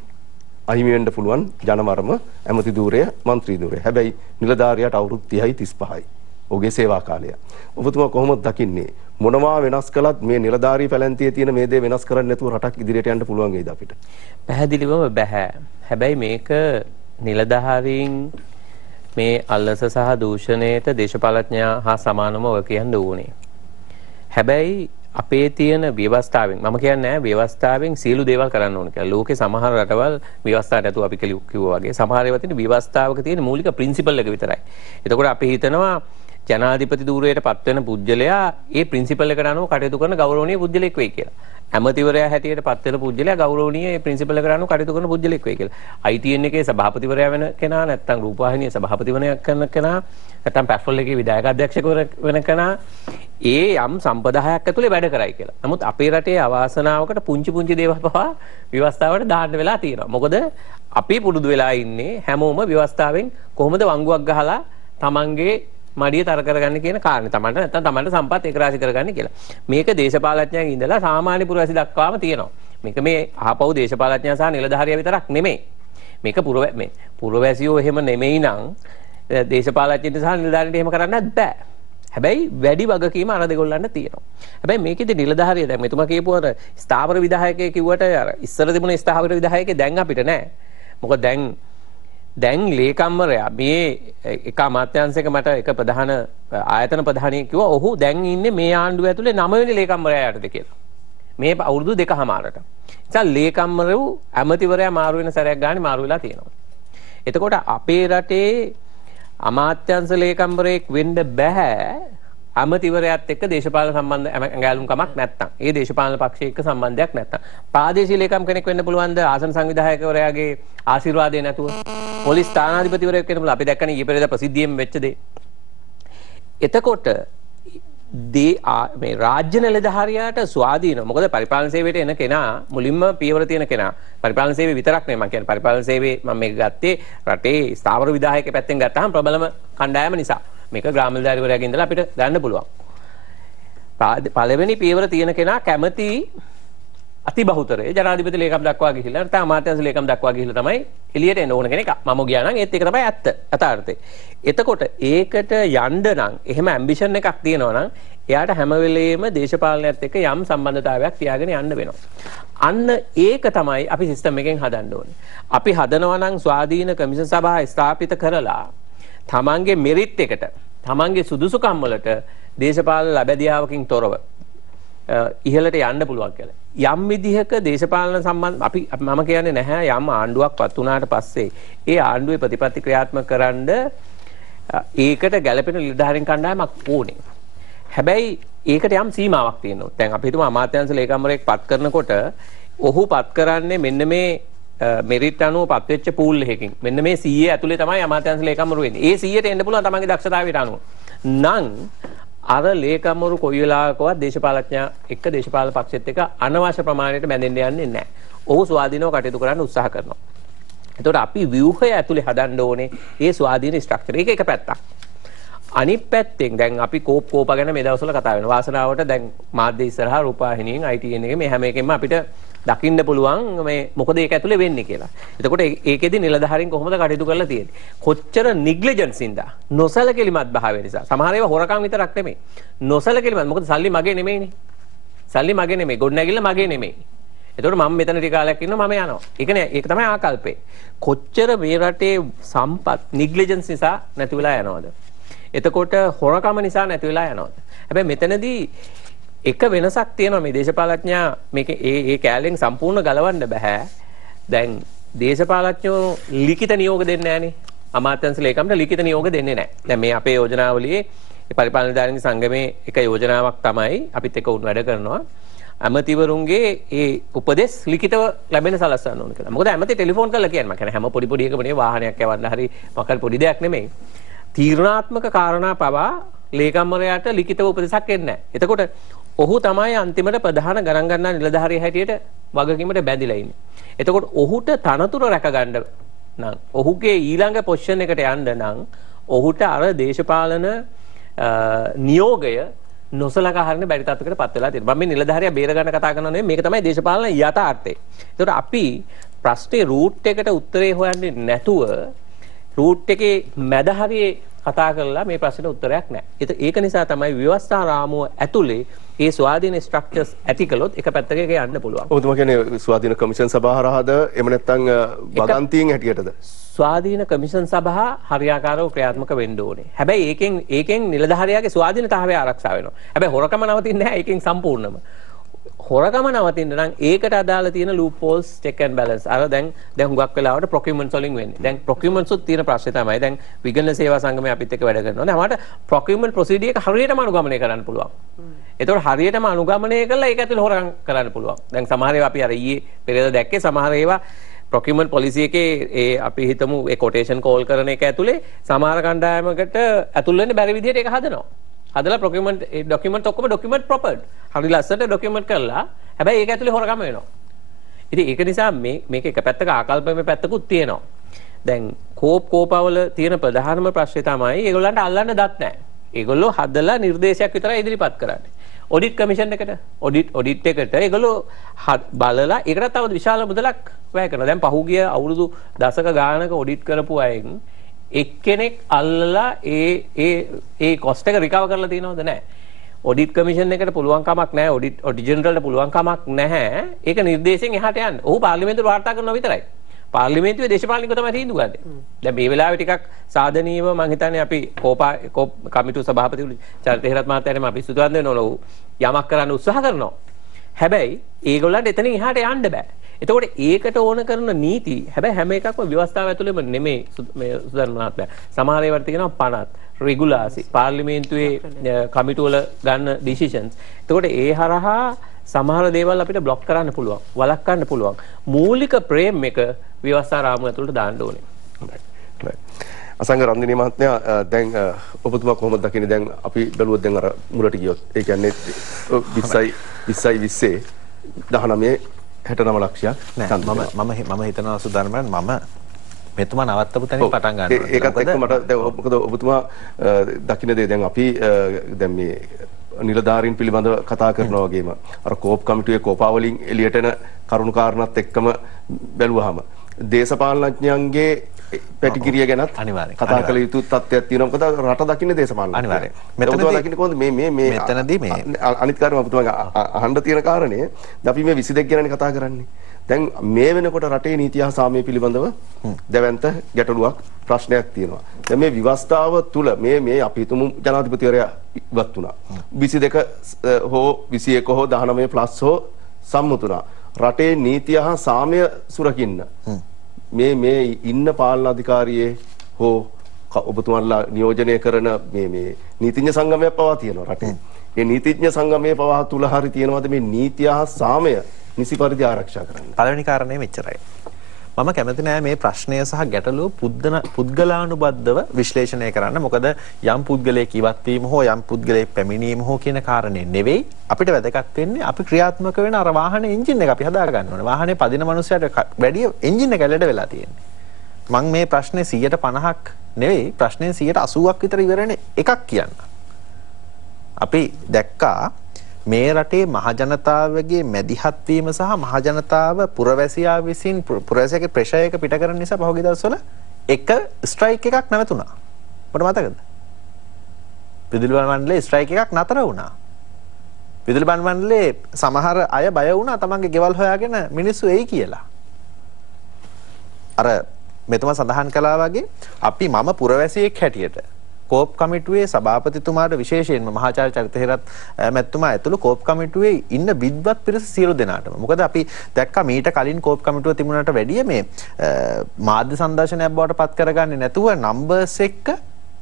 අහිමි වෙන්න පුළුවන් ජනවරම, ඇමති ධූරය, മന്ത്രി ධූරය. හැබැයි නිලධාරියාට අවුරුදු 30යි 35යි. ඔහුගේ සේවා කාලය. ඔබතුමා කොහොමද දකින්නේ? මොනවා වෙනස් කළත් මේ නිලධාරී පැලැන්තියේ තියෙන මේ දේ වෙනස් කරන්න නැතුව රටක් ඉදිරියට යන්න පුළුවන් වේද අපිට? පැහැදිලිවම බෑ. හැබැයි මේක නිලධාරීන් මේ අල්ලස සහ දූෂණයට දේශපාලඥයා හා සමානම ඔය කියන්න ඕනේ. හැබැයි අපේ තියෙන ව්‍යවස්ථාවෙන් මම කියන්නේ ව්‍යවස්ථාවෙන් සියලු දේවල් කරන්න ඕන කියලා. ලෝකේ සමහර රටවල් ව්‍යවස්ථාවට ඇතුව අපි කිව්වා වගේ සමහර ඒවා තියෙන ව්‍යවස්ථාවක තියෙන මූලික ප්‍රින්සිපල් එක විතරයි. එතකොට අපි හිතනවා ජනාධිපති ධූරයට පත්වෙන පුද්ගලයා ඒ ප්‍රින්සිපල් එකට අනුව කටයුතු කරන ගෞරවනීය පුද්ගලෙක් වෙයි කියලා. ඇමතිවරයා හැටියට පත්වෙන පුද්ගලයා ගෞරවනීය ඒ ප්‍රින්සිපල් එකට අනුව කටයුතු කරන පුද්ගලෙක් වෙයි කියලා. ITN එකේ සභාපතිවරයා වෙන කෙනා නැත්නම් රූපවාහිනියේ සභාපතිවරයෙක් කරන කෙනා නැත්නම් පැට්‍රෝල් එකේ විධායක අධ්‍යක්ෂකවරයෙක් වෙන කෙනා ඒ යම් සම්ප්‍රදායක් ඇතුලේ වැඩ කරයි කියලා. නමුත් අපේ රටේ අවාසනාවකට පුංචි පුංචි දේවල් පවා ව්‍යවස්ථාවට දාන්න වෙලා තියෙනවා. මොකද අපි පුරුදු වෙලා ඉන්නේ හැමෝම ව්‍යවස්ථාවෙන් කොහොමද වංගුවක් ගහලා තමන්ගේ මඩිය තර කරගන්න කියන කාරණේ තමන්ට නැත්නම් තමන්ට සම්පත් ඒකරාශී කරගන්න කියලා. මේක දේශපාලඥයන් ඉඳලා සාමාන්‍ය පුරවැසි දක්වාම තියෙනවා. මේක මේ ආපහු දේශපාලඥයන් සහ නිලධාරියා විතරක් නෙමෙයි. මේක පුරවැසියෝ එහෙම නෙමෙයි නම් දේශපාලඥයන්ට සහ නිලධාරියට එහෙම කරන්නත් බෑ. හැබැයි වැඩි වගකීම අර දෙගොල්ලන්ට තියෙනවා. හැබැයි මේකෙදි නිලධාරිය දැන් මෙතුමා කියපු අර ස්ථාවර විධායකයෙක් කිව්වට අර ඉස්සර තිබුණ ස්ථාවර විධායකයෙක් දැන් අපිට නෑ. මොකද දැන් ලේකම්වරයා මේ එක අමාත්‍යාංශයක මට එක ප්‍රධාන ආයතන ප්‍රධානියෙක් කිව්වා ඔහු දැන් ඉන්නේ මේ ආණ්ඩුව ඇතුලේ 9 වෙනි ලේකම්වරයා යටතේ කියලා. මේ අවුරුදු 2කමාරට. ඉතින් ලේකම්වරු ඇමතිවරයා මාරු වෙන සැරයක් ගානේ මාරු වෙලා තියෙනවා. එතකොට අපේ රටේ අමාත්‍යංශ ලේකම්වරයෙක් වෙන්න බෑ අමතිවරයාත් එක්ක දේශපාලන සම්බන්ධ ඇඟැලුම්කමක් නැත්තම්. ඒ දේශපාලන පක්ෂයේ එක්ක සම්බන්ධයක් නැත්තම්. ප්‍රාදේශීය ලේකම් කෙනෙක් වෙන්න පුළුවන්ද ආසන සංවිධායකවරයාගේ ආශිර්වාදය නැතුව? පොලිස් ස්ථානාධිපතිවරයෙක් වෙන්න පුළුවන්. අපි දැක්කනේ ඊයේ පෙරේදා ප්‍රසිද්ධියෙන් වෙච්ච දේ. එතකොට මේ රාජ්‍ය නිලධාරියාට ස්වාධීනව. මොකද පරිපාලන සේවයට එන කෙනා මුලින්ම පියවර තියෙන කෙනා. පරිපාලන සේවය විතරක් නෙමෙයි මම කියන්නේ පරිපාලන සේවයේ මම මේක ගත්තේ රටේ ස්ථාවර විධායක පැත්තෙන් ගත්තාම ප්‍රබලම කණ්ඩායම නිසා. මේක ග්‍රාම නිලධාරිවරයාගෙන් ඉඳලා අපිට ගන්න පුළුවන්. පළවෙනි පියවර තියෙන කෙනා කැමති අතිබහුතරේ ජනාධිපති ලේකම් දක්වා ගිහිල්ලා නැත්නම් අමාත්‍යාංශ ලේකම් දක්වා ගිහිල්ලා තමයි එළියට එන්න ඕන කෙනෙක්. මම ගියා නම් ඒත් ඒක තමයි ඇත්ත යථාර්ථය. එතකොට ඒකට යන්න නම් එහෙම ඇම්බිෂන් එකක් තියෙනවා නම් එයාට හැම වෙලෙම දේශපාලනයත් එක්ක යම් සම්බන්ධතාවයක් තියාගෙන යන්න වෙනවා. අන්න ඒක තමයි අපි සිස්ටම් එකෙන් හදන්න ඕනේ. අපි හදනවා නම් ස්වාධීන කමිෂන් සභාව ස්ථාපිත කරලා තමන්ගේ මෙරිට් එකට තමන්ගේ සුදුසුකම් වලට දේශපාලන ලැබැදියාවකින් තොරව ඉහළට යන්න පුළුවන් කියලා. යම් විදිහක දේශපාලන සම්බන්ධ අපි මම කියන්නේ නැහැ යම් ආණ්ඩුවක් පත් වුණාට පස්සේ ඒ ආණ්ඩුවේ ප්‍රතිපත්ති ක්‍රියාත්මක කරන්න ඒකට ගැළපෙන නිලධාරීන් කණ්ඩායමක් ඕනේ. හැබැයි ඒකට යම් සීමාවක් තියෙනවා. දැන් අපි හිතමු අමාත්‍යාංශ ලේකම්වරයෙක් පත් කරනකොට ඔහු පත් කරන්නේ මෙන්න මේ මෙරිට් අනුව පත් වෙච්ච පූල් එකකින්. මෙන්න මේ 100 ඇතුලේ තමයි අමාත්‍යාංශ ලේකම්වරු වෙන්නේ. ඒ 100ට එන්න පුළුවන් තමන්ගේ දක්ෂතාවයට අනුව. නම් අර ලේකම්වරු කොයි වෙලාවකවත් දේශපාලඥයා එක්ක දේශපාලන පක්ෂෙත් එක්ක අනවශ්‍ය ප්‍රමාණයට බැඳෙන්න යන්නේ නැහැ. ඔහු ස්වාධීනව කටයුතු කරන්න උත්සාහ කරනවා. එතකොට අපි ව්‍යුහය ඇතුලේ හදන්න ඕනේ ඒ ස්වාධීන ස්ට්‍රක්චර්. ඒක එක පැත්තක්. අනිත් පැත්තෙන් දැන් අපි කෝපා ගැන මේ දවස්වල කතා වෙනවා. වාසනාවට දැන් මාධ්‍ය ඉස්සරහා රූපවාහිනියෙන් ITN එකේ මේ හැම එකෙම අපිට දකින්න පුළුවන් මේ මොකද ඒක ඇතුලේ වෙන්නේ කියලා. එතකොට ඒකෙදි නිලධාරීන් කොහොමද කටයුතු කරලා තියෙන්නේ? කොච්චර නිග්ලිජන්ස් ඉඳා නොසලකලිමත් භාවය නිසා. සමහර ඒවා හොරකම් විතරක් නෙමෙයි. නොසලකලිමත්. මොකද සල්ලි මගේ නෙමෙයිනේ. සල්ලි මගේ නෙමෙයි. ගොඩනැගිල්ල මගේ නෙමෙයි. එතකොට මම මෙතන ටික කාලයක් ඉන්නවා මම යනවා. ඒක තමයි ආකල්පේ. කොච්චර මේ රටේ සම්පත් නිග්ලිජන්ස් නිසා නැති වෙලා යනවද? එතකොට හොරකම නිසා නැති වෙලා යනවද? හැබැයි මෙතනදී එක වෙනසක් තියෙනවා මේ දේශපාලඥයා මේක ඒ කැලෙන් සම්පූර්ණ ගලවන්න බෑ. දැන් දේශපාලඥයෝ ලිඛිත නියෝග දෙන්නේ නැහනේ. අමාත්‍යාංශ ලේකම්ට ලිඛිත නියෝග දෙන්නේ නැහැ. දැන් මේ අපේ යෝජනාවලියේ පරිපාලන නිලධාරීන් සංගමේ එක යෝජනාවක් තමයි අපිත් එක්ක උන් වැඩ කරනවා. ඇමතිවරුන්ගේ ඒ උපදෙස් ලිඛිතව ලැබෙන සලස්වන්න ඕන කියලා. මොකද ඇමති ටෙලිෆෝන් කරලා කියන්නේ මම කියන්නේ හැම පොඩි එකම නේ වාහනයක් යවන්න හරි මොකක් පොඩි දෙයක් නෙමෙයි. තීරණාත්මක කාරණා පවා ලේකම්වරයාට ලිඛිතව උපදෙසක් එන්නේ නැහැ. එතකොට ඔහු තමයි අන්තිමට ප්‍රධාන ගණන් ගන්නා නිලධාරියා හැටියට වගකීමට බැඳිලා ඉන්නේ. එතකොට ඔහුට තනතුර රැකගන්න නම් ඔහුගේ ඊළඟ පොසිෂන් එකට යන්න නම් ඔහුට අර දේශපාලන නියෝගය නොසලකා හරින බැරි තත්ත්වයකට පත් වෙලා තියෙනවා. මම මේ නිලධාරියා බේර ගන්න කතා කරනවා නෙමෙයි මේක තමයි දේශපාලන යථාර්ථය. එතකොට අපි ප්‍රශ්නේ රූට් එකට උත්තරේ හොයන්නේ නැතුව රූට් එකේ මැද හරියේ කතා කරලා මේ ප්‍රශ්නෙට උත්තරයක් නැහැ. ඒක නිසා තමයි ව්‍යවස්ථා රාමුව ඇතුලේ ඒ ස්වාධීන ස්ට්‍රක්චර්ස් ඇති කළොත් එක පැත්තක එක යන්න පුළුවන්. ඔබතුමා කියන්නේ ස්වාධීන කමිෂන් සභාව හරහාද එහෙම නැත්නම් වගන්තියෙන් හැටියටද? ස්වාධීන කමිෂන් සභාව හරියාකාරව ක්‍රියාත්මක වෙන්න ඕනේ. හැබැයි ඒකෙන් නිලධාරියාගේ ස්වාධීනතාවය ආරක්ෂා වෙනවා. හැබැයි හොරකම නවතින්නේ නැහැ ඒකෙන් සම්පූර්ණම. හොරකම නවතින්න නම් ඒකට අදාළ තියෙන loop holes check and balance අර දැන් හුඟක් වෙලාවට procurement වලින් වෙන්නේ. දැන් procurements උත් තියෙන ප්‍රශ්නේ තමයි දැන් විගණන සේවා සංගමයේ අපිත් එක්ක වැඩ කරනවා. දැන් අපට procurement procedure එක හරියටම අනුගමනය කරන්න පුළුවන්. ඒතකොට හරියටම අනුගමනය කළා ඒක ඇතුළේ හොරකම් කරන්න පුළුවන්. දැන් සමහර ඒවා අපි අර ඊයේ පෙරේද දැක්කේ සමහර ඒවා procurement policy එකේ ඒ අපි හිතමු ඒ quotation call කරන එක ඇතුලේ සමහර කණ්ඩායමකට ඇතුල් වෙන්න බැරි විදිහට ඒක හදනවා. හදලා procurement ඒ document ඔක්කොම document proper. හරි ලස්සනට document කරලා හැබැයි ඒක ඇතුලේ හොරකම වෙනවා. ඉතින් ඒක නිසා මේක එක පැත්තක ආකල්පමය පැත්තකුත් තියෙනවා. දැන් කෝපාවල තියෙන ප්‍රධානම ප්‍රශ්නේ තමයි ඒගොල්ලන්ට අල්ලන්න දත් නැහැ. ඒගොල්ලෝ හදලා නිර්දේශයක් විතරයි ඉදිරිපත් කරන්නේ. ඔඩිට් කමිෂන් එකට ඔඩිට් එකට ඒගොල්ලෝ බලලා ඒකට තව විශාල මුදලක් වැය කරනවා. දැන් පහුගිය අවුරුදු දශක ගානක ඔඩිට් කරපු අයෙන් එක්කෙනෙක් අල්ලලා ඒ කොස්ට් එක රිකවර් කරලා තියෙනවද නැහැ. ඔඩිට් කමිෂන් එකට පුළුවන් කමක් නැහැ. ඔඩිට් ජෙනරල්ට පුළුවන් කමක් නැහැ. ඒක නිර්දේශයෙන් එහාට යන්න. ඔහු පාර්ලිමේන්තුවට වාර්තා කරනවා විතරයි. පාර්ලිමේන්තුවේ දේශපාලනිකව තමයි තීන්දුව ගන්නේ. දැන් මේ වෙලාවේ ටිකක් සාධනීයව මම හිතන්නේ අපි කෝප කමිටු සභාපති චරිත හේරත් මහත්තයාට අපි සුදුසුකම් දෙනවලු යමක් කරන්න උත්සාහ කරනවා. හැබැයි ඒගොල්ලන්ට එතනින් එහාට යන්න බෑ. එතකොට ඒකට ඕන කරන නීති හැබැයි හැම එකක්ම ව්‍යවස්ථාව ඇතුළේම නෙමෙයි මේ සුදර්ම මහත්මයා. සමහර ඒවාට තියෙනවා පනත්, රෙගුලාසි, පාර්ලිමේන්තුවේ කමිටු වල ගන්න ඩිසිෂන්ස්. එතකොට ඒ හරහා සමහර දේවල් අපිට බ්ලොක් කරන්න පුළුවන්, වළක්වන්න පුළුවන්. මූලික ප්‍රේම් එක ව්‍යවස්ථා රාමුව ඇතුළට දාන්න ඕනේ. අසංග රන්දිනී මහත්මයා දැන් ඔබතුමා කොහොමද දකින්නේ දැන් අපි බැලුවොත් දැන් අර මුලට ගියොත් ඒ කියන්නේ 20 19 69 ලක්ෂයක් නෑ මම හිතනවා සුදර්මයන් මම මෙතුමා නවත්තපු තැනින් පටන් ගන්නවා. ඒකත් එක්ක මට දැන් මොකද ඔබතුමා දකින්න දේ දැන් අපි දැන් මේ නිලධාරීන් පිළිබඳව කතා කරනවා වගේම අර කෝප් කමිටුවේ කෝපාවලින් එළියට එන කරුණු කාරණාත් එක්කම බැලුවාම දේශපාලනඥයන්ගේ පැටිකිරිය ගැනත් කතා කළ යුතු තත්ත්වයක් තියෙනවා. මොකද රට දකින්නේ දේශපාලන අනිවාර්යයෙන්. මෙතනදී දකින්නේ කොහොමද මේ මෙතනදී මේ අනිත් කාරණා ඔබතුමාගේ අහන්න තියෙන කාරණේ අපි මේ 22 ගැනනේ කතා කරන්නේ. දැන් මේ වෙනකොට රටේ නීතිය හා සාමය පිළිබඳව දැවැන්ත ගැටලුවක් ප්‍රශ්නයක් තියෙනවා. දැන් මේ විවස්ථාව තුල මේ අපි හිතමු ජනාධිපතිවරයා ඉවත් වුණා. 22 හෝ 21 හෝ 19 ප්ලස් හෝ සම්මුත වුණා. රටේ නීතිය හා සාමය සුරකින්න මේ ඉන්න පාලන අධිකාරියේ හෝ ඔබතුමාලා නියෝජනය කරන මේ නීතිඥ සංගමයක් පවා තියෙනවා රටේ. මේ නීතිඥ සංගමයේ පවා තුල හරි තියෙනවද මේ නීතිය හා සාමය නිසි පරිදි ආරක්ෂා කරන්න? පළවෙනි කාරණේ මෙච්චරයි. මම කැමති නෑ මේ ප්‍රශ්නය සහ ගැටලුව පුද්ගලානුබද්ධව විශ්ලේෂණය කරන්න. මොකද යම් පුද්ගලයෙක් ඉවත් වීම හෝ යම් පුද්ගලයෙක් පැමිණීම හෝ කියන කාරණේ නෙවෙයි. අපිට වැදගත් වෙන්නේ අපි ක්‍රියාත්මක වෙන අර වාහනේ එන්ජින් එක අපි හදා ගන්න ඕනේ. වාහනේ පදින මනුස්සයට වැඩි එන්ජින් එක ලෙඩ වෙලා තියෙන්නේ. මම මේ ප්‍රශ්නේ 150ක් නෙවෙයි ප්‍රශ්නේ 180ක් විතර ඉවරනේ එකක් කියන්න. අපි දැක්කා මේ රටේ මහජනතාවගේ මැදිහත් වීම සහ මහජනතාව පුරවැසියා විසින් පුරවැසියාගේ ප්‍රෙෂර් එක පිට කරන නිසා පහුගිය දවස්වල එක ස්ට්‍රයික් එකක් නැවතුණා. ඔබට මතකද? විදුලි බල මණ්ඩලයේ ස්ට්‍රයික් එකක් නතර වුණා. විදුලි බල මණ්ඩලයේ සමහර අය බය වුණා තමන්ගේ ගෙවල් හොයාගෙන මිනිස්සු එයි කියලා. අර මෙතුමා සඳහන් කළා වගේ අපි මම පුරවැසියෙක් හැටියට කෝප් කමිටුවේ සභාපතිතුමාට විශේෂයෙන්ම මහාචාර්ය චරිත හේරත් මැතිතුමා ඇතුළු කෝප් කමිටුවේ ඉන්න විද්වත් පිරිස සියලු දෙනාටම. මොකද අපි දැක්කා මීට කලින් කෝප් කමිටුව තිබුණාට වැඩිය මේ මාධ්‍ය සංදර්ශනයක් බවට පත් කරගන්නේ නැතුව නම්බර්ස් එක්ක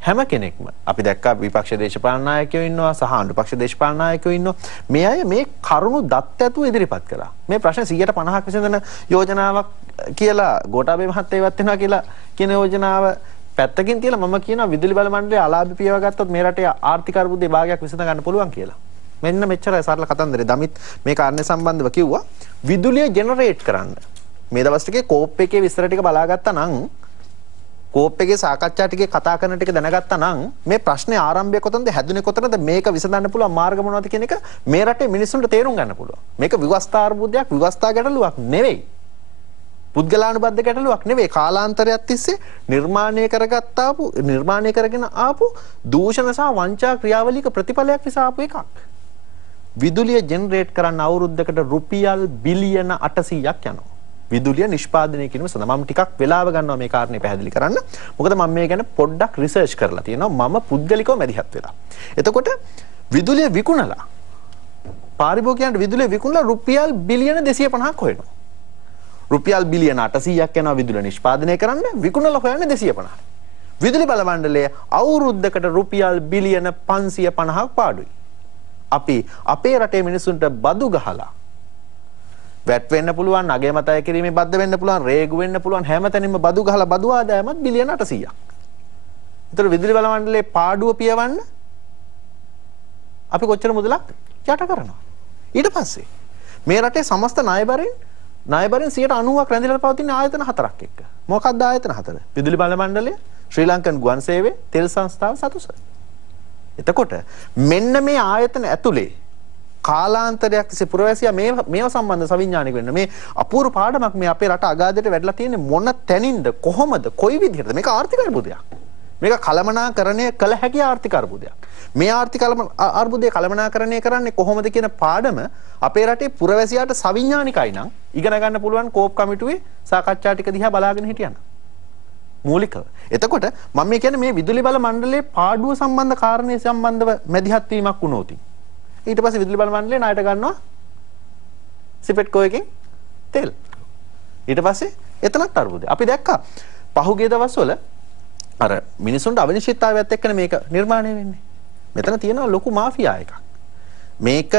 හැම කෙනෙක්ම අපි දැක්කා විපක්ෂ දේශපාලන නායකයෝ ඉන්නවා සහ අනුපක්ෂ දේශපාලන නායකයෝ ඉන්නවා. මේ අය මේ කරුණු දත් ඇතුව ඉදිරිපත් කළා. මේ ප්‍රශ්න 150ක් විසඳන යෝජනාවක් කියලා ගෝඨාභය මහත්තයා ඉවත් වෙනවා කියලා කියන යෝජනාව පැත්තකින් තියලා මම කියනවා විදුලි බල මණ්ඩලයේ අලාභ පියව ගත්තොත් මේ රටේ ආර්ථික අර්බුදයේ භාගයක් විසඳ ගන්න පුළුවන් කියලා. මෙන්න මෙච්චරයි සරල කතන්දරේ. දමිත් මේ කාරණේ සම්බන්ධව කිව්වා විදුලිය ජෙනරේට් කරන්න. මේ දවස් ටිකේ කෝප් එකේ විස්තර ටික බලාගත්තා නම් කෝප් එකේ සාකච්ඡා ටිකේ කතා කරන ටික දැනගත්තා නම් මේ ප්‍රශ්නේ ආරම්භය කොතනද හැදුනේ කොතනද මේක විසඳන්න පුළුවන් මාර්ග මොනවද කියන එක මේ රටේ මිනිස්සුන්ට තේරුම් ගන්න පුළුවන්. මේක විවස්ථා අර්බුදයක් විවස්ථා ගැටලුවක් නෙවෙයි. පුද්ගලානුබද්ධ ගැටලුවක් නෙවෙයි. කාලාන්තරයක් තිස්සේ නිර්මාණය කරගෙන ආපු දූෂණ සහ වංචා ක්‍රියාවලියක ප්‍රතිඵලයක් නිසා ආපු එකක්. විදුලිය ජෙනරේට් කරන්න අවුරුද්දකට රුපියල් බිලියන 800ක් යනවා. විදුලිය නිෂ්පාදනය කිරීම සඳහා මම ටිකක් වෙලාව ගන්නවා මේ කාරණේ පැහැදිලි කරන්න. මොකද මම මේ ගැන පොඩ්ඩක් රිසර්ච් කරලා තියෙනවා. මම පුද්ගලිකව මැදිහත් වෙලා. එතකොට විදුලිය විකුණලා පාරිභෝගිකයන්ට විදුලිය විකුණලා රුපියල් බිලියන 250ක් හොයනවා. රුපියල් බිලියන 800ක් යනවා විදුලිය නිෂ්පාදනය කරන්න විකුණලා හොයන්නේ 250යි. විදුලි බල මණ්ඩලය අවුරුද්දකට රුපියල් බිලියන 550ක් පාඩුයි. අපි අපේ රටේ මිනිසුන්ට බදු ගහලා වැට් වෙන්න පුළුවන්, අගය මතය කිරීමේ බද්ධ වෙන්න පුළුවන්, රේගු වෙන්න පුළුවන් හැමතැනින්ම බදු ගහලා බදු ආදායමත් බිලියන 800ක්. ඒතර විදුලි බල මණ්ඩලයේ පාඩුව පියවන්න අපි කොච්චර මුදලක් යට කරනවා. ඊට පස්සේ මේ රටේ සමස්ත ණයබරින් 90%ක් රැඳිලා පවතින ආයතන හතරක් එක්ක. මොකක්ද ආයතන හතර? විදුලි බල මණ්ඩලය, ශ්‍රී ලංකන් ගුවන් සේවය, තෙල් සංස්ථාව, සතුස. එතකොට මෙන්න මේ ආයතන ඇතුලේ කාලාන්තරයක් තිස්සේ පුරවැසියා මේව සම්බන්ධ සවිඥානික වෙන්න මේ අපූර්ව පාඩමක් මේ අපේ රට අගාධයට වැඩිලා තියෙන්නේ මොන තැනින්ද කොහොමද කොයි විදිහටද මේක ආර්ථික අර්බුදයක්. මේක කළමනාකරණය කළ හැකි ආර්ථික අර්බුදයක්. මේ ආර්ථික අර්බුදය කළමනාකරණය කරන්නේ කොහොමද කියන පාඩම අපේ රටේ පුරවැසියාට සවිඥානිකයි නම් ඉගෙන ගන්න පුළුවන් කෝප් කමිටුවේ සාකච්ඡා ටික දිහා බලාගෙන හිටියනම්. මූලිකව. එතකොට මම මේ කියන්නේ මේ විදුලි බල මණ්ඩලයේ පාඩුව සම්බන්ධ කාරණේ සම්බන්ධව මැදිහත් වීමක් වුණොත් ඊට පස්සේ විදුලි බල මණ්ඩලය ණයට ගන්නවා සිපෙට්කෝ එකෙන් තෙල්. ඊට පස්සේ එතනත් අර්බුදය. අපි දැක්කා පහුගිය දවස්වල අර මිනිසුන්ට අවිනිශ්චිතතාවයත් එක්කනේ මේක නිර්මාණය වෙන්නේ. මෙතන තියෙනවා ලොකු මාෆියා එකක්. මේක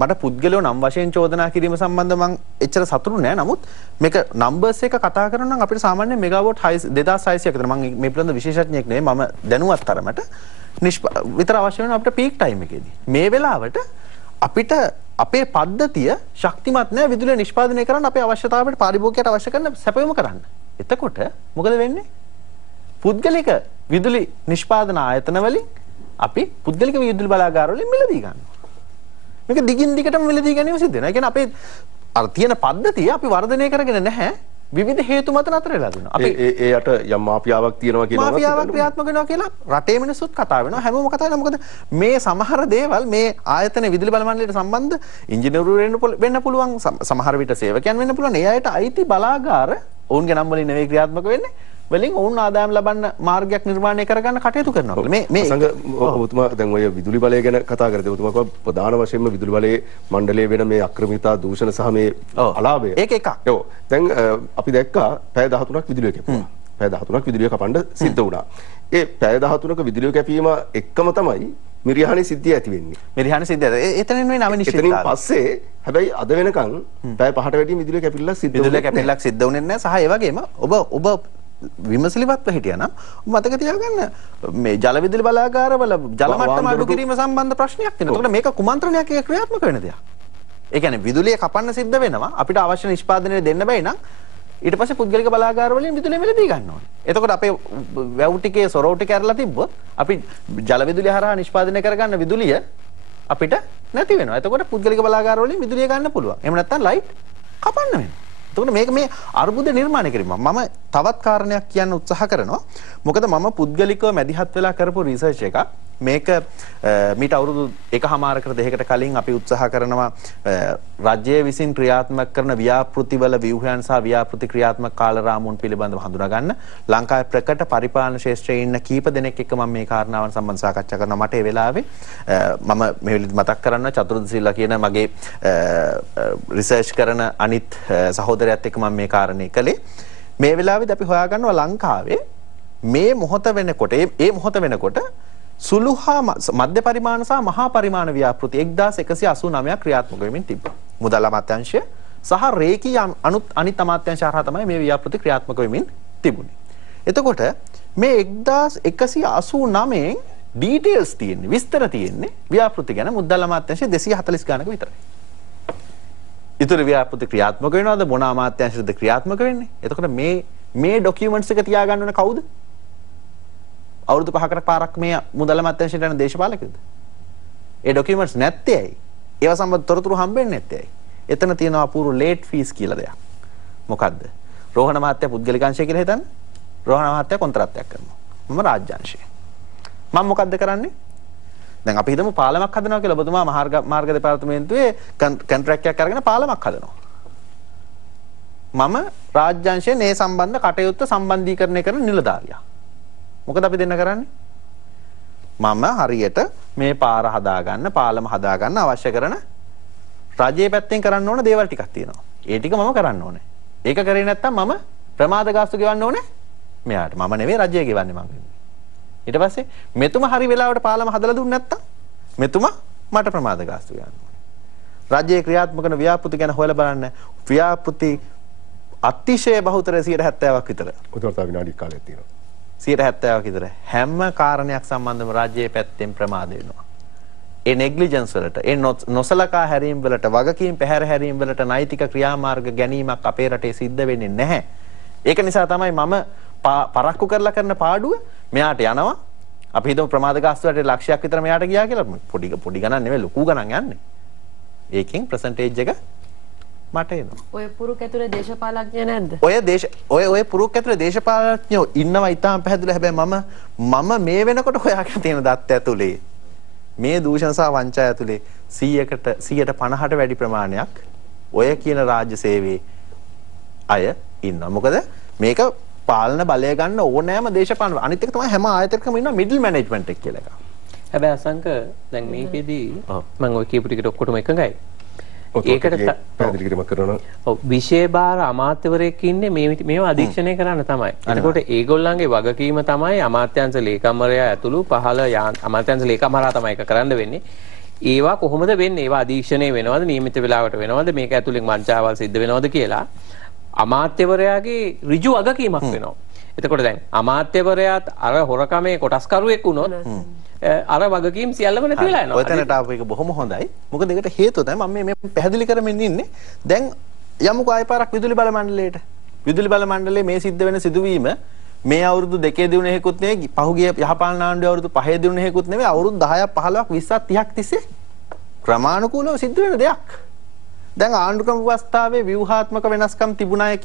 මට පුද්ගලයෝ නම් වශයෙන් චෝදනා කිරීම සම්බන්ධව මම එච්චර සතුටු නෑ. නමුත් මේක නම්බර්ස් එක කතා කරනවා නම් අපිට සාමාන්‍ය මෙගාවොට් 2600ක් විතර මම මේ පිළිබඳ විශේෂඥයෙක් නෙවෙයි. මම දැනුවත් තරමට විතර අවශ්‍ය වෙන අපිට පීක් ටයිම් එකේදී. මේ වෙලාවට අපිට අපේ පද්ධතිය ශක්තිමත් නෑ විදුලිය නිෂ්පාදනය කරන්න අපේ අවශ්‍යතාවයට පාරිභෝගිකයට අවශ්‍ය කරන සැපයුම කරන්න. එතකොට මොකද වෙන්නේ? පුද්ගලික විදුලි නිෂ්පාදන ආයතන වලින් අපි පුද්ගලික විදුලි බලාගාර වලින් මිලදී ගන්නවා. මේක දිගින් දිගටම මිලදී ගැනීම සිද්ධ වෙනවා. ඒ කියන්නේ අපේ අර තියෙන පද්ධතිය අපි වර්ධනය කරගෙන නැහැ. විවිධ හේතු මත නතර වෙලා දුන්නා. අපි ඒ යට යම් මාෆියාවක් තියෙනවා කියලා මාෆියාවක් ක්‍රියාත්මක වෙනවා කියලා රටේ මිනිස්සුත් කතා වෙනවා. හැමෝම කතා වෙනවා. මොකද මේ සමහර දේවල් මේ ආයතන විදුලි බල මණ්ඩලයට සම්බන්ධ ඉංජිනේරු වෙන්න පුළුවන්, සමහර විට සේවකයන් වෙන්න පුළුවන්. ඒ අයට අයිති බලාගාර ඔවුන්ගේ නම් වලින් නෙවෙයි ක්‍රියාත්මක වෙන්නේ. වලින් ඔවුන් ආදායම් ලබන්න මාර්ගයක් නිර්මාණය කරගන්න කටයුතු කරනවා. මේ සංග ඔබතුමා දැන් ඔය විදුලි බලය ගැන කතා කරද්දී ඔබතුමා කිව්වා ප්‍රධාන වශයෙන්ම විදුලි බලයේ මණ්ඩලයේ වෙන මේ අක්‍රමිකතා දූෂණ සහ මේ අලාභය. ඒක එකක්. ඔව්. දැන් අපි දැක්කා පැය 13ක් විදුලිය කැපුවා. පැය 13ක් විදුලිය කපන්න සිද්ධ වුණා. ඒ පැය 13ක විදුලිය කැපීම එක්කම තමයි මිරිහානි සිද්ධිය ඇති වෙන්නේ. මිරිහානි සිද්ධිය. එතනින් වෙන අවිනිශ්චිතතාවය. එතනින් පස්සේ හැබැයි අද වෙනකන් පැය 5ට වැඩි විදුලිය කැපිල්ලක් සිද්ධ වුණේ නැහැ. සහ ඒ වගේම ඔබ විමසිලිවත්ව හිටියනම් මතක තියාගන්න මේ ජල විදුලි බලාගාරවල ජල මට්ටම අඩු කිරීම සම්බන්ධ ප්‍රශ්නයක් තියෙනවා. ඒකට මේක කුමන්ත්‍රණයක් එක ක්‍රියාත්මක වෙන දෙයක්. ඒ කියන්නේ විදුලිය කපන්න සිද්ධ වෙනවා. අපිට අවශ්‍ය නිෂ්පාදනය දෙන්න බැයි නම් ඊට පස්සේ පුද්ගලික බලාගාර වලින් විදුලිය මිලදී ගන්න ඕනේ. එතකොට අපේ වැව් ටිකේ සොරව් ටික ඇරලා තිබ්බොත් අපි ජල විදුලිය හරහා නිෂ්පාදනය කරගන්න විදුලිය අපිට නැති වෙනවා. එතකොට පුද්ගලික බලාගාර වලින් විදුලිය ගන්න පුළුවන්. එහෙම නැත්නම් ලයිට් කපන්න වෙනවා. එතකොට මේක මේ අර්බුද නිර්මාණය කිරීම. මම තවත් කාරණයක් කියන්න උත්සාහ කරනවා. මොකද මම පුද්ගලිකව මැදිහත් වෙලා කරපු රිසර්ච් එකක්. මේක මීට අවුරුදු 1.5කට දෙකකට කලින් අපි උත්සාහ කරනවා රජය විසින් ක්‍රියාත්මක කරන ව්‍යාපෘතිවල ව්‍යුහයන් සහ ව්‍යාපෘති ක්‍රියාත්මක කාලරාමුන් පිළිබඳව හඳුනා ගන්න. ලංකාවේ ප්‍රකට පරිපාලන ශාස්ත්‍රයේ ඉන්න කීප දෙනෙක් එක්ක මම මේ කාරණාවන් සම්බන්ධව සාකච්ඡා කරනවා. මට ඒ වෙලාවේ මම මේ වෙලෙදි මතක් කරන්න චතුර්ද සිල්ලා කියන මගේ රිසර්ච් කරන අනිත් සහෝදරයත් එක්ක මම මේ කාරණේ කළේ. මේ වෙලාවේදී අපි හොයාගන්නවා ලංකාවේ මේ මොහොත වෙනකොට ඒ මොහොත වෙනකොට සුළු හා මධ්‍ය පරිමාණ සහ මහා පරිමාණ ව්‍යාපෘති 1189ක් ක්‍රියාත්මක වෙමින් තිබ්බා. මුදල් අමාත්‍යාංශය සහ රේකී අනිත් අමාත්‍යාංශ හරහා තමයි මේ ව්‍යාපෘති ක්‍රියාත්මක වෙමින් තිබුණේ. එතකොට මේ 1189න් ඩීටේල්ස් තියෙන්නේ, විස්තර තියෙන්නේ ව්‍යාපෘති ගැන මුදල් අමාත්‍යාංශය 240 ගණනක විතරයි. ඊතර ව්‍යාපෘති ක්‍රියාත්මක වෙනවද මොන අමාත්‍යාංශයද ක්‍රියාත්මක වෙන්නේ? එතකොට මේ ડોකියුමන්ට්ස් එක තියාගන්න ඕන කවුද? අවුරුදු 5කට පාරක් මේ මුදල් අමාත්‍යාංශයට යන දේශපාලකයෝද? ඒ ડોකියුමන්ට්ස් නැත්තේ ඇයි? ඒව සම්බන්ධ තොරතුරු හම්බෙන්නේ නැත්තේ ඇයි? එතන තියෙනවා අපූර්ව ලේට් ෆීස් කියලා දෙයක්. මොකද්ද? රෝහණ මහත්තයා පුද්ගලික අංශය කියලා හිතන්න. රෝහණ මහත්තයා කොන්ත්‍රාත්යක් කරනවා. මම රාජ්‍ය අංශය. මම මොකද්ද කරන්නේ? දැන් අපි හිතමු පාලමක් හදනවා කියලා. ඔබතුමා මාර්ග දෙපාර්තමේන්තුවේ කොන්ත්‍රැක්ට් එකක් අරගෙන පාලමක් හදනවා. මම රාජ්‍ය අංශයේ මේ සම්බන්ධ කටයුත්ත සම්බන්ධීකරණය කරන නිලධාරියා. මොකද අපි දෙන්න කරන්නේ? මම හරියට මේ පාර හදාගන්න, පාලම හදාගන්න අවශ්‍ය කරන රජයේ පැත්තෙන් කරන්න ඕන දේවල් ටිකක් තියෙනවා. ඒ ටික මම කරන්න ඕනේ. ඒක කරේ නැත්තම් මම ප්‍රමාද ගාස්තු ගෙවන්න ඕනේ මෙයාට. මම නෙවෙයි රජය ගෙවන්නේ මං. ඊට පස්සේ මෙතුමා හරි වෙලාවට පාලම හදලා දුන්නේ නැත්තම් මෙතුමා මට ප්‍රමාද ගාස්තු ගෙවන්න ඕනේ. රජයේ ක්‍රියාත්මක කරන ව්‍යාපෘති ගැන හොයලා බලන්න. ව්‍යාපෘති අතිශය බහුතර 70%ක් විතර. උදේ තව විනාඩි කාලයක් තියෙනවා. 70%ක් විතර හැම කාරණයක් සම්බන්ධව රජයේ පැත්තෙන් ප්‍රමාද වෙනවා. ඒ නෙග්ලිජන්ස් වලට, ඒ නොසලකා හැරීම් වලට, වගකීම් පැහැර හැරීම් වලට නෛතික ක්‍රියාමාර්ග ගැනීමක් අපේ රටේ සිද්ධ වෙන්නේ නැහැ. ඒක නිසා තමයි මම පරක්කු කරලා කරන පාඩුව මෙයාට යනවා. අපි හිතමු ප්‍රමාද ගාස්තුවට ලක්ෂයක් විතර මෙයාට ගියා කියලා. පොඩි ගණන් නෙවෙයි ලොකු ගණන් යන්නේ. ඒකෙන් පර්සන්ටේජ් එක මට එනවා. ඔය පුරුක් ඇතුලේ දේශපාලඥය නැද්ද? ඔය පුරුක් ඇතුලේ දේශපාලඥයෝ ඉන්නවා ඉතාම පැහැදිලිව. හැබැයි මම මේ වෙනකොට හොයාගෙන තියෙන දත් ඇතුලේ මේ දූෂණ සහ වංචා ඇතුලේ 100% වැඩි ප්‍රමාණයක් ඔය කියන රාජ්‍ය සේවයේ අය ඉන්නවා. මොකද මේක පාලන බලය ගන්න ඕනෑම දේශපාලන අනිත් එක තමයි හැම ආයතනයකම ඉන්න මිඩල් මැනේජ්මන්ට් එක කියලා එකක්. හැබැයි අසංක දැන් මේකෙදී මම ඔය කියපු ටිකට ඔක්කොටම එකඟයි. ඒකට පැහැදිලි කිරීමක් කරනවා. ඔව් විශේෂ භාර අමාත්‍යවරයෙක් ඉන්නේ මේව අධීක්ෂණය කරන්න තමයි. එතකොට ඒගොල්ලන්ගේ වගකීම තමයි අමාත්‍යාංශ ලේකම්වරයා ඇතුළු 15 අමාත්‍යාංශ ලේකම්වරයා තමයි ඒක කරන්න වෙන්නේ. ඒවා කොහොමද වෙන්නේ? ඒවා අධීක්ෂණය වෙනවද? නියමිත වෙලාවට වෙනවද? මේක ඇතුලෙන් වංචාවල් සිද්ධ වෙනවද කියලා අමාත්‍යවරයාගේ ඍජු වගකීමක් වෙනවා. එතකොට දැන් අමාත්‍යවරයාත් අර හොරකමේ කොටස්කරුවෙක් වුණොත් අර වගකීම් සියල්ලම නැති වෙලා යනවා. ඔය තැනට ආපු එක බොහොම හොඳයි. මොකද ඒකට හේතුව තමයි මම මේ පැහැදිලි කරමින් ඉන්නේ. දැන් යමුකෝ ආය පාරක් විදුලි බල මණ්ඩලයට. විදුලි බල මණ්ඩලයේ මේ සිද්ධ වෙන සිදුවීම මේ අවුරුදු 2 දිනුනේ හේකුත් නෙවෙයි, පහුගිය යහපාලන ආණ්ඩුවේ අවුරුදු 5 දිනුනේ හේකුත් නෙවෙයි, අවුරුදු 10ක් 15ක් 20ක් 30ක් තිස්සේ ක්‍රමානුකූලව සිද්ධ වෙන දෙයක්. දැන් ආණ්ඩුක්‍රම ව්‍යවස්ථාවේ ව්‍යුහාත්මක වෙනස්කම් තිබුණාය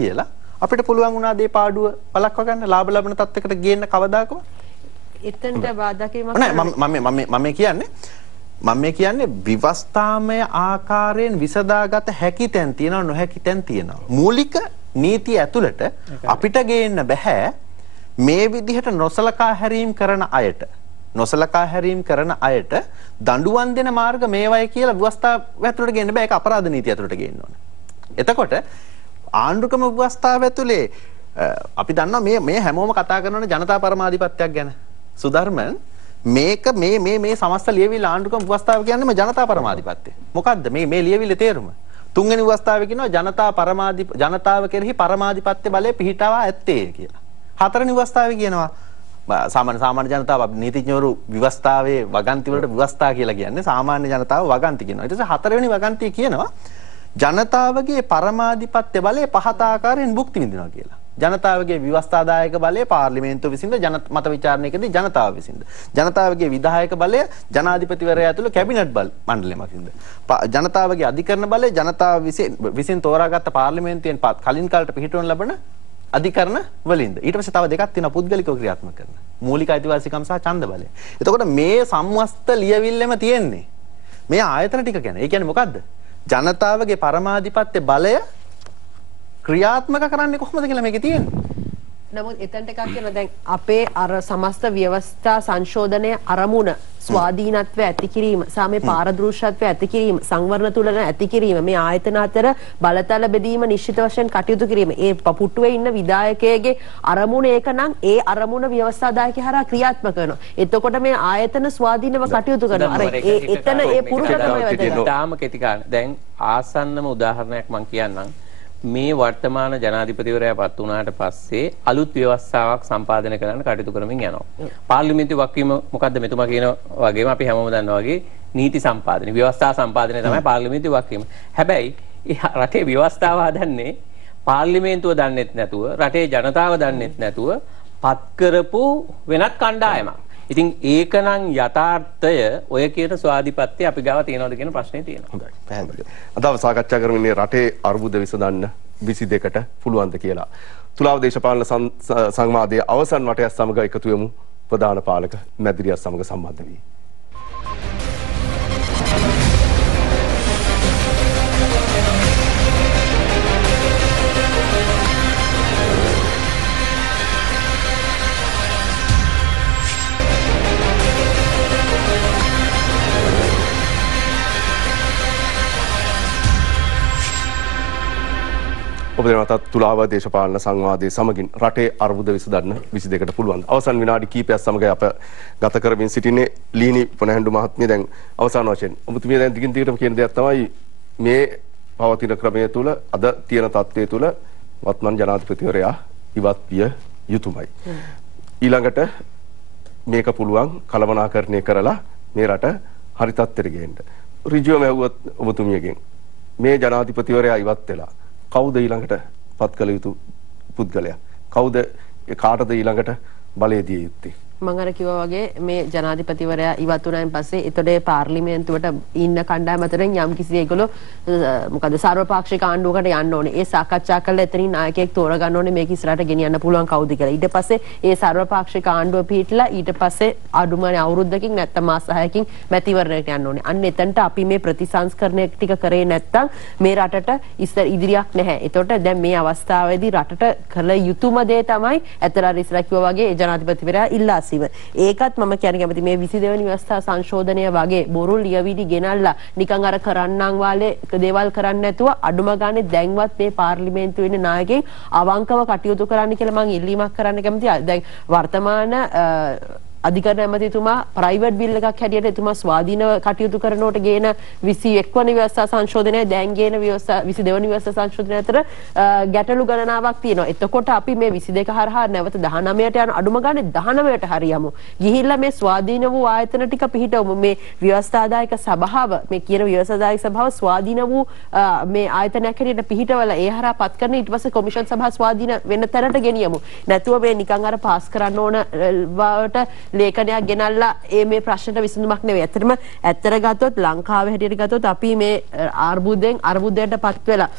කියලා අපිට පුළුවන් වුණා දේ පාඩුව බලක්ව ගන්න ලාභ ලබන තත්යකට ගේන්න කවදාකවත්. එතනට බාධා කිරීමක් නෑ. මම කියන්නේ විවස්ථාමය ආකාරයෙන් විසදාගත හැකි තැන් තියෙනවා, නොහැකි තැන් තියෙනවා. මූලික නීතිය ඇතුළට අපිට ගේන්න බෑ මේ විදිහට නොසලකා හැරීම් කරන අයට දඬුවම් දෙන මාර්ග මේවයි කියලා ව්‍යවස්ථාව ඇතුළට ගේන්න බෑ. ඒක අපරාධ නීතිය ඇතුළට ගේන්න ඕනේ. එතකොට ආණ්ඩුක්‍රම ව්‍යවස්ථාව ඇතුලේ අපි දන්නවා මේ හැමෝම කතා කරනවනේ ජනතා පරමාධිපත්‍යයක් ගැන. සුධර්මන් මේක මේ සමස්ත ලියවිල්ල ආණ්ඩුක්‍රම ව්‍යවස්ථාව කියන්නේම ජනතා පරමාධිපත්‍ය. මොකද්ද මේ ලියවිල්ලේ තේරුම? තුන්වෙනි ව්‍යවස්ථාවේ කියනවා ජනතාව කෙරෙහි පරමාධිපත්‍ය බලය පිහිටවා ඇත්තේ කියලා. හතරවෙනි ව්‍යවස්ථාවේ කියනවා සාමාන්‍ය ජනතාව නීතිඥවරු ව්‍යවස්ථාවේ වගන්ති වලට ව්‍යවස්ථා කියලා කියන්නේ සාමාන්‍ය ජනතාව වගන්ති කියනවා. ඊට පස්සේ හතරවෙනි වගන්තිය කියනවා ජනතාවගේ පරමාධිපත්‍ය බලය පහත ආකාරයෙන් භුක්ති විඳිනවා කියලා. ජනතාවගේ ව්‍යවස්ථාදායක බලය පාර්ලිමේන්තුව විසින්ද මත විචාරණයකදී ජනතාව විසින්ද. ජනතාවගේ විධායක බලය ජනාධිපතිවරයා ඇතුළු කැබිනට් මණ්ඩලය මතින්ද. ජනතාවගේ අධිකරණ බලය ජනතාව විසින් තෝරාගත්ත පාර්ලිමේන්තුවෙන් කලින් කාලට පිහිටවන ලබන අධිකරණ වලින්ද. ඊට පස්සේ තව දෙකක් තියෙනවා පුද්ගලිකව ක්‍රියාත්මක කරන. මූලික අයිතිවාසිකම් සහ ඡන්ද බලය. එතකොට මේ සම්වස්ත ලියවිල්ලෙම තියෙන්නේ මේ ආයතන ටික ගැන. ඒ කියන්නේ මොකද්ද? ජනතාවගේ පරමාධිපත්‍ය බලය ක්‍රියාත්මක කරන්නේ කොහොමද කියලා මේකේ තියෙන්නේ. නමුත් එතනට එකක් කියන දැන් අපේ අර සමස්ත ව්‍යවස්ථා සංශෝධනයේ අරමුණ ස්වාධීනත්වය ඇති කිරීම, සාමේ පාරදෘශ්‍යත්වය ඇති කිරීම, සංවර්ණ තුලන ඇති කිරීම, මේ ආයතන අතර බලතල බෙදීම නිශ්චිත වශයෙන් කටයුතු කිරීම. ඒ පුටුවේ ඉන්න විධායකයේගේ අරමුණ ඒකනම් ඒ අරමුණ ව්‍යවස්ථාදායකයා හරහා ක්‍රියාත්මක කරනවා. එතකොට මේ ආයතන ස්වාධීනව කටයුතු කරනවා. අර එතන ඒ පුරුෂ තමයි වැදගත්. තාම කෙටි කාලේ දැන් ආසන්නම උදාහරණයක් මම කියන්නම්. මේ වර්තමාන ජනාධිපතිවරයා පත් වුණාට පස්සේ අලුත් ව්‍යවස්ථාවක් සම්පාදනය කරන්න කටයුතු කරමින් යනවා. පාර්ලිමේන්තුවේ වක්කීම මොකද්ද මෙතුමා කියන වගේම අපි හැමෝම දන්නවා වගේ නීති සම්පාදනය, ව්‍යවස්ථා සම්පාදනය තමයි පාර්ලිමේන්තුවේ වක්කීම. හැබැයි රටේ ව්‍යවස්ථාව හදන්නේ පාර්ලිමේන්තුව දන්නෙත් නැතුව, රටේ ජනතාව දන්නෙත් නැතුව පත් කරපු වෙනත් කණ්ඩායමක්. ඉතින් ඒකනම් යථාර්ථය ඔය කියන ස්වාධිපත්‍ය අපි ගාව තියනවද කියන ප්‍රශ්නේ තියෙනවා. හොඳයි. පැහැදිලි. අද අපි සාකච්ඡා කරමින් ඉන්නේ රටේ අර්බුද විසඳන්න 22කට පුළුවන්ද කියලා. තුලාව දේශපාලන සංවාදයේ අවසන් වටයත් සමග එකතු වෙමු ප්‍රධාන පාලක මැදිරියත් සමග සම්බන්ධ වී. ඔබ දෙනවටත් තුලාව දේශපාලන සංවාදයේ සමගින් රටේ අර්බුද විසඳන්න 22කට පුළුවන්. අවසන් විනාඩි කිහිපයක් සමග අප ගත කරමින් සිටින්නේ ලීනි පොණහැඬු මහත්මිය. දැන් අවසාන වශයෙන් ඔබතුමිය දැන් දිගින් දිගටම කියන දෙයක් තමයි මේ පවතින ක්‍රමය තුළ අද තියෙන තත්ත්වය තුළ වත්මන් ජනාධිපතිවරයා ඉවත් විය යුතුමයි. ඊළඟට මේක පුළුවන් කළමනාකරණය කරලා මේ රට හරි තත්ත්වෙට ගේන්න. ඍජුවම ඇහුවොත් ඔබතුමියගෙන් මේ ජනාධිපතිවරයා ඉවත් වෙලා කවුද ඊළඟට පත් කළ යුතු පුද්ගලයා? කවුද කාටද ඊළඟට බලය දිය යුත්තේ? මම අර කිව්වා වගේ මේ ජනාධිපතිවරයා ඉවත් වුණායින් පස්සේ එතකොට පාර්ලිමේන්තුවට ඉන්න කණ්ඩායම අතරින් යම් කිසි ඒගොල්ලෝ මොකද සර්වපාක්ෂික ආණ්ඩුවකට යන්න ඕනේ. ඒ සාකච්ඡා කරලා එතනින් නායකයෙක් තෝරගන්න ඕනේ මේක ඉස්සරහට ගෙනියන්න පුළුවන් කවුද කියලා. ඊට පස්සේ ඒ සර්වපාක්ෂික ආණ්ඩුව පිහිටලා ඊට පස්සේ අඩුමනේ අවුරුද්දකින් නැත්නම් මාස 6කින් මැතිවරණයට යන්න ඕනේ. අන්න එතනට අපි මේ ප්‍රතිසංස්කරණය ටික කරේ නැත්නම් මේ රටට ඉදිරියක් නැහැ. එතකොට දැන් මේ අවස්ථාවේදී රටට කළ යුතුම දේ තමයි අතර ඉස්සරහ කිව්වා වගේ ජනාධිපතිවරයා ඉල්ලා ඒකත් මම කියන්නේ කැමති මේ 22 වෙනි ව්‍යවස්ථා සංශෝධනය වගේ බොරු ලියවිලි ගෙනල්ලා නිකන් අර කරන්නම් වාලේ දේවල් කරන්න නැතුව අඩුම ගානේ දැන්වත් මේ පාර්ලිමේන්තුවේ ඉන්න නායකයන් අවංකව කටයුතු කරන්න කියලා මම ඉල්ලීමක් කරන්න කැමතියි. දැන් වර්තමාන අධිකරණ ඇමතිතුමා ප්‍රයිවට් බිල් එකක් හැටියට එතුමා ස්වාධීනව කටයුතු කරනකොට ගේන 21 වන ව්‍යවස්ථා සංශෝධනය දැන් ගේන 22 වන ව්‍යවස්ථා සංශෝධනය අතර ගැටලු ගණනාවක් තියෙනවා. එතකොට අපි මේ 22 හරහා නැවත 19ට යන අඩුම ගානේ 19ට හරියමු. ගිහිල්ලා මේ ස්වාධීන වූ ආයතන ටික පිහිටවමු. මේ ව්‍යවස්ථාදායක සභාව මේ කියන ව්‍යවස්ථාදායක සභාව ස්වාධීන වූ මේ ආයතනයක් හැටියට පිහිටවලා ඒ හරහා පත් කරන ඊට පස්සේ කොමිෂන් සභාව ස්වාධීන වෙන තැනට ගෙනියමු. නැතුව මේ නිකන් අර පාස් කරන්න ඕන වට ලේඛනයක් ගෙනල්ලා මේ ප්‍රශ්නට විසඳුමක් නෙවෙයි. ඇත්තට ගත්තොත් ලංකාවේ හැටියට ගත්තොත් අපි මේ අර්බුදයට පත් වෙලා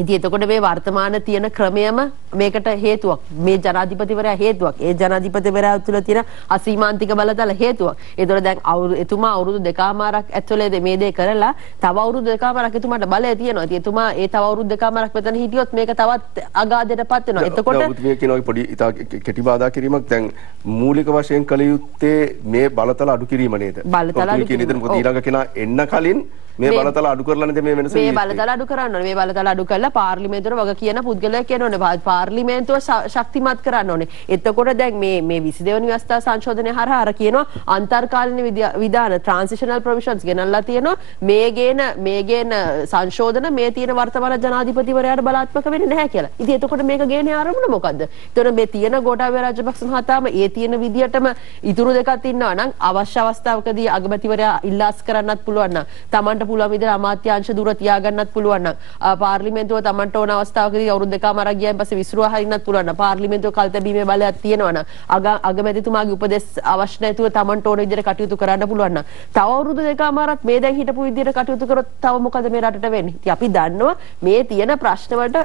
ඉතින් එතකොට මේ වර්තමාන තියෙන ක්‍රමයම මේකට හේතුවක්. මේ ජනාධිපතිවරයා හේතුවක්. ඒ ජනාධිපතිවරයා තුළ තියෙන අසීමාන්තික බලතල හේතුවක්. ඒතකොට දැන් එතුමා අවුරුදු දෙකමාරක් ඇතුළේ මේ දේ කරලා තව අවුරුදු දෙකමාරක් එතුමාට බලය තියෙනවා. ඉතින් එතුමා ඒ තව අවුරුදු දෙකමාරක් මෙතන හිටියොත් මේක තවත් අගාධයටපත් වෙනවා. එතකොට ඔබතුමිය කියන ඔය පොඩි ඉතා කෙටි බාධා කිරීමක් දැන් මූලික වශයෙන් කළ යුත්තේ මේ බලතල අඩු කිරීම නේද? බලතල අඩු කිරීම. මොකද ඊළඟ කෙනා එන්න කලින් මේ බලතල අඩු කරලා නේද මේ වෙනස මේ බලතල අඩු කරන්න ඕනේ. මේ බලතල අඩු කරලා පාර්ලිමේන්තුවට වග කියන පුද්ගලයෙක් කියන ඕනේ. පාර්ලිමේන්තුව ශක්තිමත් කරන්න ඕනේ. එතකොට දැන් මේ 22 වෙනි ව්‍යවස්ථා සංශෝධනය හරහා අර කියනවා අන්තර්කාලීන විධාන ට්‍රාන්සිෂනල් ප්‍රොවිෂන්ස් ගෙනල්ලා තියෙනවා. මේ ගේන සංශෝධන මේ තියෙන වර්තමාන ජනාධිපතිවරයාට බලාත්මක වෙන්නේ නැහැ කියලා. ඉතින් එතකොට මේක ගේන්නේ ආරමුණ මොකද්ද? එතකොට මේ තියෙන ගෝඨාභය රාජපක්ෂ මහතාම ඒ තියෙන විදියටම ඉතුරු දෙකක් ඉන්නවා නම් අවශ්‍ය අවස්ථාවකදී අගමැතිවරයා ඉල්ලාස් කරන්නත් පුළුවන් නම් Tamanට පුළුවන් විදිහට අමාත්‍යාංශ දුර තියාගන්නත් පුළුවන් නම් පාර්ලිමේන්තුව Tamanට ඕන අවස්ථාවකදී අවුරුදු දෙකමාරක් ගියන් පස්සේ විසිරුවා හරින්නත් පුළුවන් නම් පාර්ලිමේන්තුව කල්තැබීමේ බලයක් තියෙනවා නම් අගමැතිතුමාගේ උපදෙස් අවශ්‍ය නැතුව Tamanට ඕන විදිහට කටයුතු කරන්න පුළුවන් නම් තව අවුරුදු දෙකමාරක් මේ දැන් හිටපු විදිහට කටයුතු කරොත් තව මොකද මේ රටට වෙන්නේ? ඉතින් අපි දන්නවා මේ තියෙන ප්‍රශ්න වලට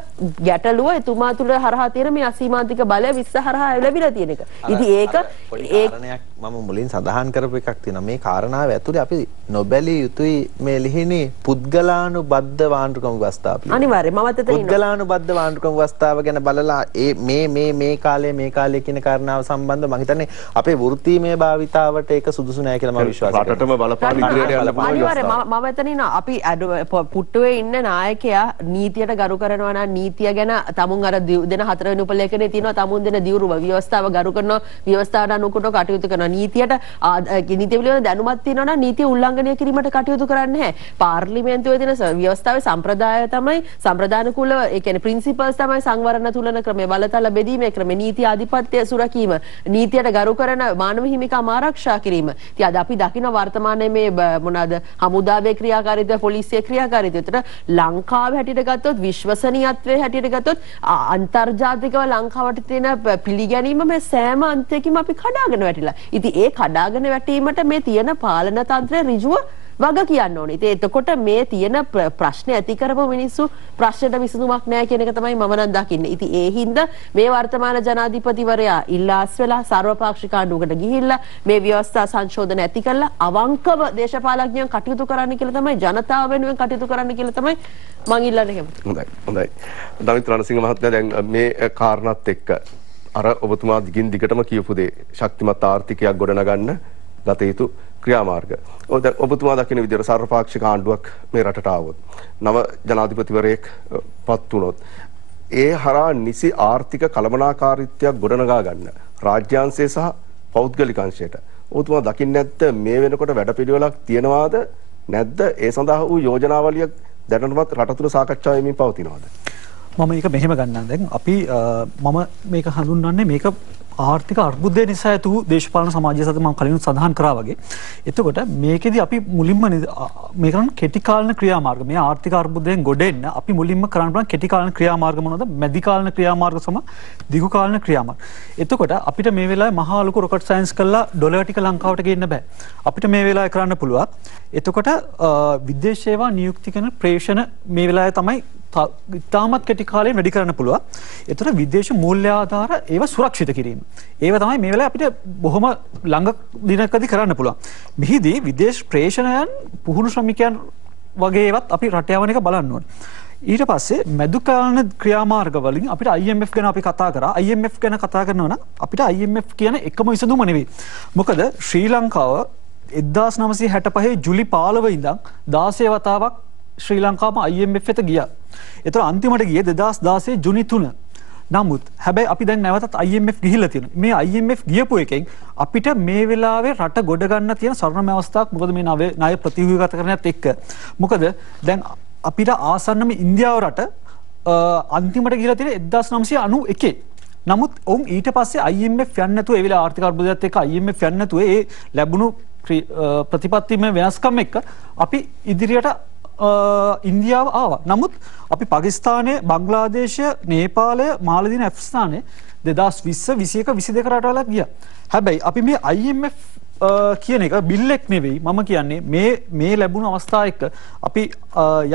ගැටලුව එතුමා තුළ හරහා තියෙන මේ අසීමාන්තික බලය විශ්ස හරහා ලැබිලා තියෙන එක. ඉතින් ඒක කාරණයක් මම මුලින් සඳහන් කරපු එකක් තියෙනවා. මේ කාරණාව ඇතුලේ අපි නොබැලිය යුතුයි මේ ලිහිණි පුද්ගලානුබද්ධ වාණ්ඩුක්‍රම ව්‍යවස්ථාව පිළිබඳව. අනිවාර්යයෙන් මමත් එතන ඉන්නවා. පුද්ගලානුබද්ධ වාණ්ඩුක්‍රම ව්‍යවස්ථාව ගැන බලලා මේ කාලේ කියන කාරණාව සම්බන්ධව මම හිතන්නේ අපේ වෘත්තීමය භාවිතාවට ඒක සුදුසු නෑ කියලා මම විශ්වාස කරනවා. රටටම බලපාන ඉදිරියට යන්න පුළුවන්. අනිවාර්යයෙන් මම එතන ඉන්නවා. අපි පුට්ටුවේ ඉන්න නායකයා නීතියට ගරු කරනවා නම් නීතිය ගැන තමුන් අර දෙන 4 වෙනි උපලේඛනයේ තියෙනවා තමුන් දෙන දියුරුම ව්‍යවස්ථාව ගරු කරනවා ව්‍යවස්ථාවට අනුකූලව කටයුතු කරනවා. නීතිය පිළිබඳ දැනුමක් තියෙනවා නම් නීතිය උල්ලංඝනය කිරීමට කටයුතු කරන්නේ නැහැ. පාර්ලිමේන්තුවේ තියෙන ව්‍යවස්ථාවේ සම්ප්‍රදාය තමයි සම්ප්‍රදානුකූලව ඒ කියන්නේ ප්‍රින්සිපල්ස් තමයි සංවරණ තුලන ක්‍රමය බලතල බෙදීමේ ක්‍රමය නීති ආධිපත්‍ය සුරකීම නීතියට ගරු කරන මානව හිමිකම් ආරක්ෂා කිරීම. ඉතින් අද අපි දකින වර්තමානයේ මේ මොනවාද හමුදාවේ ක්‍රියාකාරීත්වය පොලිසිය ක්‍රියාකාරීත්වය. ඒතර ලංකාවේ හැටියට ගත්තොත් විශ්වසනීයත්වයේ හැටියට ගත්තොත් අන්තර්ජාතිකව ලංකාවට තියෙන පිළිගැනීම මේ සෑම අන්තයකින්ම අපි කඩාගෙන වැටිලා. ඉතින් ඒ කඩාගෙන වැටීමට මේ තියෙන පාලන තන්ත්‍රය ඍජුව වග කියන්න ඕනේ. ඉතින් එතකොට මේ තියෙන ප්‍රශ්න ඇති කරපු මිනිස්සු ප්‍රශ්නට විසඳුමක් නැහැ කියන එක තමයි මම නම් දකින්නේ. ඉතින් ඒ හින්දා මේ වර්තමාන ජනාධිපතිවරයා ඉල්ලාස් වෙලා සර්වපාක්ෂික ආණ්ඩුවකට ගිහිල්ලා මේ ව්‍යවස්ථා සංශෝධන ඇති කරලා අවංකව දේශපාලඥයන් කටයුතු කරන්න කියලා තමයි ජනතාව වෙනුවෙන් කටයුතු කරන්න කියලා තමයි මම ඉල්ලන්නේ කැමතියි. හොඳයි. දමිත් රණසිංහ මහත්මයා දැන් මේ කාරණාත් එක්ක අර ඔබතුමා දිගින් දිගටම කියපු දේ ශක්තිමත් ආර්ථිකයක් ගොඩනගන්න ගත යුතු ක්‍රියාමාර්ග. දැන් ඔබතුමා දකින විදිහට සර්වපාක්ෂික ආණ්ඩුවක් මේ රටට ආවොත් නව ජනාධිපතිවරයෙක් පත් වුණොත් ඒ හරහා නිසි ආර්ථික කළමනාකාරීත්වයක් ගොඩනගා ගන්න රාජ්‍යාංශය සහ පෞද්ගලික අංශයට ඔබතුමා දකින්නේ නැත්ද මේ වෙනකොට වැඩපිළිවෙලක් තියනවාද නැද්ද ඒ සඳහා වූ යෝජනාවලියක් දැනටමත් රට තුළ සාකච්ඡා වෙමින් පවතිනවාද? මම මේක මෙහෙම ගන්නම්. දැන් අපි මම මේක හඳුන්වන්නේ මේක ආර්ථික අර්බුදය නිසා ඇති වූ දේශපාලන සමාජය සතු මම කලින් සඳහන් කරා වගේ. එතකොට මේකෙදි අපි මුලින්ම මේ කරන කෙටි කාලන ක්‍රියාමාර්ග මේ ආර්ථික අර්බුදයෙන් ගොඩ එන්න අපි මුලින්ම කරන්න පුළුවන් කෙටි කාලන ක්‍රියාමාර්ග මොනවද? මැදි කාලන ක්‍රියාමාර්ග සම දිගු කාලන ක්‍රියාමාර්ග. එතකොට අපිට මේ වෙලාවේ මහා ලොකු රොකට් සයන්ස් කරලා ඩොලර් ටික ලංකාවට ගේන්න බෑ. අපිට මේ වෙලාවේ කරන්න පුළුවන්. එතකොට විදේශ සේවා නියුක්ති කරන ප්‍රේෂණ මේ වෙලාවේ තමයි ඉතාමත් කෙටි කාලයෙන් වැඩි කරන්න පුළුවන්. ඒතර විදේශ මූල්‍ය ආධාර ඒව සුරක්ෂිත කිරීම. ඒව තමයි මේ වෙලාවේ අපිට බොහොම ළඟ දිනකදී කරන්න පුළුවන්. මෙහිදී විදේශ ප්‍රේෂණයන් පුහුණු ශ්‍රමිකයන් වගේ ඒවත් අපි රට යවන එක බලන්න ඕනේ. ඊට පස්සේ මැදුකාලන ක්‍රියාමාර්ග වලින් අපිට IMF ගැන අපි කතා කරා. IMF ගැන කතා කරනවා නම් අපිට IMF කියන එකම විසඳුම නෙවෙයි. මොකද ශ්‍රී ලංකාව 1965 ජුලි 15 ඉඳන් 16 වතාවක් ශ්‍රී ලංකාවම IMF එත ගියා. ඒතර අන්තිමට ගියේ 2016 ජුනි 3. නමුත් හැබැයි අපි දැන් නැවතත් IMF ගිහිල්ලා තියෙනවා. මේ IMF ගියපු එකෙන් අපිට මේ වෙලාවේ රට ගොඩ ගන්න තියෙන සරණම අවස්ථාවක් මොකද මේ ණය ප්‍රතිව්‍යුහගත කරන්නත් එක්ක. මොකද දැන් අපිට ආසන්නම ඉන්දියාව රට අන්තිමට ගිහිල්ලා තියෙන 1991. නමුත් ඔවුන් ඊට පස්සේ IMF යන්නේ නැතුව ඒ වෙලාව ආර්ථික අර්බුදයත් එක්ක IMF යන්නේ නැතුව ඒ ලැබුණු ප්‍රතිපත්තිමය වෙනස්කම් එක්ක අපි ඉදිරියට ඉන්දියාව ආවා. නමුත් අපි පාකිස්තානය, බංග්ලාදේශය, නේපාලය, මාලදීන, ඇෆ්ගනිස්තානය 2020, 21, 22 රටවලක් ගියා. හැබැයි අපි මේ IMF කියන එක බිල්ලෙක් නෙවෙයි. මම කියන්නේ මේ ලැබුණු අවස්ථාව එක්ක අපි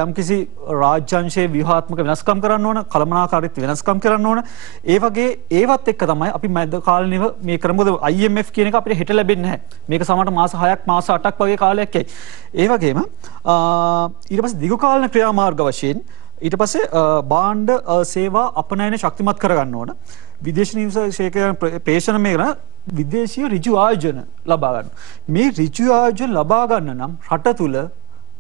යම්කිසි රාජ්‍යංශයේ ව්‍යුහාත්මක වෙනස්කම් කරන්න ඕන, කළමනාකාරීත්ව වෙනස්කම් කරන්න ඕන. ඒ වගේ ඒවත් එක්ක තමයි අපි මැද කාලෙනිව මේ කරමුද IMF කියන එක අපිට හෙට ලැබෙන්නේ නැහැ. මේක සමහරට මාස 6ක් මාස 8ක් වගේ කාලයක් යයි. ඒ වගේම ඊට පස්සේ දිගු කාලන ක්‍රියාමාර්ග වශයෙන් ඊට පස්සේ භාණ්ඩ සේවා අපනයන ශක්තිමත් කරගන්න ඕන. විදේශ නිවසේකයන් ප්‍රේෂණ මේ කරන විදේශීය ඍජු ආයෝජන ලබා ගන්න. මේ ඍජු ආයෝජන ලබා ගන්න නම් රට තුල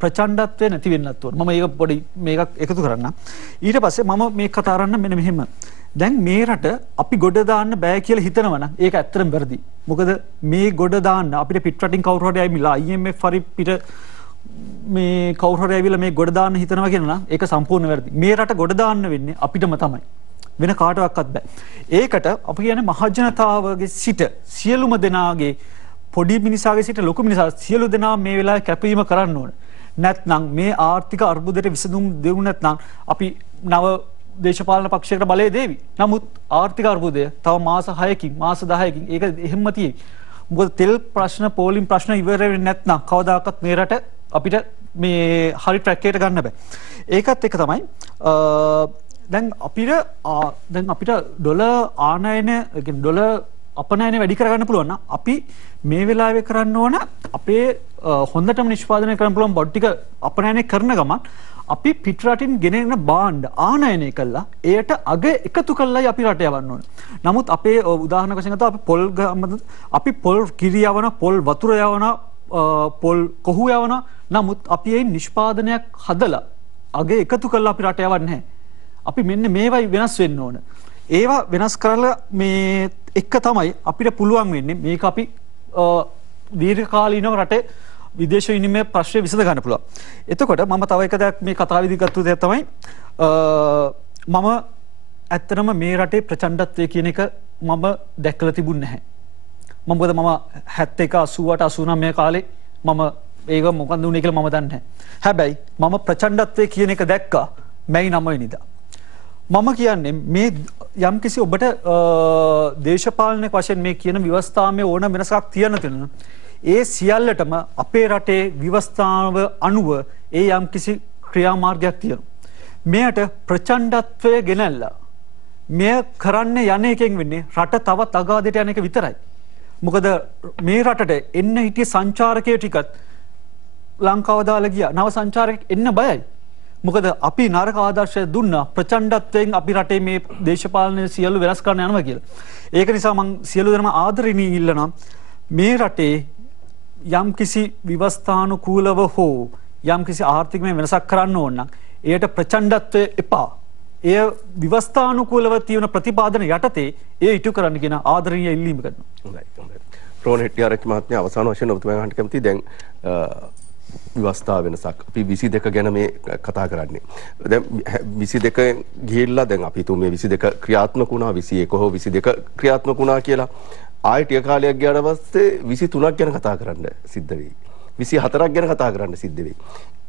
ප්‍රචණ්ඩත්වය නැති වෙන්නත් ඕන. මම ඒක පොඩි මේකක් එකතු කරන්නම්. ඊට පස්සේ මම මේක කතා කරන්න මෙන්න මෙහෙම. දැන් මේ රට අපි ගොඩ දාන්න බෑ කියලා හිතනවා නම් ඒක ඇත්තටම වැරදි. මොකද මේ ගොඩ දාන්න අපිට පිට රටින් කවුරු හරි ඇවිල්ලා IMF හරි පිට මේ කවුරු හරි ඇවිල්ලා මේ ගොඩ දාන්න හිතනවා කියනවා නම් ඒක සම්පූර්ණ වැරදි. මේ රට ගොඩ දාන්න වෙන්නේ අපිටම තමයි. වෙන කාටවත් බෑ. ඒකට අපි කියන්නේ මහජනතාවගේ සිට සියලුම දෙනාගේ පොඩි මිනිසාගේ සිට ලොකු මිනිසා සියලු දෙනා මේ වෙලාවේ කැපවීම කරන්න ඕන. නැත්නම් මේ ආර්ථික අර්බුදයට විසඳුම් දෙමු නැත්නම් අපි නව දේශපාලන පක්ෂයකට බලය දෙවි. නමුත් ආර්ථික අර්බුදය තව මාස 6කින් මාස 10කින් ඒක එහෙම්ම තියෙයි. මොකද තෙල් ප්‍රශ්න පෝලිම් ප්‍රශ්න ඉවර වෙන්නේ නැත්නම් කවදාකවත් මේ රට අපිට මේ හරි ට්‍රැක් එකට ගන්න බෑ. ඒකත් එක තමයි දැන් අපිට ඩොලර් ආනයන ඩොලර් අපනයන වැඩි කරගන්න පුළුවන් නම් අපි මේ වෙලාවේ කරන්න ඕන අපේ හොඳටම නිෂ්පාදනය කරන්න පුළුවන් බොඩ් ටික අපනයනය කරන ගමන් අපි පිට රටින් ගෙනෙන භාණ්ඩ ආනයනය කළා එයට අග එකතු කළායි අපි රට යවන්න ඕන. නමුත් අපේ උදාහරණ වශයෙන් ගත්තොත් අපි පොල් කිරි යවන, පොල් වතුර යවන, පොල් කොහු යවන. නමුත් අපි ඒ නිෂ්පාදනයක් හදලා අග එකතු කළා අපි රට යවන්නේ නැහැ. අපි මෙන්න මේවයි වෙනස් වෙන්න ඕන. ඒවා වෙනස් කරලා මේ එක තමයි අපිට පුළුවන් වෙන්නේ මේක අපි දීර්ඝකාලීනව රටේ විදේශ විනිමය ප්‍රශ්නේ විසඳ ගන්න පුළුවන්. එතකොට මම තව එක දෙයක් මේ කතාවේදී ගත්ත දෙයක් තමයි මම ඇත්තටම මේ රටේ ප්‍රචණ්ඩත්වය කියන එක මම දැකලා තිබුණ නැහැ. මොකද මම 71 88 89 කාලේ මම ඒක මොකක්ද උනේ කියලා මම දන්නේ නැහැ. හැබැයි මම ප්‍රචණ්ඩත්වය කියන එක දැක්කා මැයි 9 වෙනිදා. මම කියන්නේ මේ යම්කිසි ඔබට දේශපාලන වශයෙන් මේ කියන ව්‍යවස්ථාවේ ඕන වෙනසක් තියන්න තියෙනවා. ඒ සියල්ලටම අපේ රටේ ව්‍යවස්ථාව අනුව ඒ යම්කිසි ක්‍රියාමාර්ගයක් තියෙනවා. මෙයට ප්‍රචණ්ඩත්වය ගෙනල්ලා මෙය කරන්න යන එකෙන් වෙන්නේ රට තවත් අගාධයට යන එක විතරයි. මොකද මේ රටට එන්න හිටිය සංචාරකයෝ ටිකත් ලංකාව දාලා ගියා. නව සංචාරකෙක් එන්න බයයි. මොකද අපි නරක ආදර්ශය දුන්නා ප්‍රචණ්ඩත්වයෙන් අපි රටේ මේ දේශපාලන සියලු වෙනස් කරන්න යනවා කියලා. ඒක නිසා මම සියලු දෙනාම ආදරණීය ඉල්ලනවා මේ රටේ යම්කිසි ව්‍යවස්ථානුකූලව හෝ යම්කිසි ආර්ථිකමය වෙනසක් කරන්න ඕන නම් එයට ප්‍රචණ්ඩත්වය එපා. එය විවස්ථානුකූලව තියෙන ප්‍රතිපාදන යටතේ එය ඉටු කරන්න කියන ආදරණීය ඉල්ලීම කරනවා. හොඳයි හොඳයි. රෝහණ හෙට්ටිආරච්චි මහත්මයා අවසාන වශයෙන් ඔබතුමාගෙන් අහන්න කැමතියි දැන් විවස්ථා වෙනසක් අපි 22 ගැන මේ කතා කරන්නේ. දැන් 22 ගිහිල්ලා දැන් අපි හිතුව මේ 22 ක්‍රියාත්මක වුණා 21 හෝ 22 ක්‍රියාත්මක වුණා කියලා. ආයෙ ටික කාලයක් ගියාට පස්සේ 23ක් ගැන කතා කරන්න සිද්ධ වෙයි. 24ක් ගැන කතා කරන්න සිද්ධ වෙයි.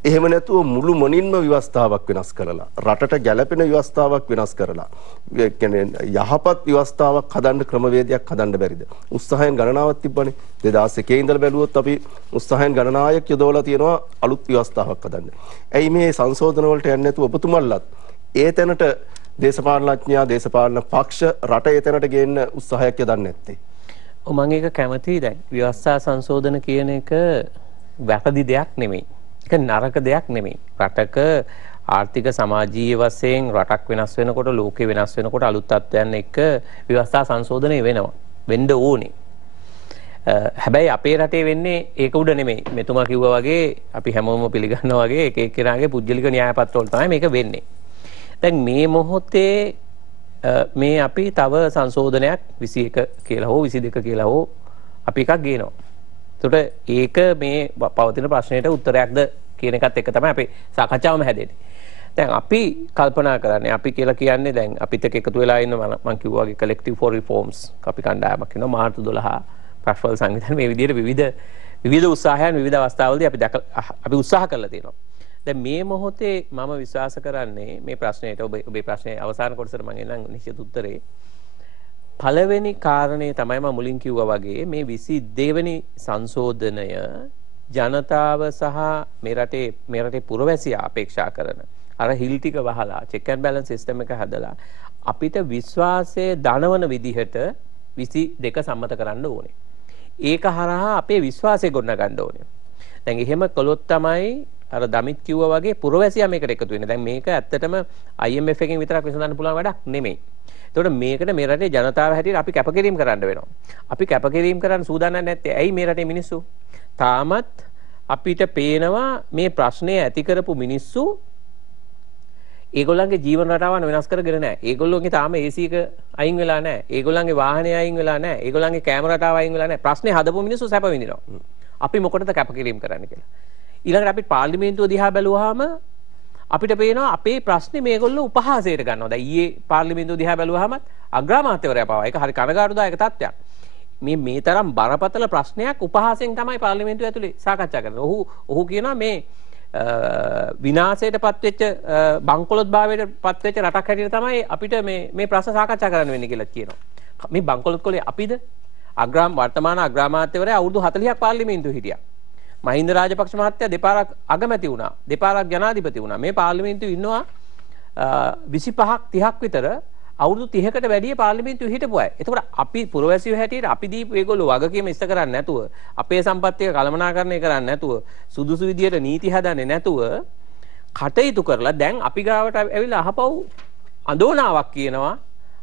එහෙම නැතුව මුළු මොනින්ම ව්‍යවස්ථාවක් වෙනස් කරලා රටට ගැළපෙන ව්‍යවස්ථාවක් වෙනස් කරලා කියන්නේ යහපත් ව්‍යවස්ථාවක් හදන්න ක්‍රමවේදයක් හදන්න බැරිද? උත්සාහයෙන් ගණනාවක් තිබ්බනේ. 2001 ඉඳලා බැලුවොත් අපි උත්සාහයෙන් ගණනාවක් යොදවලා තියෙනවා අලුත් ව්‍යවස්ථාවක් හදන්න. ඇයි මේ සංශෝධන වලට යන්නේ නැතුව ඔබතුමන්ලත් ඒ තැනට දේශපාලනඥයා දේශපාලන පක්ෂ රට ඒ තැනට ගේන්න උත්සාහයක් යොදන්නේ නැත්තේ? මම ඒක කැමතියි. දැන් ව්‍යවස්ථා සංශෝධන කියන එක වැරදි දෙයක් නෙමෙයි. ඒක නරක දෙයක් නෙමෙයි. රටක ආර්ථික සමාජීය වශයෙන් රටක් වෙනස් වෙනකොට ලෝකෙ වෙනස් වෙනකොට අලුත් තත්ත්වයන් එක්ක ව්‍යවස්ථා සංශෝධනය වෙනවා. වෙන්න ඕනේ. හැබැයි අපේ රටේ වෙන්නේ ඒක උඩ නෙමෙයි. මෙතුමා කිව්වා වගේ අපි හැමෝම පිළිගන්නවා වගේ එක එක්කෙනාගේ පුද්ගලික න්‍යාය පත්‍ර වල තමයි මේක වෙන්නේ. දැන් මේ මොහොතේ මේ අපි තව සංශෝධනයක් 21 කියලා හෝ 22 කියලා හෝ අපි එකක් ගේනවා. එතකොට ඒක මේ පවතින ප්‍රශ්නයට උත්තරයක්ද කියන එකත් එක තමයි අපි සාකච්ඡාවම හැදෙන්නේ. දැන් අපි කල්පනා කරන්නේ අපි කියලා කියන්නේ දැන් අපිත් එක්ක එකතු වෙලා ඉන්න මම කිව්වා වගේ collective for reforms අපි කණ්ඩායමක් ඉන්නවා මාර්තු 12 ප්‍රශ්වල් සංවිධානය මේ විදිහට විවිධ උත්සාහයන් විවිධ අවස්ථාවලදී අපි උත්සාහ කරලා තියෙනවා. දැන් මේ මොහොතේ මම විශ්වාස කරන්නේ මේ ප්‍රශ්නයට ඔබේ ප්‍රශ්නේ අවසාන කොටසට මම එන්නම් නිශ්චිත උත්තරේ. පළවෙනි කාරණේ තමයි මම මුලින් කිව්වා වගේ මේ 22 වෙනි සංශෝධනය ජනතාව සහ මේ රටේ පුරවැසියා අපේක්ෂා කරන අර හිල් ටික වහලා චෙක් ඇන්ඩ් බැලන්ස් සිස්ටම් එක හදලා අපිට විශ්වාසයේ දනවන විදිහට 22 සම්මත කරන්න ඕනේ. ඒක හරහා අපේ විශ්වාසය ගොඩනගන්න ඕනේ. දැන් එහෙම කළොත් තමයි අර දමිත් කිව්වා වගේ පුරවැසියා මේකට එකතු වෙන්නේ. දැන් මේක ඇත්තටම IMF එකෙන් විතරක් විසඳන්න පුළුවන් වැඩක් නෙමෙයි. එතකොට මේකට මේ රටේ ජනතාව හැටියට අපි කැපකිරීම කරන්න වෙනවා. අපි කැපකිරීම කරන්න සූදානම් නැත්තේ ඇයි මේ රටේ මිනිස්සු? තාමත් අපිට පේනවා මේ ප්‍රශ්නේ ඇති කරපු මිනිස්සු ඒගොල්ලන්ගේ ජීවන රටාවන් වෙනස් කරගෙන නැහැ. ඒගොල්ලෝගේ තාම AC එක අයින් වෙලා නැහැ. ඒගොල්ලන්ගේ වාහනේ අයින් වෙලා නැහැ. ඒගොල්ලන්ගේ කැමරා රටාව අයින් වෙලා නැහැ. ප්‍රශ්නේ හදපු මිනිස්සු සැප විඳිනවා. අපි මොකටද කැපකිරීම කරන්න කියලා. ඊළඟට අපි පාර්ලිමේන්තුව දිහා බැලුවාම අපිට පේනවා අපේ ප්‍රශ්නේ මේගොල්ලෝ උපහාසයට ගන්නවා. දැන් ඊයේ පාර්ලිමේන්තුව දිහා බැලුවාම අග්‍රාමාත්‍යවරයා පවා ඒක හරි කනගාටුදායක තත්ත්වයක්. මේ තරම් බරපතල ප්‍රශ්නයක් උපහාසයෙන් තමයි පාර්ලිමේන්තුව ඇතුලේ සාකච්ඡා කරන්නේ. ඔහු කියනවා මේ විනාශයට පත්වෙච්ච බංකොලොත් භාවයට පත්වෙච්ච රටක් හැටියට තමයි අපිට මේ ප්‍රශ්න සාකච්ඡා කරන්න වෙන්නේ කියලා කියනවා. මේ බංකොලොත් කොලේ අපිද වර්තමාන අග්‍රාමාත්‍යවරයා අවුරුදු 40ක් පාර්ලිමේන්තුවේ හිටියා. මහින්ද රාජපක්ෂ මහත්තයා දෙපාරක් අගමැති වුණා. දෙපාරක් ජනාධිපති වුණා. මේ පාර්ලිමේන්තුවේ ඉන්නවා 25ක් 30ක් විතර අවුරුදු 30කට වැඩිය පාර්ලිමේන්තුවේ හිටපු අය. එතකොට අපි පුරවැසියෝ හැටියට අපි දීපු ඒගොල්ලෝ වගකීම ඉෂ්ට කරන්නේ නැතුව, අපේ සම්පත් එක කළමනාකරණය කරන්නේ නැතුව, සුදුසු විදියට නීති හදන්නේ නැතුව කටයුතු කරලා දැන් අපි ගාවට ඇවිල්ලා අහපව් අඳෝනාවක් කියනවා.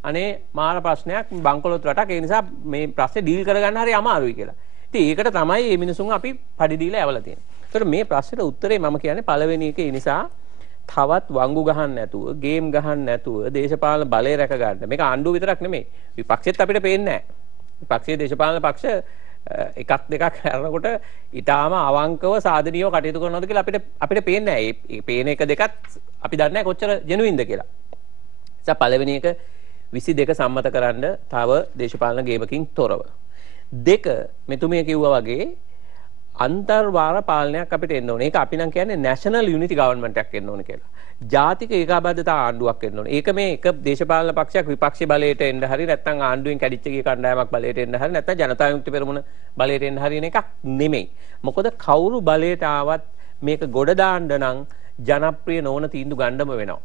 අනේ මාර ප්‍රශ්නයක් බංකොලොත් රටක් ඒ නිසා මේ ප්‍රශ්නේ ඩීල් කරගන්න හරි අමාරුයි කියලා. ඉතින් ඒකට තමයි මේ මිනිසුන් අපි පඩි දීලා ඇවලා තියෙන්නේ. ඒකට මේ ප්‍රශ්නෙට උත්තරේ මම කියන්නේ පළවෙනි එක ඒ නිසා තවත් වංගු ගහන්න නැතුව, ගේම් ගහන්න නැතුව දේශපාලන බලය රැක ගන්න. මේක ආණ්ඩුව විතරක් නෙමෙයි. විපක්ෂෙත් අපිට පේන්නේ නැහැ. විපක්ෂයේ දේශපාලන පක්ෂ එකක් දෙකක් කරනකොට ඊටාම අවංකව සාධනීයව කටයුතු කරනවද කියලා අපිට පේන්නේ නැහැ. මේ පේන එක දෙකත් අපි දන්නේ නැහැ කොච්චර ජෙනුයින්ද කියලා. ඒ පළවෙනි එක 22 සම්මත කරන්න තව දේශපාලන ගේමකින් තොරව. දෙක මෙතුමිය කිව්වා වගේ අන්තර්වාර පාලනයක් අපිට එන්න ඕනේ. ඒක අපි නම් කියන්නේ නැෂනල් යුනිටි ගවර්න්මන්ට් එකක් එන්න ඕනේ කියලා. ජාතික ඒකාබද්ධතා ආණ්ඩුවක් එන්න ඕනේ. ඒක මේ එක දේශපාලන පක්ෂයක් විපක්ෂ බලයට එන්න හරි නැත්නම් ආණ්ඩුවෙන් කැඩිච්ච ගිය කණ්ඩායමක් බලයට එන්න හරි නැත්නම් ජනතා විමුක්ති පෙරමුණ බලයට එන්න හරි එකක් නෙමෙයි. මොකද කවුරු බලයට ආවත් මේක ගොඩ දාන්න නම් ජනප්‍රිය නොවන තීන්දුව ගන්නම වෙනවා.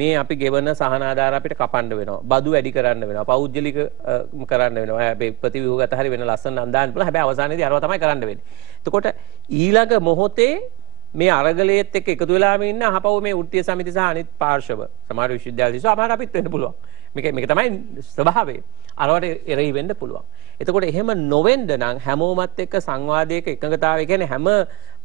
මේ අපි ගෙවන සහන ආධාර අපිට කපන්න වෙනවා. බදු වැඩි කරන්න වෙනවා. පෞද්ගලික කරන්න වෙනවා. හැබැයි ප්‍රතිව්‍යුහගත හරි වෙන ලස්සන අන්දාන්න පුළුවන්. හැබැයි අවසානයේදී අරවා තමයි කරන්න වෙන්නේ. එතකොට ඊළඟ මොහොතේ මේ අරගලයේත් එක්ක එකතු වෙලාම ඉන්න අහපව මේ වෘත්තීය සමිති සහ අනිත් පාර්ශව සමහර විශ්වවිද්‍යාල දිස්ව අමාර අපිත් වෙන්න පුළුවන්. මේක තමයි ස්වභාවය. අරවට එරෙහි වෙන්න පුළුවන්. එතකොට එහෙම නොවෙන්න නම් හැමෝමත් එක්ක සංවාදයක එකඟතාවය කියන්නේ හැම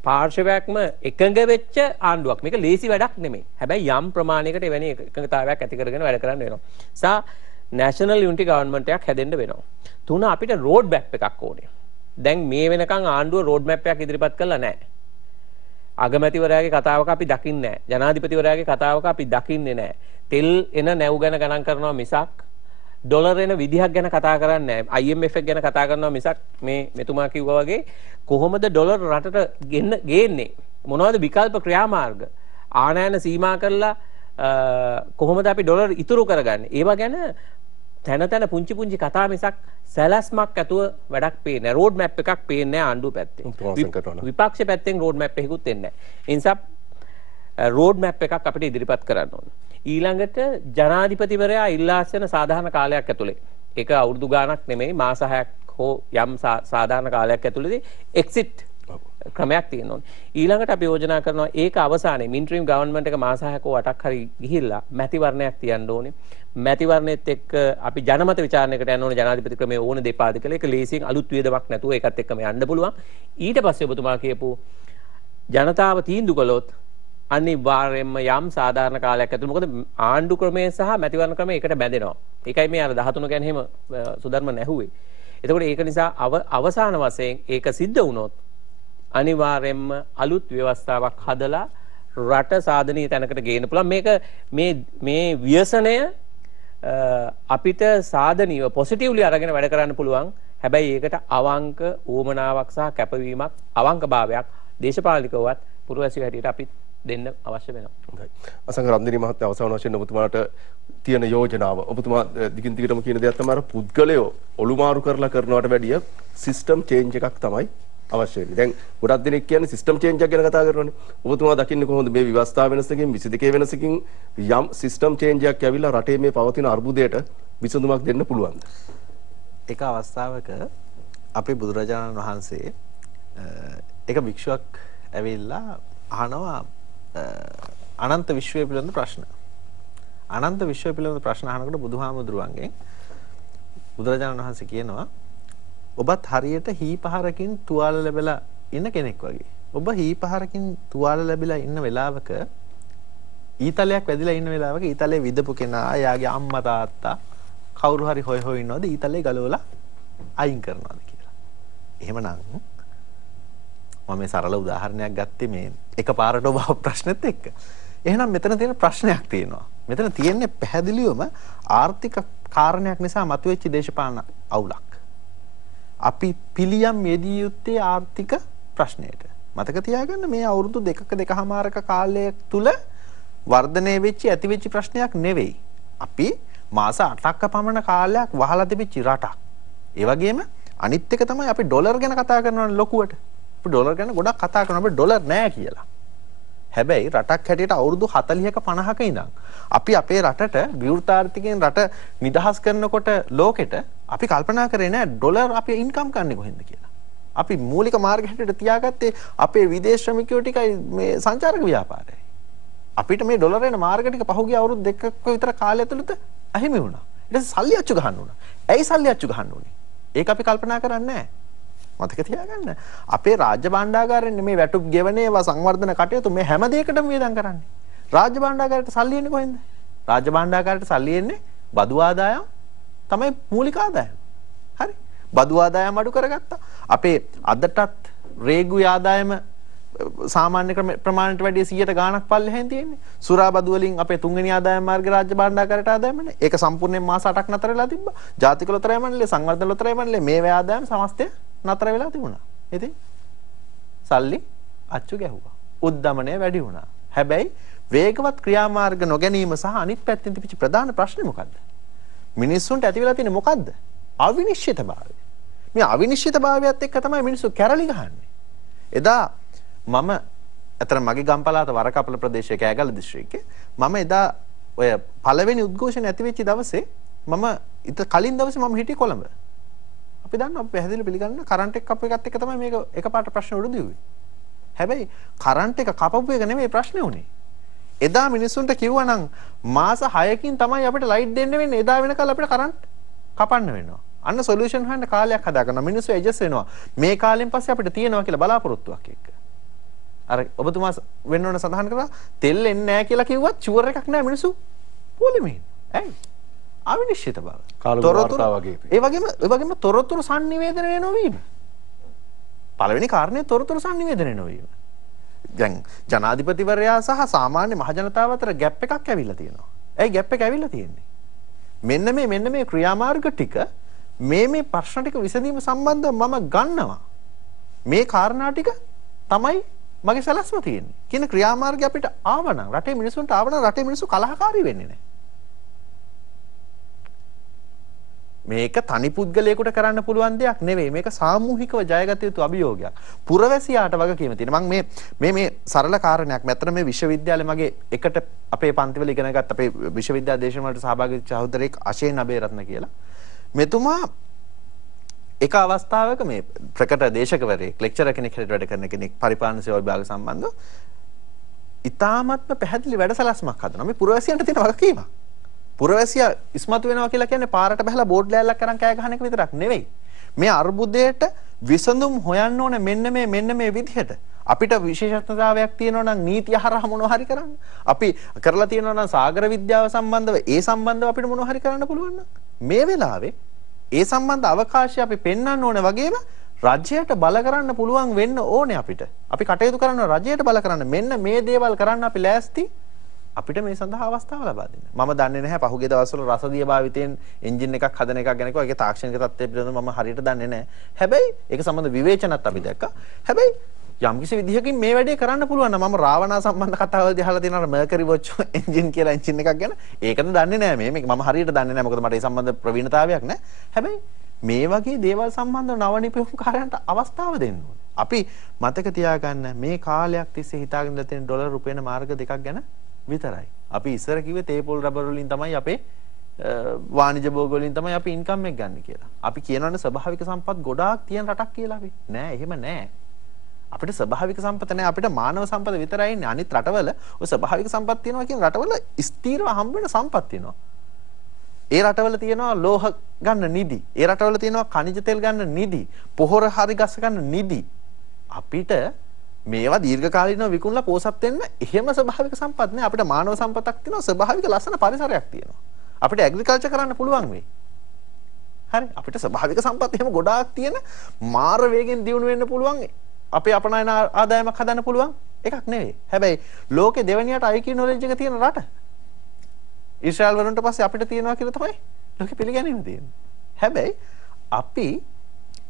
පාර්ශවයක්ම එකඟ වෙච්ච ආණ්ඩුවක්. මේක ලේසි වැඩක් නෙමෙයි. හැබැයි යම් ප්‍රමාණයකට එවැනි එකඟතාවයක් ඇති කරගෙන වැඩ කරන්න වෙනවා. සා national unity government එකක් හැදෙන්න වෙනවා. 3 අපිට road map එකක් ඕනේ. දැන් මේ වෙනකන් ආණ්ඩුව road map එකක් ඉදිරිපත් කළා නැහැ. අගමැතිවරයාගේ කතාවක අපි දකින්නේ නැහැ. ජනාධිපතිවරයාගේ කතාවක අපි දකින්නේ නැහැ. තෙල් එන නැව් ගැන ගණන් කරනවා මිසක් ඩොලර් එන විදිහක් ගැන කතා කරන්නේ නැහැ. IMF එක ගැන කතා කරනවා මිසක් මේ මෙතුමා කිව්වා වගේ කොහොමද ඩොලර් රටට ගේන්නේ? මොනවද විකල්ප ක්‍රියාමාර්ග? ආනයන සීමා කරලා කොහොමද අපි ඩොලර් ඉතුරු කරගන්නේ? ඒවා ගැන තැන පුංචි පුංචි කතා මිසක් සැලැස්මක් ඇතුව වැඩක් පේන්නේ නැහැ. රෝඩ් මැප් එකක් පේන්නේ නැහැ ආණ්ඩුව පැත්තෙන්. විපක්ෂ පැත්තෙන් රෝඩ් මැප් එකකුත් එන්නේ නැහැ. ඒ නිසා රෝඩ් මැප් එකක් අපිට ඉදිරිපත් කරන්න ඕන. ඊළඟට ජනාධිපතිවරයා ඉල්ලා සිටින සාධාරණ කාලයක් ඇතුලේ ඒක අවුරුදු ගාණක් නෙමෙයි මාස 6ක් හෝ යම් සාධාරණ කාලයක් ඇතුළතදී එක්සිට් ක්‍රමයක් තියෙනවා. ඊළඟට අපි යෝජනා කරනවා ඒක අවසානයේ මින්ට්‍රීම් ගවර්න්මන්ට් එක මාස 6ක හෝ 8ක් හරි ගිහිල්ලා මැතිවරණයක් තියන්න ඕනේ. මැතිවරණෙත් එක්ක අපි ජනමත විචාරණයකට යන්න ඕනේ. ජනාධිපති ක්‍රමයේ ඕන දෙපාද කියලා ඒක ලේසියෙන් අලුත් වියදමක් නැතුව ඒකත් එක්කම යන්න පුළුවන්. ඊට පස්සේ ඔබතුමා කියපු ජනතාව තීන්දුව කළොත් අනිවාර්යයෙන්ම යම් සාධාරණ කාලයක් ඇතුළත මොකද ආණ්ඩු ක්‍රමය සහ මැතිවරණ ක්‍රමය එකට බැඳෙනවා. ඒකයි මේ අර 13 ගැන එහෙම සුධර්ම නැහුවේ. එතකොට ඒක නිසා අවසාන වශයෙන් ඒක සිද්ධ වුණොත් අනිවාර්යයෙන්ම අලුත් ව්‍යවස්ථාවක් හදලා රට සාධනීය තැනකට ගේන්න පුළුවන්. මේක මේ ව්‍යසනය අපිට සාධනීයව පොසිටිව්ලි අරගෙන වැඩ කරන්න පුළුවන්. හැබැයි ඒකට අවංක ඌමනාවක් සහ කැපවීමක් අවංකභාවයක් දේශපාලනිකවත් පුරවැසියෝ හැටියට අපි දෙන්න අවශ්‍ය වෙනවා. හොඳයි. අසංග රන්දිනී මහත්මයා අවසාන වශයෙන් ඔබතුමාට තියෙන යෝජනාව ඔබතුමා දිගින් දිගටම කියන දෙයක් තමයි අර පුද්ගලයෝ ඔලුමාරු කරලා කරනවට වැඩිය සිස්ටම් චේන්ජ් එකක් තමයි අවශ්‍ය වෙන්නේ. දැන් ගොඩක් දෙනෙක් කියන්නේ සිස්ටම් චේන්ජ් එකක් ගැන කතා කරනවානේ. ඔබතුමා දකින්නේ කොහොමද මේ විවස්ථා වෙනසකින් 22 වෙනසකින් යම් සිස්ටම් චේන්ජ් එකක් ඇවිල්ලා රටේ මේ පවතින අර්බුදයට විසඳුමක් දෙන්න පුළුවන්ද? එක අවස්ථාවක අපේ බුදුරජාණන් වහන්සේ එක භික්ෂුවක් ඇවිල්ලා අහනවා අනන්ත විශ්වය පිළිබඳ ප්‍රශ්න. අනන්ත විශ්වය පිළිබඳ ප්‍රශ්න අහනකොට බුදුහාමුදුරුවන්ගෙන් බුදුරජාණන් වහන්සේ කියනවා ඔබත් හරියට හීපහරකින් තුවාල ලැබලා ඉන්න කෙනෙක් වගේ. ඔබ හීපහරකින් තුවාල ලැබිලා ඉන්න වෙලාවක ඊතලයක් වැදිලා ඉන්න වෙලාවක ඊතලේ විදපු කෙනා යාගේ අම්මා තාත්තා කවුරු හරි හොය හොය ඉන්නවද ඊතලේ ගලවලා අයින් කරනවාද කියලා. එහෙමනම් මම මේ සරල උදාහරණයක් ගත්තේ මේ එකපාරට ඔබ ප්‍රශ්නෙත් එක්ක. එහෙනම් මෙතන තියෙන ප්‍රශ්නයක් තියෙනවා. මෙතන තියෙන්නේ පැහැදිලිවම ආර්ථික කාරණයක් නිසා මතුවෙච්ච දේශපාලන අවුලක්. අපි පිළියම් යෙදිය යුත්තේ ආර්ථික ප්‍රශ්නයට. මතක තියාගන්න මේ අවුරුදු දෙකමාරක කාලය තුල වර්ධනය වෙච්ච ඇති වෙච්ච ප්‍රශ්නයක් නෙවෙයි. අපි මාස 8ක පමණ කාලයක් වහලා තිබිච්ච රටක්. ඒ වගේම අනිත් එක තමයි අපි ඩොලර් ගැන කතා කරනවා ලොකුවට. අපි ඩොලර් ගැන ගොඩක් කතා කරනවා. අපි ඩොලර් නෑ කියලා. හැබැයි රටක් හැටියට අවුරුදු 40ක 50ක ඉඳන් අපි අපේ රටට විවෘතාර්ථිකයෙන් රට නිදහස් කරනකොට ලෝකෙට අපි කල්පනා කරේ නෑ ඩොලර් අපි ඉන්කම් ගන්නෙ කොහෙන්ද කියලා. අපි මූලික මාර්ග හැටියට තියාගත්තේ අපේ විදේශ ශ්‍රමිකයෝ ටිකයි මේ සංචාරක ව්‍යාපාරයයි. අපිට මේ ඩොලර් එන මාර්ග ටික පහුගිය අවුරුදු දෙකක විතර කාලය ඇතුළත අහිමි වුණා. ඊට පස්සේ සල්ලි අච්චු ගහන්න වුණා. ඇයි සල්ලි අච්චු ගහන්න උනේ? ඒක අපි කල්පනා කරන්නේ නෑ. මතක තියාගන්න. අපේ රාජ්‍ය භාණ්ඩාගාරයෙන් මේ වැටුප් ගෙවනේවා සංවර්ධන කටයුතු මේ හැම දෙයකටම වියදම් කරන්නේ. රාජ්‍ය භාණ්ඩාගාරයට සල්ලි එන්නේ කොහෙන්ද? රාජ්‍ය භාණ්ඩාගාරයට සල්ලි එන්නේ බදු ආදායම් තමයි මූලික ආදායම. හරි. බදු ආදායම් අඩු කරගත්තා. අපේ අදටත් රේගු ආදායම සාමාන්‍ය ප්‍රමාණයට වැඩිය 100ට ගාණක් පල්ලෙහෙන් තියෙන්නේ. සුරා බදු වලින් අපේ තුන්වෙනි ආදායම් මාර්ග රාජ්‍ය භාණ්ඩාගාරයට ආදායමනේ. ඒක සම්පූර්ණයෙන් මාස 8ක් නතර වෙලා තිබ්බා. ජාතික ලොතරැයි මණ්ඩලය, සංවර්ධන ලොතරැයි මණ්ඩලය මේවා ආදායම් සමස්තය නතර වෙලා තිබුණා. ඉතින් සල්ලි අච්චු ගැහුවා. උද්දමනය වැඩි වුණා. හැබැයි වේගවත් ක්‍රියාමාර්ග නොගැනීම සහ අනිත් පැත්තෙන් තිබිච්ච ප්‍රධාන ප්‍රශ්නේ මොකද්ද? මිනිස්සුන්ට ඇති වෙලා තියෙන්නේ මොකද්ද? අවිනිශ්චිතභාවය. මේ අවිනිශ්චිතභාවයත් එක්ක තමයි මිනිස්සු කැරලි ගහන්නේ. එදා මම අතර මගේ ගම් පළාත වරකපල ප්‍රදේශයේ කෑගල්ල දිස්ත්‍රික්කේ මම එදා ඔය පළවෙනි උද්ඝෝෂණ ඇති වෙච්ච දවසේ මම කලින් දවසේ මම හිටියේ කොළඹ. අපි දන්නවා අපි පැහැදිලි පිළිගන්න කරන්ට් එක කපපු එකත් එක්ක තමයි මේක එකපාරට ප්‍රශ්න උඩදිව්වේ. හැබැයි කරන්ට් එක කපපු එක නෙමෙයි ප්‍රශ්නේ උනේ. එදා මිනිස්සුන්ට කිව්වනම් මාස 6කින් තමයි අපිට ලයිට් දෙන්න වෙන්නේ. එදා වෙනකල් අපිට කරන්ට් කපන්න වෙනවා. අන්න සොලියුෂන් හොයන්න කාලයක් හදාගන්න මිනිස්සු ඇඩ්ජස්ට් වෙනවා. මේ කාලෙන් පස්සේ අපිට තියෙනවා කියලා බලාපොරොත්තුවක් එක්ක. අර ඔබතුමා වෙන්න ඕන සඳහන් කරා තෙල් එන්නේ නැහැ කියලා කිව්වත් ෂුවර් එකක් නැහැ මිනිස්සු පොලිමේ. ඇයි? අවිනිශ්චිත බව. ඒ වගේම තොරතුරු sannivedanaya නොවීම. පළවෙනි කාරණේ තොරතුරු sannivedanaya නොවීම. දැන් ජනාධිපතිවරයා සහ සාමාන්‍ය මහජනතාව අතර ගැප් එකක් ඇවිල්ලා තියෙනවා. ඇයි ගැප් එක ඇවිල්ලා තියෙන්නේ? මෙන්න මේ ක්‍රියාමාර්ග ටික මේ ප්‍රශ්න ටික විසඳීම සම්බන්ධව මම ගන්නවා. මේ කාරණා ටික තමයි මගේ සැලැස්ම තියෙන්නේ. කියන ක්‍රියාමාර්ගය අපිට ආවනම් රටේ මිනිස්සුන්ට ආවනම් රටේ මිනිස්සු කලහකාරී වෙන්නේ නැහැ. මේක තනි පුද්ගලයෙකුට කරන්න පුළුවන් දෙයක් නෙවෙයි. මේක සාමූහිකව ජයගත යුතු අභියෝගයක්. පුරවැසියාට වගකීම තියෙනවා. මම මේ සරල කාරණයක්. මැත්තර මේ විශ්වවිද්‍යාලේ මගේ එකට අපේ පන්තිවල ඉගෙන ගත්ත අපේ විශ්වවිද්‍යාල දේශන වලට සහභාගී වෙච්ච සහෝදරයෙක් අශේන් අබේරත්න කියලා. මෙතුමා එක අවස්ථාවක මේ ප්‍රකට දේශකවරයෙක් ලෙක්චරර් කෙනෙක් හැටියට වැඩ කරන කෙනෙක් පරිපාලන සේවා විභාග සම්බන්ධව ඉතාමත්ම පැහැදිලි වැඩසටහනක් හදනවා. මේ පුරවැසියන්ට තියෙන වගකීමක්. පුරවැසියා ඉස්මතු වෙනවා කියලා කියන්නේ පාරට බහලා බෝඩ් ලෑල්ලක් අරන් කෑ ගහන එක විතරක් නෙවෙයි. මේ අර්බුදයට විසඳුම් හොයන්න ඕනේ මෙන්න මේ විදිහට. අපිට විශේෂත්වතාවයක් තියෙනවා නම් නීතිය හරහා මොනවා හරි කරන්න. අපි කරලා තියෙනවා නම් සාගර විද්‍යාව සම්බන්ධව ඒ සම්බන්ධව අපිට මොනවා හරි කරන්න පුළුවන් නම් මේ වෙලාවේ ඒ සම්බන්ධ අවකාශය අපි පෙන්වන්න ඕනේ වගේම රජයට බල කරන්න පුළුවන් වෙන්න ඕනේ අපිට. අපි කටයුතු කරන රජයට බල කරන්න මෙන්න මේ දේවල් කරන්න අපි ලෑස්ති. අපිට මේ සඳහා අවස්ථාව ලබා දෙන්න. මම දන්නේ නැහැ පහුගිය දවස්වල රසදිය භාවිතයෙන් එන්ජින් එකක් හදන එකක් ගැන කිව්වා. ඒකේ තාක්ෂණික තත්ත්වය පිළිබඳව මම හරියට දන්නේ නැහැ. හැබැයි ඒක සම්බන්ධ විවේචනත් අපි දැක්කා. හැබැයි යම්කිසි විදිහකින් මේ වැඩේ කරන්න පුළුවන් නම් මම රාවණා සම්බන්ධ කතාවල්දී අහලා තියෙනවා මර්කරි වොච් එන්ජින් කියලා එන්ජින් එකක් ගැන. ඒකද දන්නේ නැහැ මේ. මම හරියට දන්නේ නැහැ. මොකද මට ඒ සම්බන්ධ ප්‍රවීණතාවයක් නැහැ. හැබැයි මේ වගේ දේවල් සම්බන්ධව නව නිපුණකාරයන්ට අවස්ථාව දෙන්න ඕනේ. අපි මතක තියාගන්න මේ කාලයක් තිස්සේ හිතාගෙන ඉඳලා තියෙන ඩොලර් රුපියල් මාර්ග දෙකක් ගැන විතරයි. අපි ඉස්සර කිව්වේ තේපොල් රබර් වලින් තමයි අපේ වාණිජ භෝග වලින් තමයි අපි ඉන්කම් එක ගන්න කියලා. අපි කියනවානේ ස්වභාවික සම්පත් ගොඩාක් තියෙන රටක් කියලා අපි. නෑ එහෙම නෑ. අපිට ස්වභාවික සම්පත නෑ. අපිට මානව සම්පත විතරයි ඉන්නේ. අනිත් රටවල ඔය ස්වභාවික සම්පත් තියෙනවා කියන රටවල ස්ථීරව හම්බ වෙන සම්පත් තියෙනවා. ඒ රටවල තියෙනවා ලෝහ ගන්න නිදි. ඒ රටවල තියෙනවා ඛනිජ තෙල් ගන්න නිදි. පොහොර හරි ගස් ගන්න නිදි. අපිට මේවා දීර්ඝකාලීනව විකුණලා පෝසත් වෙන්න එහෙම ස්වභාවික සම්පත් නෑ. අපිට මානව සම්පතක් තියෙනවා. ස්වභාවික ලස්සන පරිසරයක් තියෙනවා. අපිට ඇග්‍රිකල්චර් කරන්න පුළුවන් වෙයි. හරි. අපිට ස්වභාවික සම්පත් එහෙම ගොඩාක් තියෙන මාර වේගෙන් දියුණු වෙන්න පුළුවන්. අපේ අපනයන ආදායමක් හදන්න පුළුවන් එකක් නෙවෙයි. හැබැයි ලෝකේ දෙවැනියට IQ knowledge එක තියෙන රට. ඊශ්‍රායල් වරුන්ට පස්සේ අපිට තියෙනවා කියලා තමයි ලෝකෙ පිළිගැනීම තියෙන්නේ. හැබැයි අපි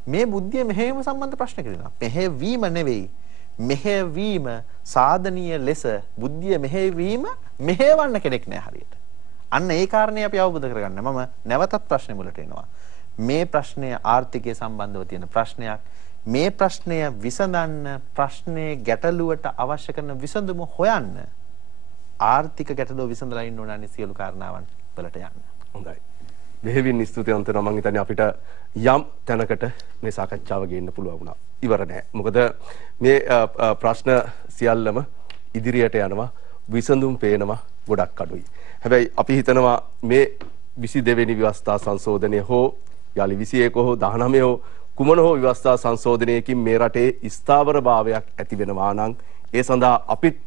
මේ බුද්ධිය මෙහෙයවීම සම්බන්ධ ප්‍රශ්න කරනවා. මෙහෙයවීම නෙවෙයි. මෙහෙයවීම සාධනීය ලෙස බුද්ධිය මෙහෙයවීම මෙහෙයවන්න කෙනෙක් නෑ හරියට. අන්න ඒ කාරණේ අපි අවබෝධ කරගන්න. මම නැවතත් ප්‍රශ්නේ මුලට එනවා. මේ ප්‍රශ්නය ආර්ථිකය සම්බන්ධව තියෙන ප්‍රශ්නයක්. මේ ප්‍රශ්නය විසඳන්න ප්‍රශ්නේ ගැටලුවට අවශ්‍ය කරන විසඳුම හොයන්න ආර්ථික ගැටලුව විසඳලා ඉන්න ඕන අනිත් සියලු කාරණාවන් වලට යන්න. හොඳයි. බෙහෙවින් ස්තුතිවන්ත වෙනවා. මම හිතන්නේ අපිට යම් තැනකට මේ සාකච්ඡාව ගේන්න පුළුවන් වුණා. ඉවර නෑ. මොකද මේ ප්‍රශ්න සියල්ලම ඉදිරියට යනවා. විසඳුම් පේනවා ගොඩක් අඩුයි. හැබැයි අපි හිතනවා මේ 22 වෙනි ව්‍යවස්ථා සංශෝධනය හෝ යාලි 21 හෝ 19 හෝ කුමන හෝ ව්‍යවස්ථා සංශෝධනයකින් මේ රටේ ස්ථාවරභාවයක් ඇති වෙනවා නම් ඒ සඳහා අපිත්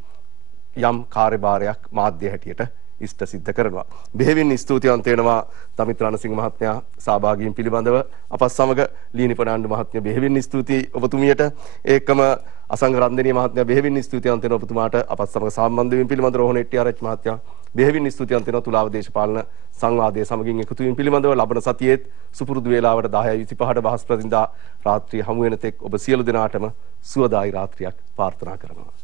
යම් කාර්යභාරයක් මාධ්‍ය හැටියට ඉෂ්ට සිද්ධ කරනවා. බෙහෙවින් ස්තුතිවන්ත වෙනවා තමිත් රණසිංහ මහත්මයා සහභාගීන් පිළිබඳව අපත් සමග ලීනි පණාණ්ඩු මහත්මිය බෙහෙවින් ස්තුතියි ඔබතුමියට. ඒකම අසංග රන්දනී මහත්මයා බෙහෙවින් ස්තුතිවන්ත වෙනවා ඔබතුමාට අපත් සමග සම්බන්ධ වීම පිළිබඳව රෝහණ හෙට්ටිආරච්චි මහත්මයා බෙහෙවින් ස්තුතිවන්ත වෙනවා තුලාව දේශපාලන සංවාදයේ සමගින් එකතු වීම පිළිබඳව ලබන සතියේත් සුපුරුදු වේලාවට 10:25ට බහස්පතින්දා රාත්‍රියේ හමු වෙන තෙක් ඔබ සියලු දෙනාටම සුවදායි රාත්‍රියක් ප්‍රාර්ථනා කරනවා.